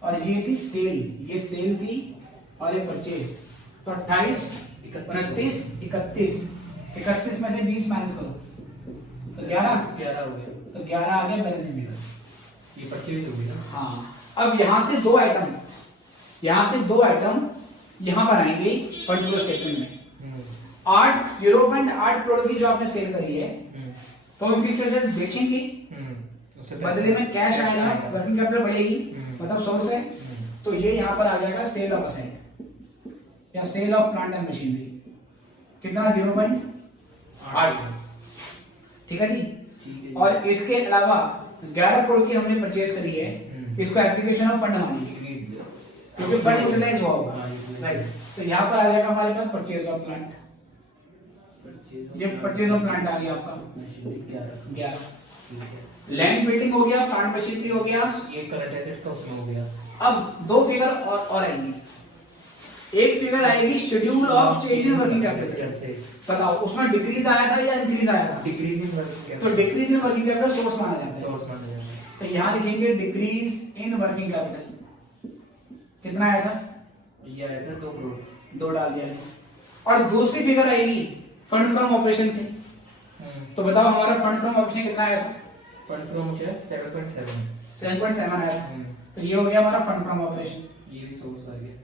और ये थी सेल, ये सेल थी और ये परचेज। तो 28, 29, 31, 31 में से 20 माइनस करो तो 11 11 हो गया, तो 11 आ गया बैलेंस इंटीग्रल। ये 25 हो गया। हाँ, अब यहाँ से दो आइटम यहाँ पर आएंगे फंड फ्लो स्टेटमेंट में। 0.8 करोड़ की जो आपने सेल करी है तो हम फिक्स एसेट बेचेंगे, बदले में कैश आएगा, वर्किंग कैपिटल बढ़ेगी, मतलब सोर्स है। तो ये यहाँ पर आ जाएगा सेल ऑफ असेट या sale of plant and machinery. कितना 0.8, ठीक है जी। और इसके अलावा 11 करोड़ की हमने परचेज करी है, इसको एप्लीकेशन ऑफ फंड मानेंगे क्योंकि फंड यूटिलाइज हुआ होगा, राइट। तो यहाँ पर आ जाएगा हमारे पास परचेज ऑफ प्लांट, ये परचेज ऑफ प्लांट आ गया आपका 11। लैंड बिल्डिंग हो गया, प्लांट मशीनरी हो गया, ये करंट एसेट्स का उसमें हो गया। अब दो फिगर और आएंगी। एक फिगर आएगी schedule of change in working capital से, बताओ उसमें डिक्रीज आया था या इंक्रीज आया था? डिक्रीज इन वर्किंग कैपिटल, तो decrease in working capital source माना जाता है, सोर्स माना जाता है। तो यहाँ लिखेंगे डिक्रीज इन वर्किंग कैपिटल। कितना आया था? ये आया था 2 करोड़, 2 डाल दिया। और दूसरी फिगर आएगी फंड फ्रॉम ऑपरेशन से, तो बताओ हमारा फंड फ्रॉम ऑपरेशन कितना आया था? फंड फ्रॉम क्या 7.7 आया था। तो ये हो गया हमारा फंड फ्रॉम ऑपरेशन। ये भी सोर्स आ गया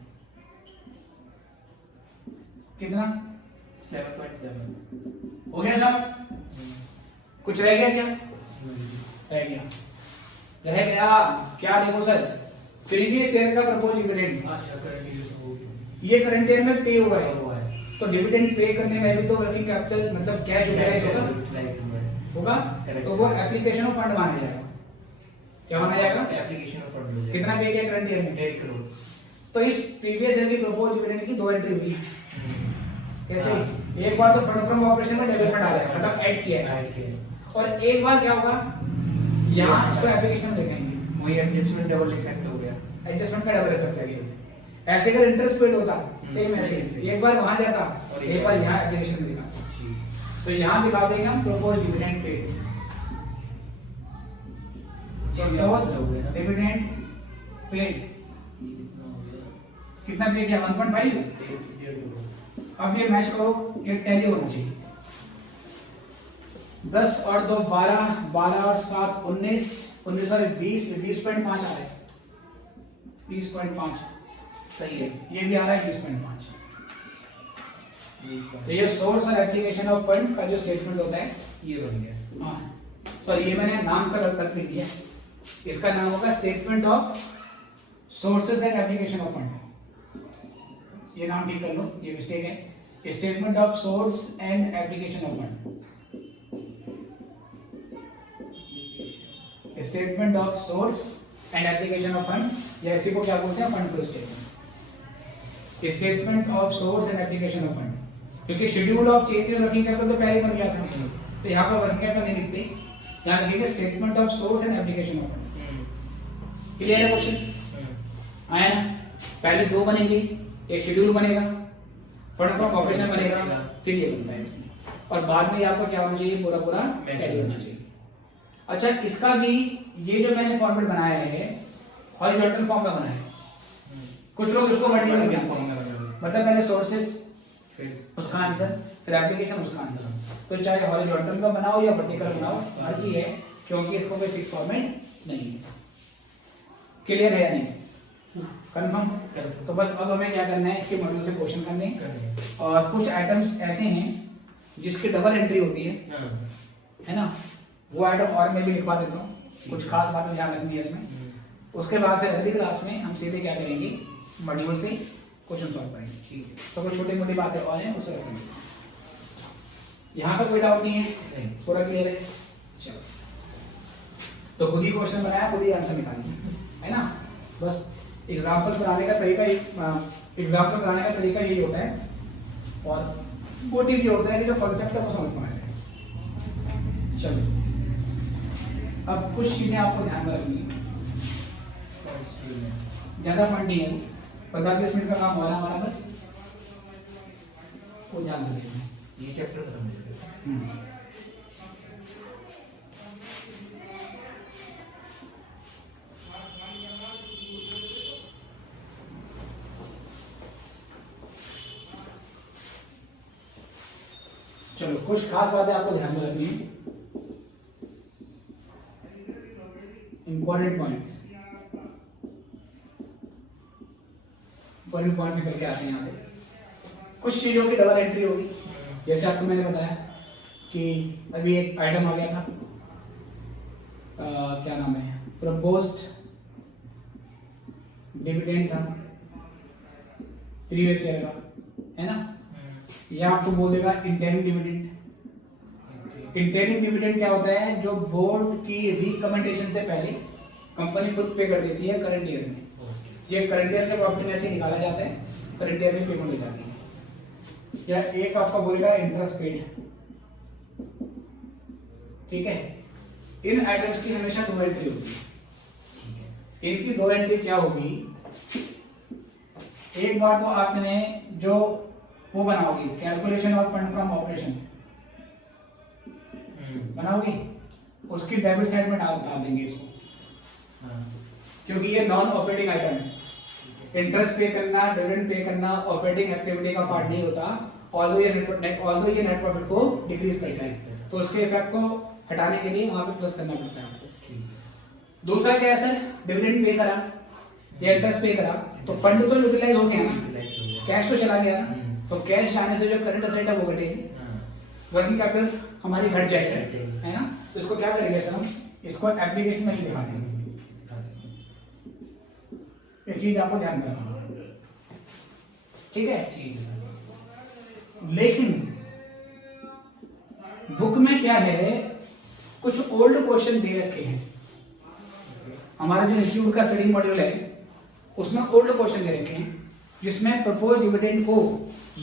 कितना? 7.7 हो गया साहब? कुछ रह गया क्या? रह गया क्या? देखो सर, प्रीवियस ईयर का प्रपोज डिविडेंड, अच्छा करंट ईयर तो हो गया, ये करंट ईयर में पे हुआ है, हुआ है। तो डिविडेंड पे करने में भी तो वर्किंग कैपिटल मतलब कैश यूटिलाइज होगा, तो वो एप्लीकेशन ऑफ फंड माना जाएगा। क्या माना जाएगा? Application of fund. कितना पे किया करंट ईयर में? 1.5 करोड़। तो इस प्रीवियस ईयर की प्रपोज डिविडेंड की 2 एंट्री हुई। कैसे? एक बार तो फंड फ्रॉम ऑपरेशन में डेवलपमेंट आ जाएगा, मतलब ऐड किया है, और एक बार क्या होगा, यहाँ इसको एप्लीकेशन देखेंगे, वही एडजस्टमेंट डबल इफेक्ट हो गया, एडजस्टमेंट का डबल इफेक्ट लगेगा। ऐसे अगर इंटरेस्ट पेड होता सेम ऐसे, एक बार वहां जाता और एक बार यहाँ एप्लीकेशन में दिखा, तो यहाँ दिखा देंगे हम propose dividend paid, propose dividend paid कितना पे किया? 1.5। अब ये मैच करो, ये टैली होना चाहिए। 10 और 2 12, 12 और 7 19, 19 और 20, 20.5 आ रहा है, 20.5 सही है। ये भी आ रहा है 20.5। तो ये सोर्स और एप्लीकेशन ऑफ फंड का जो स्टेटमेंट होता है ये बन गया। हाँ सॉरी, ये मैंने नाम का गलत लिख दिया, इसका नाम होगा statement of sources and application of fund. ये नाम ठीक कर लो, ये मिस्टेक है। Statement of source and application of fund, statement of source and application of fund, या इसी को क्या बोलते हैं? Fund flow statement. Statement of source and application of fund, क्योंकि schedule of change in working capital तो पहले ही बन गया था, तो यहाँ पर वर्किंग कैपिटल नहीं लिखते, यहाँ लिखेंगे statement of source and application of fund. Clear है क्वेश्चन? आया ना? पहले 2 बनेंगे, एक शेड्यूल बनेगा, फंड फ्रॉम ऑपरेशन बनेगा, फिर ये बनता है इसमें, और बाद में आपको क्या होना चाहिए? पूरा टैली होना चाहिए। अच्छा, इसका भी ये जो मैंने फॉर्मेट बनाया है हॉरिजॉन्टल फॉर्म का बनाया है, कुछ लोग इसको वर्टिकल फॉर्म में बनाते, मतलब पहले सोर्सेस फिर उसका आंसर, फिर एप्लीकेशन उसका आंसर। तो चाहे हॉरिजॉन्टल का बनाओ या वर्टिकल बनाओ, मर्जी है, क्योंकि इसको कोई फिक्स फॉर्मेट नहीं है। क्लियर है या नहीं? कंफर्म? तो बस अब हमें क्या करना है, इसके मॉड्यूल से क्वेश्चन करने हैं, और कुछ आइटम्स ऐसे हैं जिसकी डबल एंट्री होती है ना, वो आइटम और मैं भी लिखवा देता हूँ, कुछ खास बातें ध्यान रखनी है इसमें। उसके बाद फिर अगली क्लास में हम सीधे क्या करेंगे, मॉड्यूल से क्वेश्चन सॉल्व करेंगे। ठीक है, तो कुछ छोटी मोटी बातें और हैं, उसे रखेंगे। यहाँ पर कोई डाउट नहीं है? पूरा क्लियर है? चलो, तो खुद ही क्वेश्चन बनाया, खुद ही आंसर निकालिए, है ना। बस एग्जाम्पल बनाने का तरीका यही होता है, और मोटिव ये होता है कि जो कॉन्सेप्ट है वो समझ में आए। चलो, अब कुछ चीजें आपको ध्यान में रखनी है, ज्यादा फंड नहीं है, 15-20 मिनट का काम हो रहा है हमारा, बस वो ध्यान रखिए। ये चैप्टर खत्म हो गया। चलो कुछ खास बातें आपको ध्यान में रखनी है, इंपॉर्टेंट पॉइंट्स, इंपॉर्टेंट पॉइंट निकल के आते हैं यहाँ से। कुछ चीजों की डबल एंट्री होगी, जैसे आपको मैंने बताया कि अभी एक आइटम आ गया था, क्या नाम है, प्रपोज्ड डिविडेंड था प्रीवियस ईयर का, है ना। यह आपको बोल देगा इंटरिम डिविडेंड। इंटरिम डिविडेंड क्या होता है, जो बोर्ड की रिकमेंडेशन से पहले कंपनी खुद पे कर देती है करंट ईयर में। ये करंट ईयर के प्रॉफिट में से निकाला जाता है, करंट ईयर में पेमेंट हो जाती है। या एक आपका बोलेगा इंटरेस्ट पेड, ठीक है। इन आइटम्स की हमेशा दो एंट्री होगी। इनकी दो एंट्री क्या होगी, एक बार तो आपने जो वो बनाओगे calculation of fund from operation बनाओगे, उसकी डेबिट साइड में डाल देंगे इसको, क्योंकि ये नॉन ऑपरेटिंग आइटम है। इंटरेस्ट पे करना, डिविडेंड पे करना ऑपरेटिंग एक्टिविटी का पार्ट नहीं होता, ऑल्दो ये नेट प्रॉफिट को डिक्रीज करता है, तो उसके इफेक्ट को हटाने के लिए वहां पे प्लस करना पड़ता है। दूसरा क्या है सर, डिविडेंड पे करा या इंटरेस्ट पे करा तो फंड तो यूटिलाइज हो गया ना, कैश तो चला गया ना, तो कैश जाने से जो करंट असेट है वो घटेगी, वर्किंग कैपिटल हमारी घट जाएगी, है ना। तो इसको क्या करेंगे सर हम, इसको एप्लीकेशन में दिखा देंगे। ये चीज आपको ध्यान में रखना, ठीक है। लेकिन बुक में क्या है, कुछ ओल्ड क्वेश्चन दे रखे हैं। हमारा जो इंस्टीट्यूट का स्टडी मॉड्यूल है उसमें ओल्ड क्वेश्चन दे रखे हैं, जिसमें प्रपोज डिविडेंड को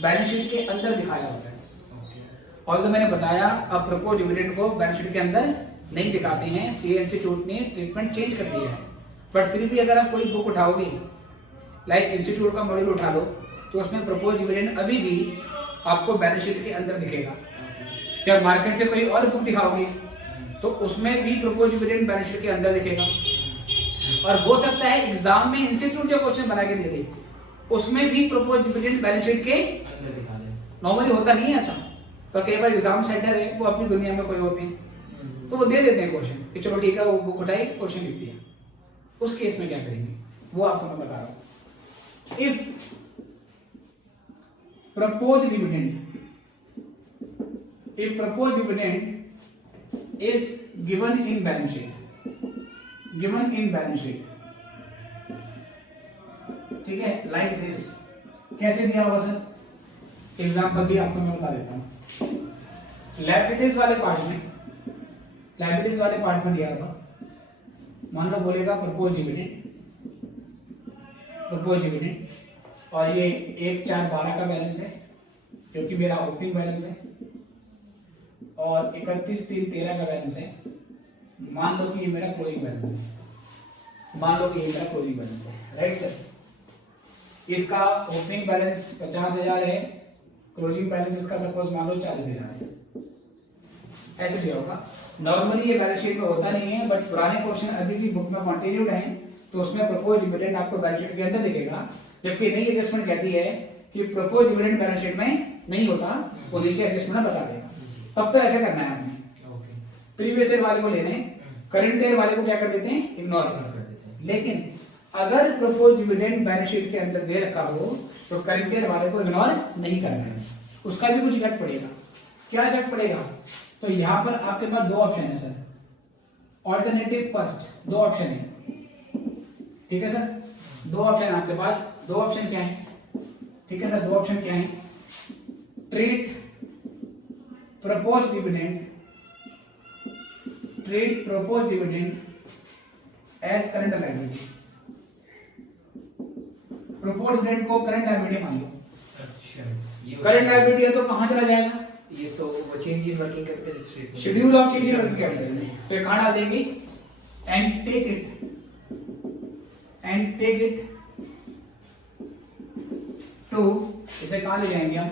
बैलेंस शीट के अंदर दिखाया होता है। और तो मैंने बताया अब प्रपोज डिविडेंड को बैलेंस शीट के अंदर नहीं दिखाते हैं, सीए इंस्टीट्यूट ने ट्रीटमेंट चेंज कर दिया है। बट फिर भी अगर आप कोई बुक उठाओगे, लाइक इंस्टीट्यूट का मॉड्यूल उठा लो, तो उसमें प्रपोज डिविडेंड अभी भी आपको बैलेंस शीट के अंदर दिखेगा। जब मार्केट से कोई और बुक दिखाओगे तो उसमें भी प्रपोज डिविडेंड बैलेंस शीट के अंदर दिखेगा। और हो सकता है एग्जाम में इंस्टीट्यूट जो क्वेश्चन बना के दे दे उसमें भी प्रपोज डिविडेंड बैलेंस शीट के अंदर दिखा दे। नॉर्मली होता नहीं है ऐसा, पर कई बार एग्जाम सेंटर है वो अपनी दुनिया में कोई होते हैं तो वो दे देते हैं क्वेश्चन कि चलो ठीक है, वो बुक उठाई क्वेश्चन लिख दिया। उस केस में क्या करेंगे वो आपको मैं बता रहा हूं। If propose dividend is given in balance sheet, ठीक है, like this। कैसे दिया होगा सर, एग्जांपल भी आपको मैं बता देता हूं। लायबिलिटीज वाले पार्ट में दिया होगा, मान लो बोलेगा प्रपोज डिविडेंड और ये 1/4/12 का बैलेंस है जो कि मेरा ओपनिंग बैलेंस है, और 31/3/13 का बैलेंस है। मान लो कि ये मेरा क्लोजिंग बैलेंस है, राइट सर। इसका ओपनिंग बैलेंस 50,000 है, क्लोजिंग बैलेंस इसका सपोज मान लो 40,000 है, ऐसे दिया होगा। नॉर्मली ये बैलेंस शीट में होता नहीं है, बट पुराने क्वेश्चन अभी भी बुक में कंटिन्यूड हैं, तो उसमें प्रपोज डिविडेंड आपको बैलेंस शीट के अंदर दिखेगा, जबकि नई एडजस्टमेंट कहती है कि प्रपोज डिविडेंड बैलेंस शीट में नहीं होता, वो नीचे एडजस्टमेंट बता देगा। तब तो ऐसे करना है आपने, प्रीवियस ईयर वाले को लेने, करंट ईयर वाले को क्या कर देते हैं, इग्नोर कर देते हैं। लेकिन अगर प्रपोज डिविडेंड बैलेंस शीट के अंदर दे रखा हो तो करंट ईयर वाले को इग्नोर नहीं करना है, उसका भी कुछ इफेक्ट पड़ेगा। क्या इफेक्ट पड़ेगा, तो यहाँ पर आपके पास दो ऑप्शन है सर, ऑल्टरनेटिव फर्स्ट, दो ऑप्शन है, ठीक है सर। दो ऑप्शन आपके पास, दो ऑप्शन क्या है, ठीक है सर। दो ऑप्शन क्या है, treat propose dividend as current liability. Propose dividend को करंट लायबिलिटी मान लो। अच्छा, करंट लायबिलिटी है तो कहां चला जाएगा, ये सो वो change in working capital statement, schedule of change in working capital में, तो ये कहां डाल देंगे, एंड टेक इट टू, इसे कहां ले जाएंगे हम,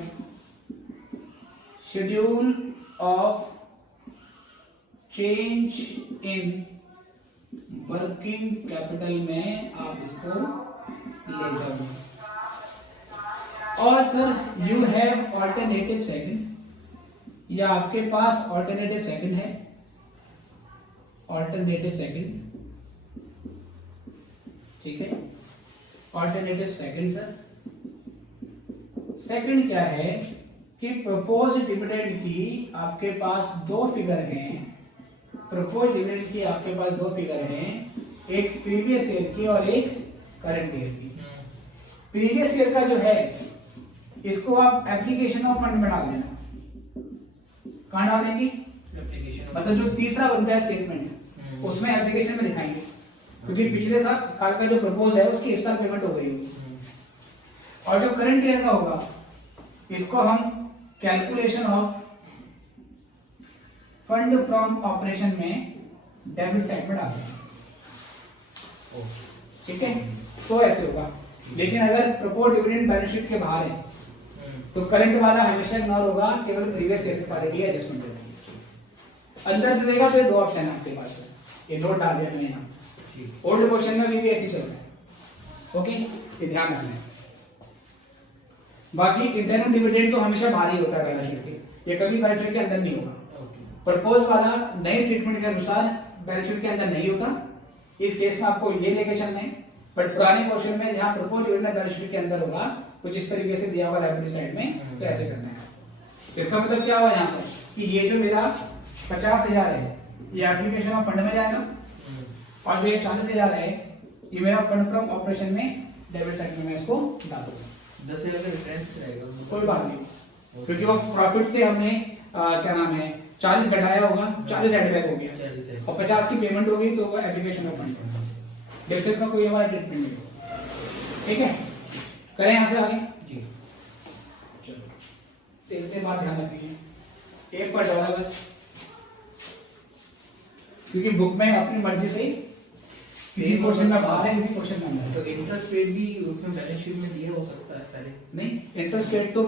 schedule of change in working capital में आप इसको ले जाओ। और sir you have alternative second, या आपके पास ऑल्टरनेटिव सेकंड है, ऑल्टरनेटिव सेकंड, ठीक है, ऑल्टरनेटिव सेकंड सर। सेकंड क्या है कि प्रपोज डिविडेंड की आपके पास दो फिगर हैं, प्रपोज डिविडेंड की आपके पास दो फिगर हैं, एक प्रीवियस ईयर की और एक करंट ईयर की। प्रीवियस ईयर का जो है इसको आप एप्लीकेशन ऑफ फंड में डाल देना। कहां डाल देंगे? एप्लीकेशन, मतलब जो तीसरा बनता है स्टेटमेंट उसमें एप्लीकेशन में दिखाएंगे, क्योंकि पिछले साल का जो प्रपोज है उसकी इस साल पेमेंट हो गई होगी। और जो करंट ईयर का होगा इसको हम calculation of fund from operation में डेबिट साइड में डाल देंगे, ठीक है। तो ऐसे होगा। लेकिन अगर प्रपोज डिविडेंड बैलेंस शीट के बाहर है तो करंट वाला हमेशा इग्नोर होगा, केवल प्रीवियस ईयर के बारे में एडजस्टमेंट होगी। अंदर दे देगा तो दो ऑप्शन है आपके पास, ये नोट डाल दिया मैंने यहाँ। ओल्ड क्वेश्चन में भी ऐसे ही चलता है, ओके, ये ध्यान रखना है। बाकी इंटरनल डिविडेंड तो हमेशा बाहर ही होता है बैलेंस शीट के, ये कभी बैलेंस शीट के अंदर नहीं होगा। प्रपोज वाला नए ट्रीटमेंट के अनुसार बैलेंस शीट के अंदर नहीं होता, इस केस में आपको ये लेके चलना है। बट पुराने क्वेश्चन में जहां प्रपोज डिविडेंड बैलेंस शीट के अंदर होगा कुछ इस तरीके से दिया हुआ लायबिलिटी साइड में, तो ऐसे करना है। इसका मतलब क्या हुआ यहाँ पर कि ये जो मेरा 50,000 है ये एप्लीकेशन ऑफ फंड में जाएगा, और जो ये 40,000 है ये मेरा फंड फ्रॉम ऑपरेशन में डेबिट साइड में मैं इसको डाल दूंगा। 10,000 का डिफरेंस रहेगा, कोई बात नहीं, क्योंकि वो प्रॉफिट से हमने क्या नाम है 40 घटाया होगा, 40 एड बैक हो गया और 50 की पेमेंट हो गई, तो वो एप्लीकेशन ऑफ फंड डेबिट का कोई हमारा ट्रीटमेंट नहीं। ठीक है, करें यहाँ से आगे जी। चलो तेलते बात ध्यान रखिए, एक पर डाला बस, क्योंकि बुक में अपनी मर्जी से किसी क्वेश्चन में बाहर है, किसी क्वेश्चन में अंदर है। तो इंटरेस्ट रेट भी उसमें बैलेंस शीट में दिया हो सकता है पहले? नहीं, इंटरेस्ट रेट तो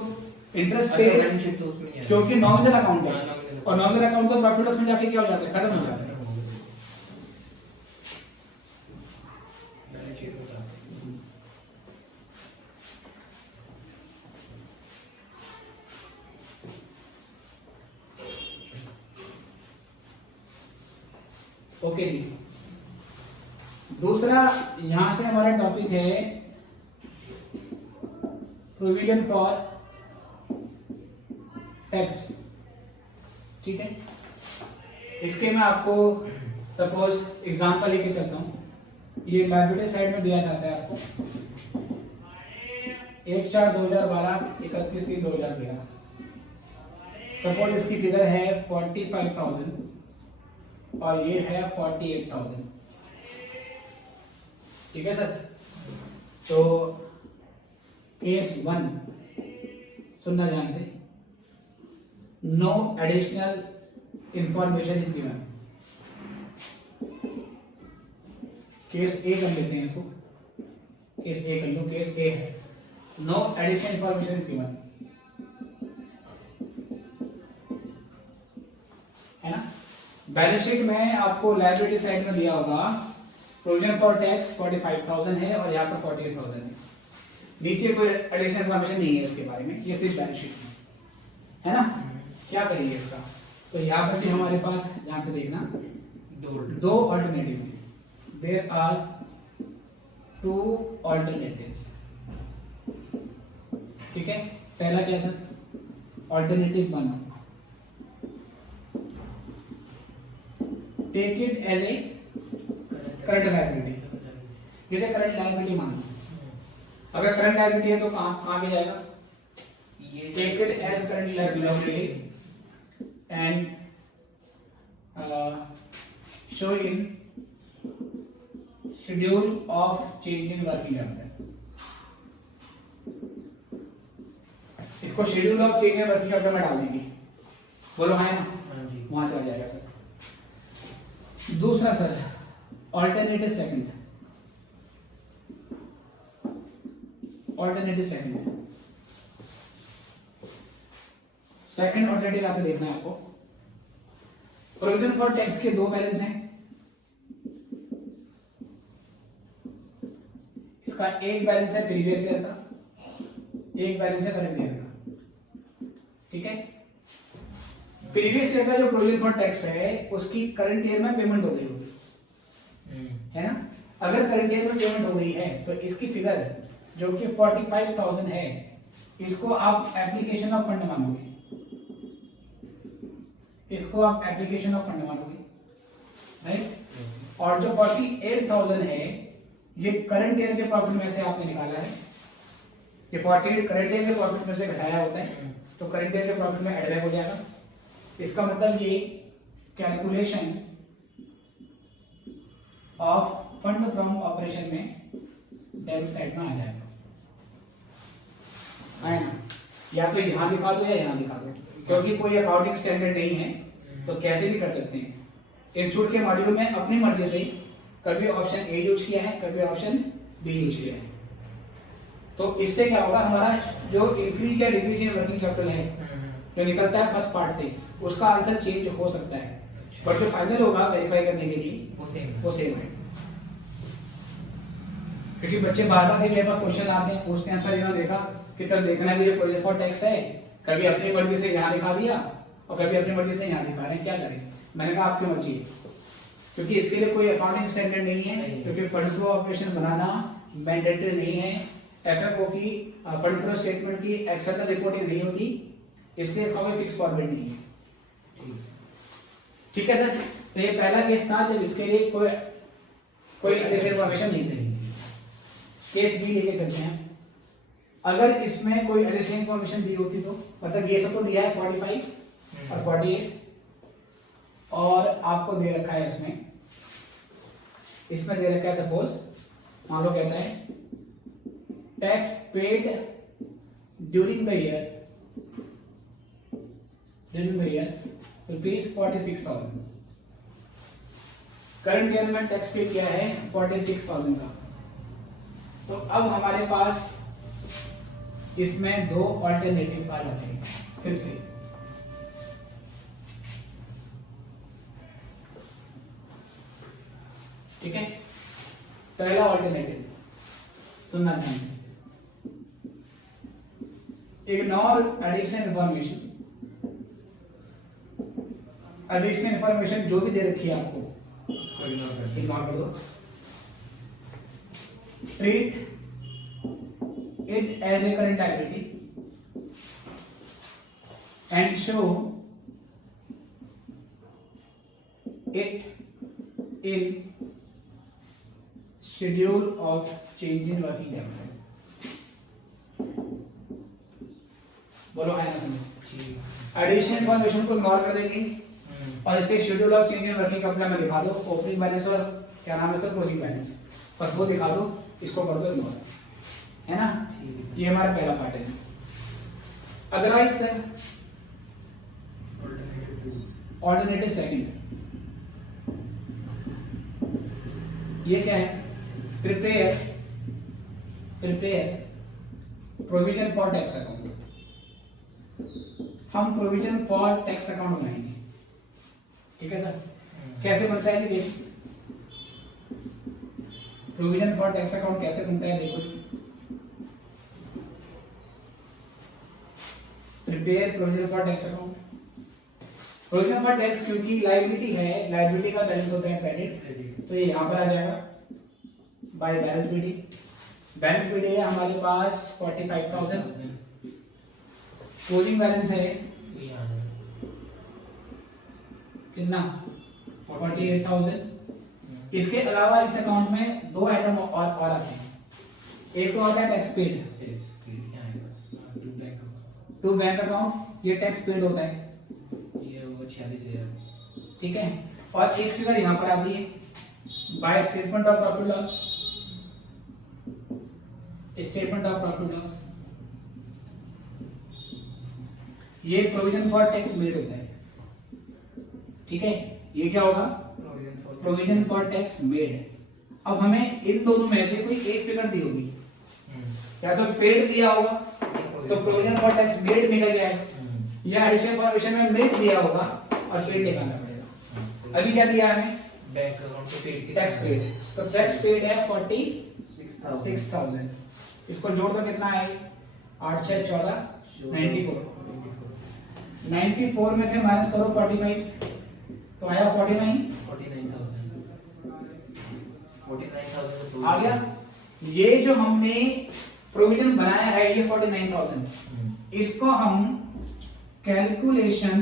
इंटरेस्ट अच्छा, पे बैलेंस शीट तो उसमें नहीं है, क्योंकि नॉमिनल अकाउंट है, nominal और नॉमिनल अकाउंट तो प्रॉफिट लॉस में जाके क्या हो जाता है, खत्म हो जाता है। बैलेंस शीट होता है। ओके जी, दूसरा यहां से हमारा टॉपिक है प्रोविजन फॉर टैक्स। ठीक है, इसके मैं आपको सपोज एग्जांपल लेके चलता हूं। ये लायबिलिटी साइड में दिया जाता है आपको 1/4/2012, 31/3/2013। सपोज इसकी फिगर है 45,000 और ये है 48,000। ठीक है सर, तो केस 1 सुनना ध्यान से, no additional information is given. Case A कर लेते हैं इसको, केस ए कर लो, केस ए है no additional information is given, है ना। बैलेंस शीट में आपको लायबिलिटी साइड में दिया होगा प्रोविजन फॉर टैक्स 45,000 है और यहाँ पर 48,000 है, नीचे कोई एडिशनल इंफॉर्मेशन नहीं है इसके बारे में, ये सिर्फ बैलेंस शीट में है ना। क्या करेंगे इसका, तो यहाँ पर भी हमारे पास ध्यान से देखना दो ऑल्टरनेटिव है, देयर आर 2 ऑल्टरनेटिव्स। ठीक है, पहला क्या sir, alternative 1, take it as a current liability, जैसे करंट लायबिलिटी मान लो, अगर करंट लायबिलिटी है तो कहां पे जाएगा, ये take it as current liability and show in schedule of change in working capital. इसको schedule of change in working capital में डाल देंगे, बोलो हाँ ना, वहां चला जाएगा सर। दूसरा sir alternative second, alternative second, second alternative ऐसे देखना है आपको। प्रोविजन फॉर टैक्स के दो बैलेंस हैं, इसका एक बैलेंस है प्रीवियस ईयर का, एक बैलेंस है करंट ईयर का। ठीक है, प्रीवियस ईयर का जो प्रोविजन फॉर टैक्स है उसकी करंट ईयर में पेमेंट हो गई होगी, है ना। अगर करंट ईयर में पेमेंट हो गई है तो इसकी फिगर जो कि 45,000 है, इसको आप एप्लीकेशन ऑफ फंड मानोगे, इसको आप एप्लीकेशन ऑफ फंड मानोगे, राइट। और जो 48,000 है ये करंट ईयर के प्रॉफिट में से आपने निकाला है, ये 48 करंट ईयर के प्रॉफिट में से घटाया होता है तो करंट ईयर के प्रॉफिट में एड बैक हो जाएगा। इसका मतलब ये calculation of fund from operation में डेबिट साइड में आ जाएगा, है ना। या तो यहां दिखा दो या यहां दिखा दो, क्योंकि कोई अकाउंटिंग स्टैंडर्ड नहीं है तो कैसे भी कर सकते हैं। इंस्टीट्यूट के मॉड्यूल में अपनी मर्जी से कभी ऑप्शन ए यूज किया है, कभी ऑप्शन बी यूज किया है। तो इससे क्या होगा, हमारा जो इंक्रीज या डिक्रीज इन वर्किंग कैपिटल है जो निकलता है फर्स्ट पार्ट से, उसका आंसर चेंज हो सकता है, बट जो फाइनल होगा वेरीफाई करने के लिए वो सेम है। क्योंकि बच्चे बार बार मेरे पास क्वेश्चन आते हैं, पूछते हैं सर यहाँ देखा कि चल देखना भी ये प्रोविजन फॉर टैक्स है, कभी अपनी मर्जी से यहाँ दिखा दिया और कभी अपनी मर्जी से यहाँ दिखा रहे हैं, क्या करें। मैंने कहा आपकी मर्जी है, क्योंकि इसके लिए कोई अकाउंटिंग स्टैंडर्ड नहीं है, क्योंकि फंड फ्लो ऑपरेशन बनाना मैंडेटरी नहीं है। एफएफओ की फंड फ्लो स्टेटमेंट की एक्सटर्नल रिपोर्टिंग नहीं होती, इसलिए इसका कोई फिक्स फॉर्मेट नहीं है। ठीक है सर। तो ये पहला केस था जब इसके लिए कोई इन्फॉर्मेशन नहीं थी। केस बी लेके चलते हैं। अगर इसमें कोई एडिशनल इन्फॉर्मेशन दी होती तो, मतलब ये सबको दिया है 45 और 48 और आपको दे रखा है इसमें दे रखा है सपोज, मान लो कहता है tax paid during the year ₹46,000। Current year में टैक्स पे किया है 46,000 का। तो अब हमारे पास इसमें दो ऑल्टरनेटिव आ जाते हैं फिर से। ठीक है, पहला ऑल्टरनेटिव सुनना ध्यान से, इग्नोर एडिशनल इंफॉर्मेशन जो भी दे रखी है आपको उसको इग्नोर कर दो। Treat it as a current liability and show it in schedule of change in working capital. बोलो है ना। एडिशनल इंफॉर्मेशन को इग्नोर कर देंगे और इसे schedule of change in working capital में दिखा दो। ओपनिंग बैलेंस और क्या नाम है सर, क्लोजिंग बैलेंस, बस वो दिखा दो, इसको कर दो इग्नोर, है ना। ये हमारा पहला पार्ट है। अदरवाइज सर ऑल्टरनेटिव सेकंड, ये क्या है, prepare provision for tax account. हम प्रोविजन फॉर टैक्स अकाउंट बनाएंगे। ठीक है सर, कैसे बनता है देखिए, प्रोविजन फॉर टैक्स अकाउंट कैसे बनता है देखो। Prepare provision for tax account. Provision for tax क्योंकि लायबिलिटी है, लायबिलिटी का बैलेंस होता है क्रेडिट, तो ये यहाँ पर आ जाएगा by balance BD. Balance BD है हमारे पास 45,000। क्लोजिंग बैलेंस है कितना, 48,000। इसके अलावा इस अकाउंट में दो आइटम और आते हैं। एक तो आता है tax paid to bank account, ये टैक्स पेड होता है, ये वो 46,000। ठीक है। और एक फिगर यहाँ पर आती है by statement of profit loss, statement of profit loss, ये प्रोविजन फॉर टैक्स मेड होता है। ठीक है, ये क्या होगा, प्रोविजन फॉर टैक्स मेड। अब हमें इन दोनों में से कोई एक फिगर दी होगी, या तो पेड दिया होगा तो प्रोविजन फॉर टैक्स मेड निकल जाएगा, या एडिशनल इंफॉर्मेशन में मेड दिया होगा और पेड निकालना पड़ेगा। अभी क्या दिया हमें, बैंक अकाउंट से पेड टैक्स पेड, तो टैक्स पेड है 46,000। इसको जोड़ दो कितना है, 8 6 14 94। 94 में से माइनस करो 45, तो आया 49। 49,000 आ गया। ये जो हमने प्रोविजन बनाया है ये 49,000, इसको हम calculation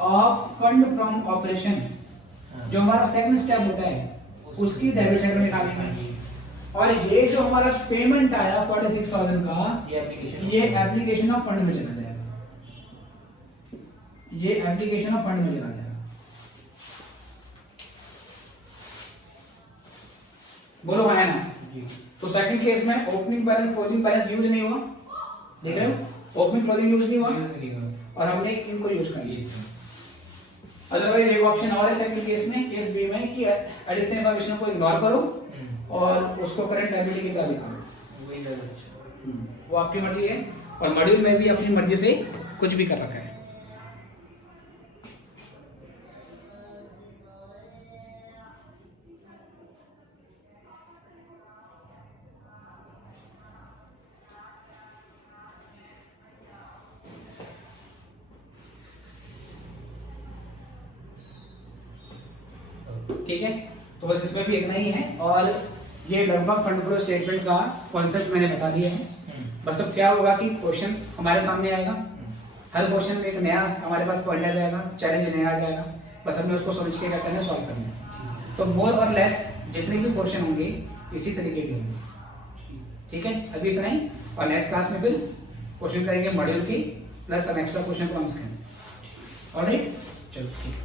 of fund from operation, जो हमारा सेकंड स्टेप होता है, उसकी डेबिट साइड में निकालेंगे। और ये जो हमारा पेमेंट आया 46,000 का, ये एप्लीकेशन ऑफ फंड में चला जाएगा, ये एप्लीकेशन ऑफ फंड में चला जाएगा। बोलो है ना। तो सेकंड केस में opening balance closing balance use नहीं हुआ, देख रहे हो, ओपनिंग क्लोजिंग यूज नहीं हुआ और हमने इनको यूज कर लिया। अदरवाइज एक ऑप्शन और है सेकंड केस में, केस बी में, कि एडिशनल इन्फॉर्मेशन को इग्नोर करो और उसको करंट लायबिलिटी की तरह दिखाओ, वो आपकी मर्जी है। और मॉड्यूल में भी अपनी मर्जी से कुछ भी कर रखा है। ठीक है, तो बस इसमें भी इतना ही है। और ये लगभग फंड फ्लो स्टेटमेंट का कॉन्सेप्ट मैंने बता दिया है। बस अब क्या होगा कि क्वेश्चन हमारे सामने आएगा, हर क्वेश्चन में एक नया हमारे पास पॉइंट आ जाएगा, चैलेंज नया आ जाएगा, बस हमें उसको समझ के क्या करना है, सॉल्व करना है। तो मोर और लेस जितने भी क्वेश्चन होंगे इसी तरीके के होंगे। ठीक है, अभी इतना ही, और नेक्स्ट क्लास में फिर क्वेश्चन करेंगे मॉड्यूल की प्लस सम एक्स्ट्रा क्वेश्चन को हम करेंगे। ऑलराइट, चलो ठीक है।